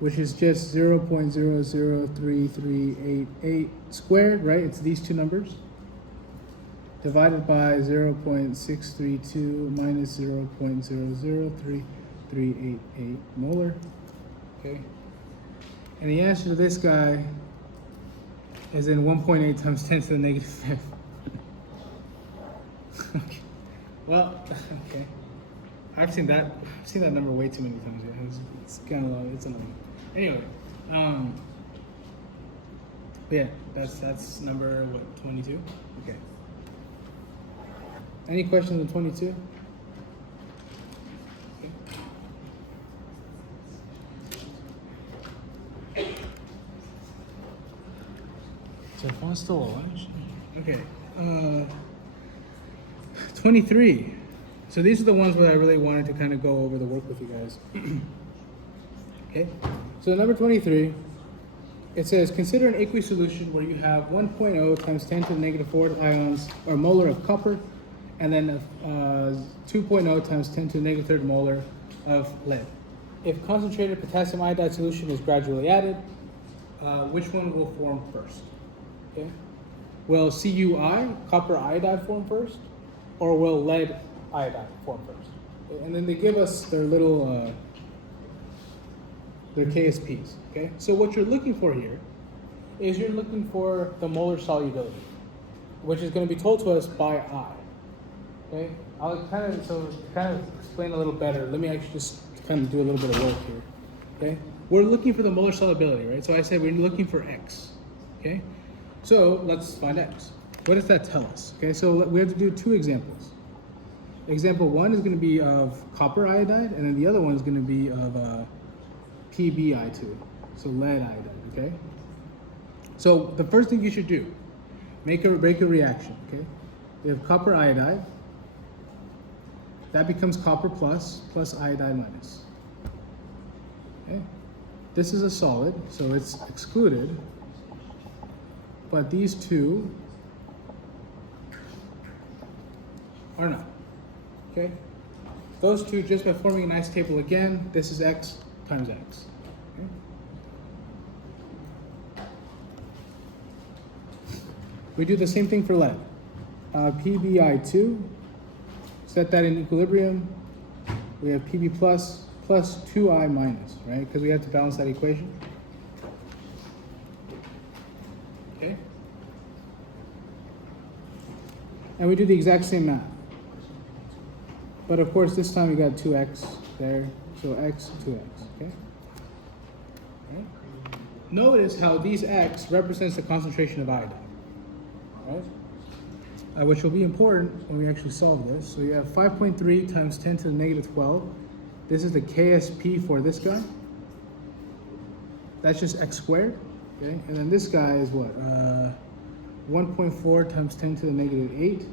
Which is just 0.003388 squared, right? It's these two numbers. Divided by 0.632 minus 0.003388 molar. Okay. And the answer to this guy is in 1.8 times 10 to the negative 5th. Okay. Well, okay. I've seen that number way too many times. Yeah. It's kind of low. It's annoying. Anyway, but yeah, that's number what, 22? Okay. Any questions on 22? Okay. So phone's still alive. Okay. 23. So these are the ones where I really wanted to kind of go over the work with you guys. Okay. So number 23, it says consider an aqueous solution where you have 1.0 times 10 to the negative 4 ions or molar of copper, and then 2.0 times 10 to the negative 3rd molar of lead. If concentrated potassium iodide solution is gradually added, which one will form first? Okay. Will CuI, copper iodide, form first? Or will lead iodide form first? And then they give us their little, their KSPs, okay? So what you're looking for here is you're looking for the molar solubility, which is going to be told to us by I, okay? I'll kind of explain a little better. Let me actually just kind of do a little bit of work here, okay? We're looking for the molar solubility, right? So I said we're looking for X, okay? So let's find X. What does that tell us? Okay, so we have to do two examples. Example 1 is going to be of copper iodide, and then the other one is going to be of PbI2, so lead iodide, okay? So the first thing you should do, break a reaction, okay? We have copper iodide. That becomes copper plus iodide minus. Okay. This is a solid, so it's excluded. But these two are not. Okay? Those two, just by forming a nice table again, this is X times X. Okay? We do the same thing for lead. PBI2, set that in equilibrium. We have PB plus 2I minus, right? Because we have to balance that equation. Okay? And we do the exact same math. But of course, this time we got 2x there, so x, 2x, okay? Right? Notice how these x represents the concentration of iodine, right? Which will be important when we actually solve this. So you have 5.3 times 10 to the negative 12. This is the KSP for this guy. That's just x squared, okay? And then this guy is what? 1.4 times 10 to the negative 8.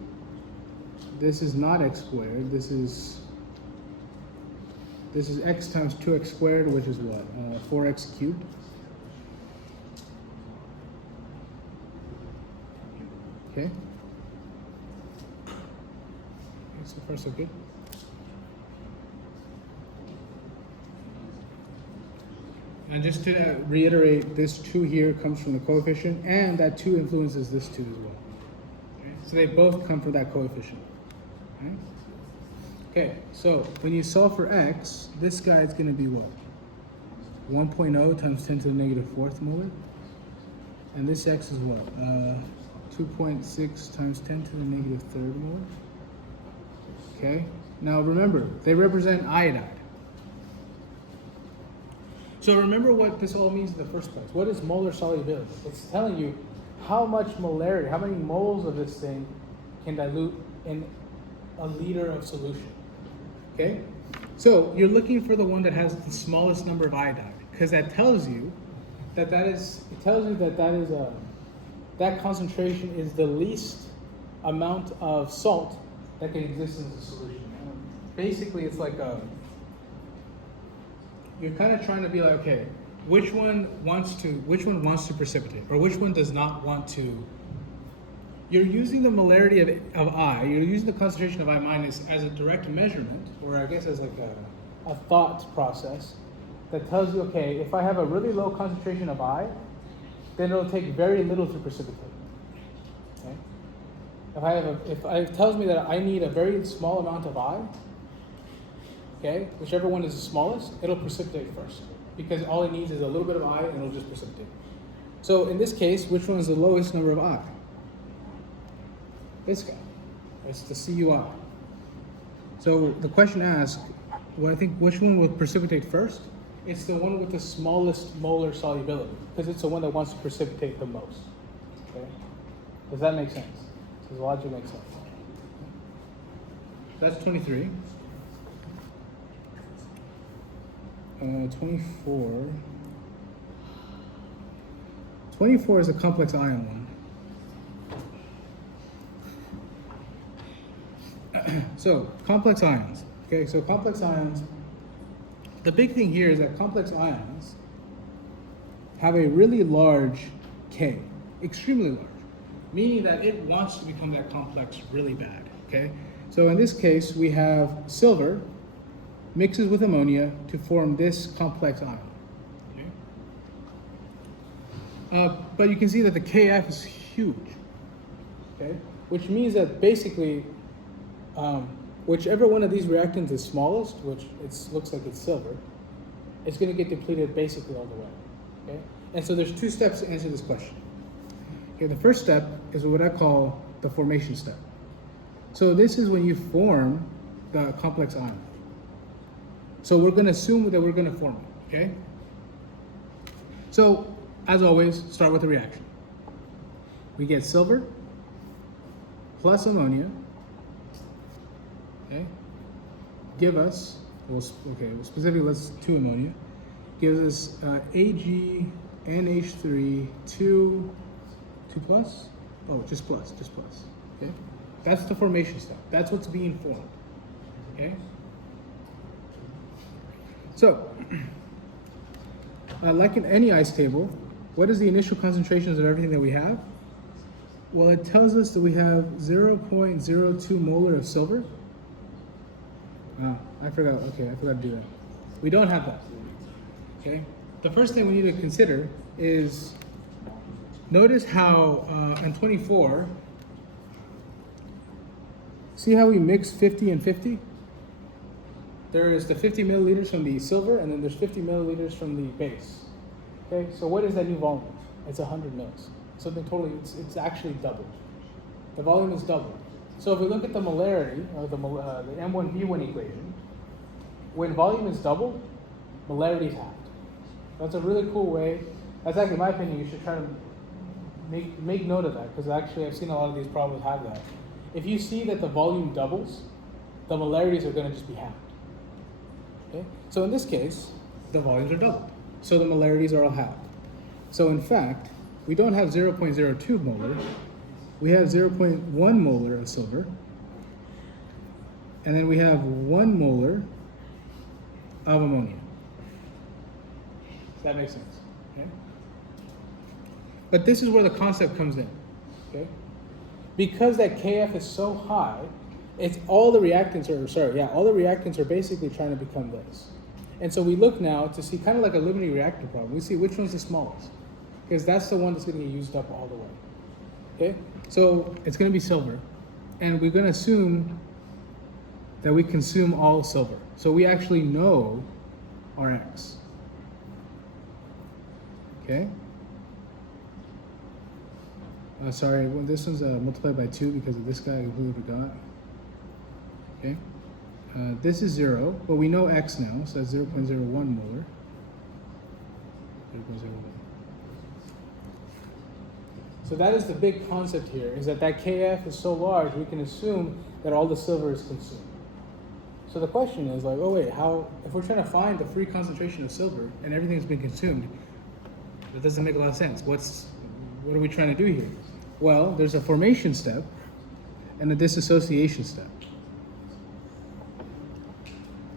This is not x squared. This is x times 2x squared, which is what? 4x cubed. Okay. So far, so good. And just to reiterate, this 2 here comes from the coefficient, and that 2 influences this 2 as well. Okay? So they both come from that coefficient. Okay, so when you solve for x, this guy is going to be what? 1.0 times 10 to the negative 4th molar. And this x is what? 2.6 times 10 to the negative 3rd molar. Okay, now remember, they represent iodide. So remember what this all means in the first place. What is molar solubility? It's telling you how much molarity, how many moles of this thing can dilute in a liter of solution. Okay? So you're looking for the one that has the smallest number of iodide, because that tells you that that concentration is the least amount of salt that can exist in the solution. Basically, it's like you're kind of trying to be like, okay, which one wants to precipitate, or which one does not want to. You're using the molarity of I, you're using the concentration of I minus as a direct measurement, or I guess as like a thought process that tells you, okay, if I have a really low concentration of I, then it'll take very little to precipitate. Okay? If it tells me that I need a very small amount of I, okay, whichever one is the smallest, it'll precipitate first, because all it needs is a little bit of I and it'll just precipitate. So in this case, which one is the lowest number of I? This guy. It's the CUI. So the question asks, well, I think which one will precipitate first? It's the one with the smallest molar solubility, because it's the one that wants to precipitate the most. Okay? Does that make sense? Does the logic make sense? That's 23. 24. 24 is a complex ion one. So, complex ions. Okay, so complex ions, the big thing here is that complex ions have a really large K, extremely large, meaning that it wants to become that complex really bad, okay? So in this case, we have silver mixes with ammonia to form this complex ion. Okay? But you can see that the Kf is huge, okay? Which means that basically, whichever one of these reactants is smallest, which looks like it's silver, it's going to get depleted basically all the way. Okay? And so there's 2 steps to answer this question. Okay, the first step is what I call the formation step. So this is when you form the complex ion. So we're going to assume that we're going to form it. Okay? So as always, start with the reaction. We get silver plus ammonia. Okay, give us, specifically let's 2 ammonia, gives us AgNH3 2 plus? Oh, just plus, okay? That's the formation step. That's what's being formed. Okay? So, like in any ice table, what is the initial concentrations of everything that we have? Well, it tells us that we have 0.02 molar of silver. I forgot. Okay, I forgot to do that. We don't have that. Okay. The first thing we need to consider is notice how on 24. See how we mix 50 and 50? There is the 50 milliliters from the silver, and then there's 50 milliliters from the base. Okay, so what is that new volume? It's 100 mils. So then totally, it's actually doubled. The volume is doubled. So if we look at the molarity, or the M1V1 equation, when volume is doubled, molarity is halved. That's a really cool way. That's actually, in my opinion, you should try to make note of that, because actually I've seen a lot of these problems have that. If you see that the volume doubles, the molarities are going to just be halved. Okay? So in this case, the volumes are doubled. So the molarities are all halved. So in fact, we don't have 0.02 molar. We have 0.1 molar of silver. And then we have 1 molar of ammonia. Does that make sense? Okay? But this is where the concept comes in. Okay? Because that KF is so high, it's all the reactants are basically trying to become this. And so we look now to see kind of like a limiting reactor problem. We see which one's the smallest, because that's the one that's going to get used up all the way. Okay? So it's going to be silver, and we're going to assume that we consume all silver. So we actually know our X. Okay? Sorry, well, this one's multiplied by 2 because of this guy I completely forgot. Okay? This is 0, but we know X now, so that's 0.01 molar. 0.01. So that is the big concept here, is that KF is so large, we can assume that all the silver is consumed. So the question is like, oh wait, if we're trying to find the free concentration of silver and everything's been consumed, that doesn't make a lot of sense. What are we trying to do here? Well, there's a formation step and a dissociation step.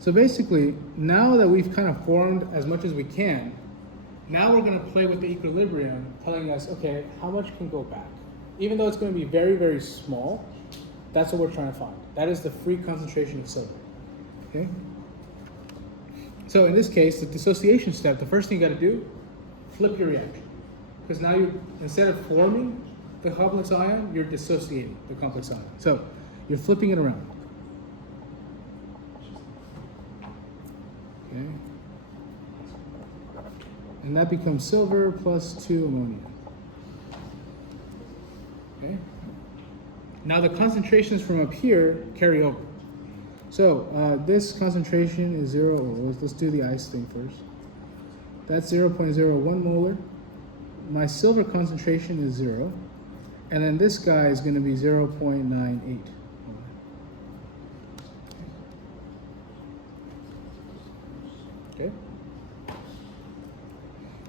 So basically, now that we've kind of formed as much as we can, now we're going to play with the equilibrium, telling us, okay, how much can go back? Even though it's going to be very, very small, that's what we're trying to find. That is the free concentration of silver. Okay? So in this case, the dissociation step, the first thing you got to do, flip your reaction. Because now instead of forming the complex ion, you're dissociating the complex ion. So you're flipping it around. Okay. And that becomes silver plus 2 ammonia. Okay. Now the concentrations from up here carry over. So this concentration is 0. Let's do the ice thing first. That's 0.01 molar. My silver concentration is 0. And then this guy is going to be 0.98. Okay?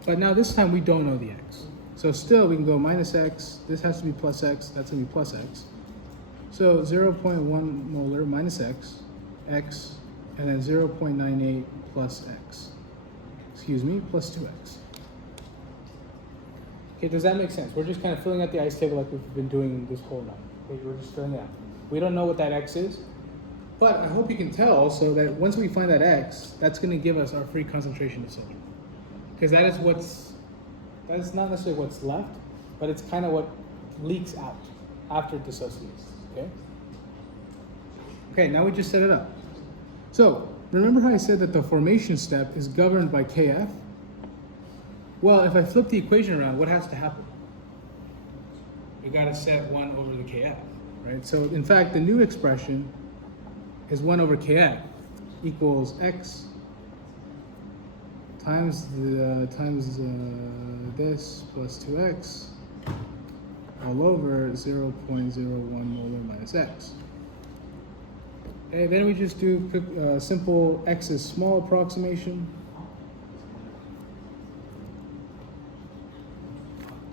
But now this time we don't know the X. So still we can go minus X. This has to be plus X. That's going to be plus X. So 0.1 molar minus X, X, and then 0.98 plus X. Excuse me, plus 2X. Okay, does that make sense? We're just kind of filling out the ice table like we've been doing this whole night. Okay, we're just filling it out. We don't know what that X is, but I hope you can tell also that once we find that X, that's going to give us our free concentration of silver. Because that is not necessarily what's left, but it's kind of what leaks out after it dissociates, okay? Okay, now we just set it up. So, remember how I said that the formation step is governed by KF? Well, if I flip the equation around, what has to happen? We got to set 1 over the KF, right? So, in fact, the new expression is 1 over KF equals X times this plus 2X all over 0.01 molar minus X. Okay, then we just do simple X is small approximation.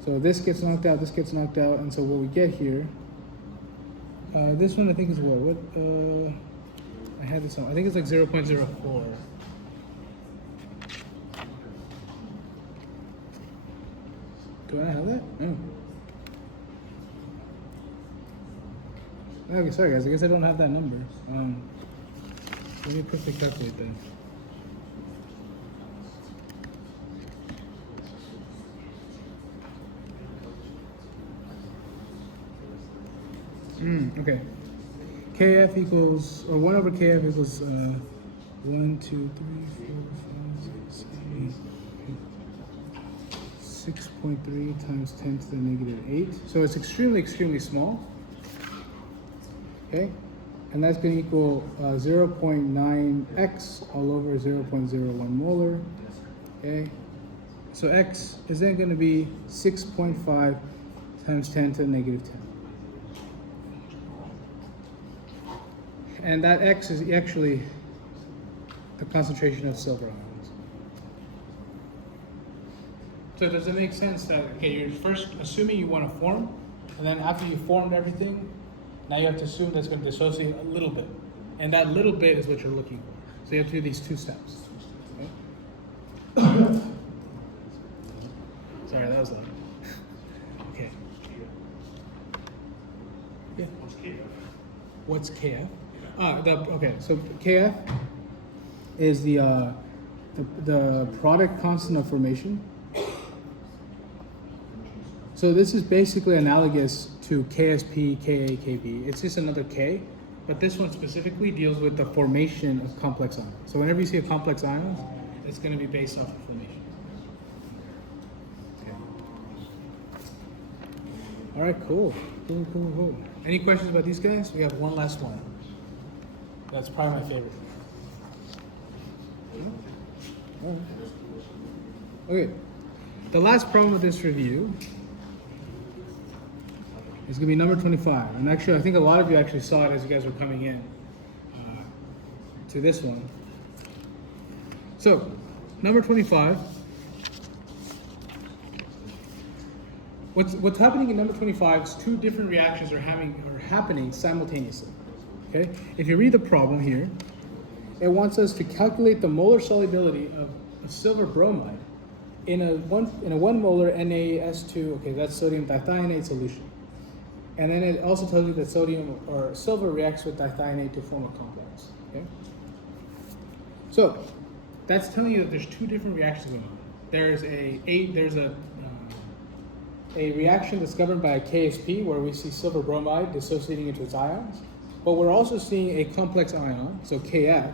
So this gets knocked out, and so what we get here This one I think is what? I had this on. I think it's like 0.04. Do I have that? No. Okay, sorry guys. I guess I don't have that number. Let me quickly calculate that. Okay. KF equals, or 1 over KF equals 1, 2, 3, 4, 5, 6, 6.3 times 10 to the negative 8. So it's extremely, extremely small. Okay. And that's going to equal 0.9x all over 0.01 molar. Okay. So x is then going to be 6.5 times 10 to the negative 10. And that X is actually the concentration of silver ions. So does it make sense that, okay, you're first assuming you want to form, and then after you formed everything, now you have to assume that's going to dissociate a little bit. And that little bit is what you're looking for. So you have to do these 2 steps. Okay? Sorry, that was loud. Okay. Yeah. What's KF? Okay, so KF is the product constant of formation. So this is basically analogous to KSP, KA, KB. It's just another K, but this one specifically deals with the formation of complex ions. So whenever you see a complex ion, it's going to be based off of formation. Okay. All right, cool. Cool. Any questions about these guys? We have one last one. That's probably my favorite. Okay, the last problem of this review is going to be number 25. And actually, I think a lot of you actually saw it as you guys were coming in to this one. So, number 25. What's happening in number 25 is 2 different reactions are happening simultaneously. Okay? If you read the problem here, it wants us to calculate the molar solubility of silver bromide in a 1 molar NaS2, okay, that's sodium dithionate solution. And then it also tells you that sodium or silver reacts with dithionate to form a complex. Okay? So that's telling you that there's 2 different reactions going on. There's a reaction that's governed by a KSP where we see silver bromide dissociating into its ions. But we're also seeing a complex ion, so KF,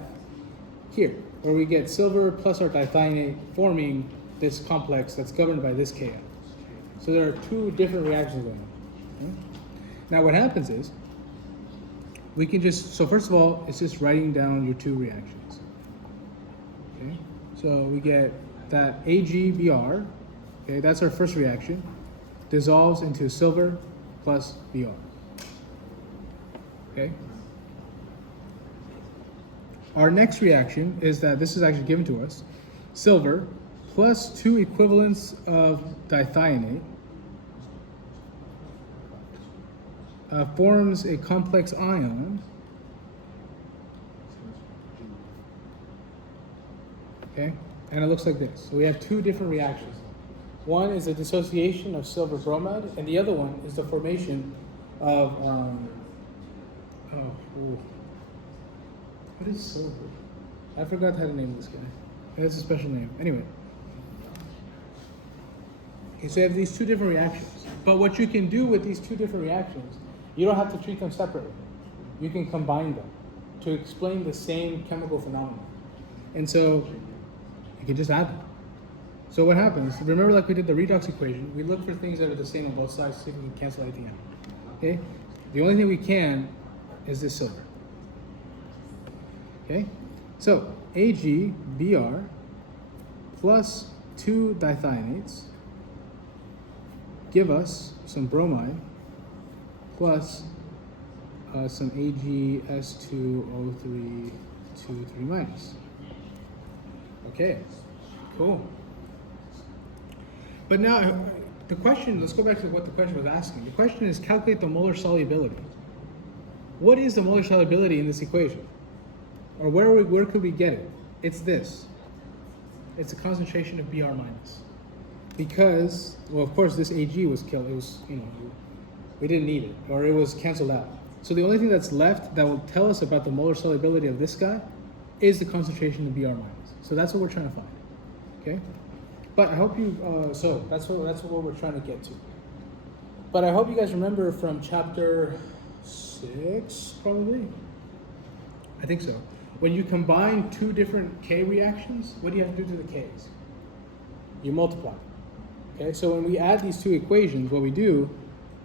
here, where we get silver plus our dithionate forming this complex that's governed by this KF. So there are 2 different reactions going on. Okay? Now what happens is, we can so first of all, it's just writing down your 2 reactions. Okay? So we get that AgBr, okay, that's our first reaction, dissolves into silver plus Br. Okay. Our next reaction is that this is actually given to us. Silver plus 2 equivalents of dithionate forms a complex ion. Okay, and it looks like this. So we have 2 different reactions. One is a dissociation of silver bromide, and the other one is the formation of what is silver? I forgot how to name this guy. It has a special name. Anyway. Okay, so you have these 2 different reactions. But what you can do with these 2 different reactions, you don't have to treat them separately. You can combine them to explain the same chemical phenomenon. And so you can just add them. So what happens, remember like we did the redox equation, we look for things that are the same on both sides to see if we can cancel anything out. Okay? The only thing we can is this silver. Okay? So AgBr plus 2 dithionates give us some bromide plus some AgS2O323 minus. Okay, cool. But now the question, let's go back to what the question was asking. The question is calculate the molar solubility. what is the molar solubility in this equation? Or where could we get it? It's this. It's a concentration of Br minus. Because, well, of course, this Ag was killed. It was, we didn't need it, or it was canceled out. So the only thing that's left that will tell us about the molar solubility of this guy is the concentration of Br minus. So that's what we're trying to find. Okay? But I hope you, so that's what we're trying to get to. But I hope you guys remember from chapter 6, probably? I think so. When you combine two different K reactions, what do you have to do to the Ks? You multiply. Okay, so when we add these two equations, what we do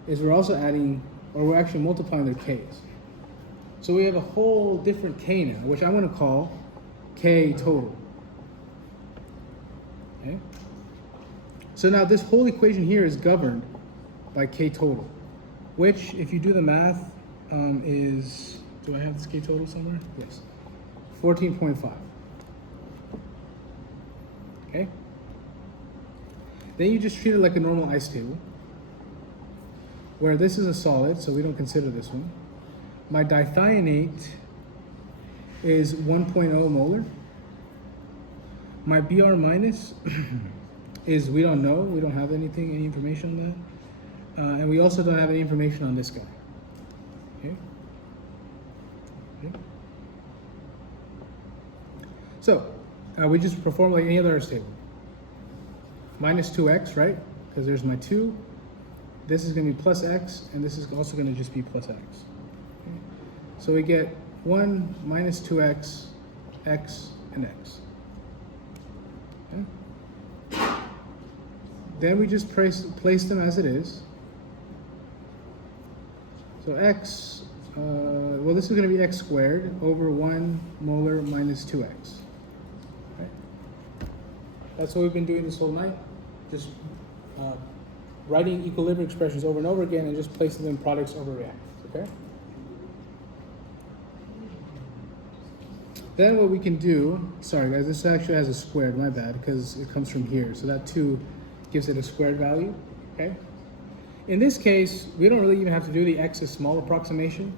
is we're also adding, or we're actually multiplying their Ks. So we have a whole different K now, which I want to call K total. Okay? So now this whole equation here is governed by K total, which, if you do the math, is, do I have this K total somewhere? Yes, 14.5. Okay? Then you just treat it like a normal ice table, where this is a solid, so we don't consider this one. My dithionate is 1.0 molar. My Br minus is, we don't know, we don't have any information on that. And we also don't have any information on this guy. Okay? Okay. So, we just perform like any other ice table. Minus 2x, right? Because there's my 2. This is going to be plus x, and this is also going to just be plus x. Okay? So we get 1 minus 2x, x, and x. Okay? Then we just place them as it is. So x, well, this is going to be x squared over 1 molar minus 2x. Okay? That's what we've been doing this whole night. Just writing equilibrium expressions over and over again and just placing them in products over reactants, okay? Then what we can do, sorry guys, this actually has a squared, my bad, because it comes from here. So that 2 gives it a squared value, okay? In this case, we don't really even have to do the x is small approximation,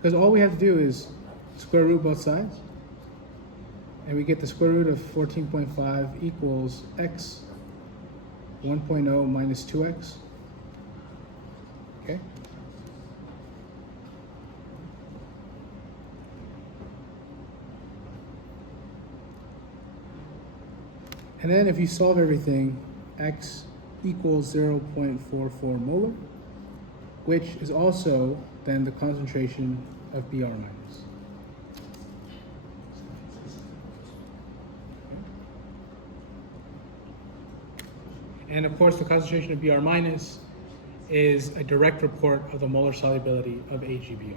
because all we have to do is square root both sides, and we get the square root of 14.5 equals x 1.0 minus 2x. Okay? And then if you solve everything, x equals 0.44 molar, which is also then the concentration of Br minus. And of course, the concentration of Br minus is a direct report of the molar solubility of AgBr.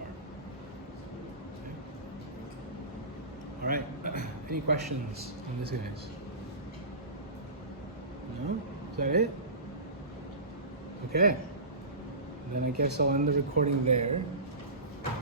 All right, any questions on this, guys? No? Is that it? Okay. Then I guess I'll end the recording there.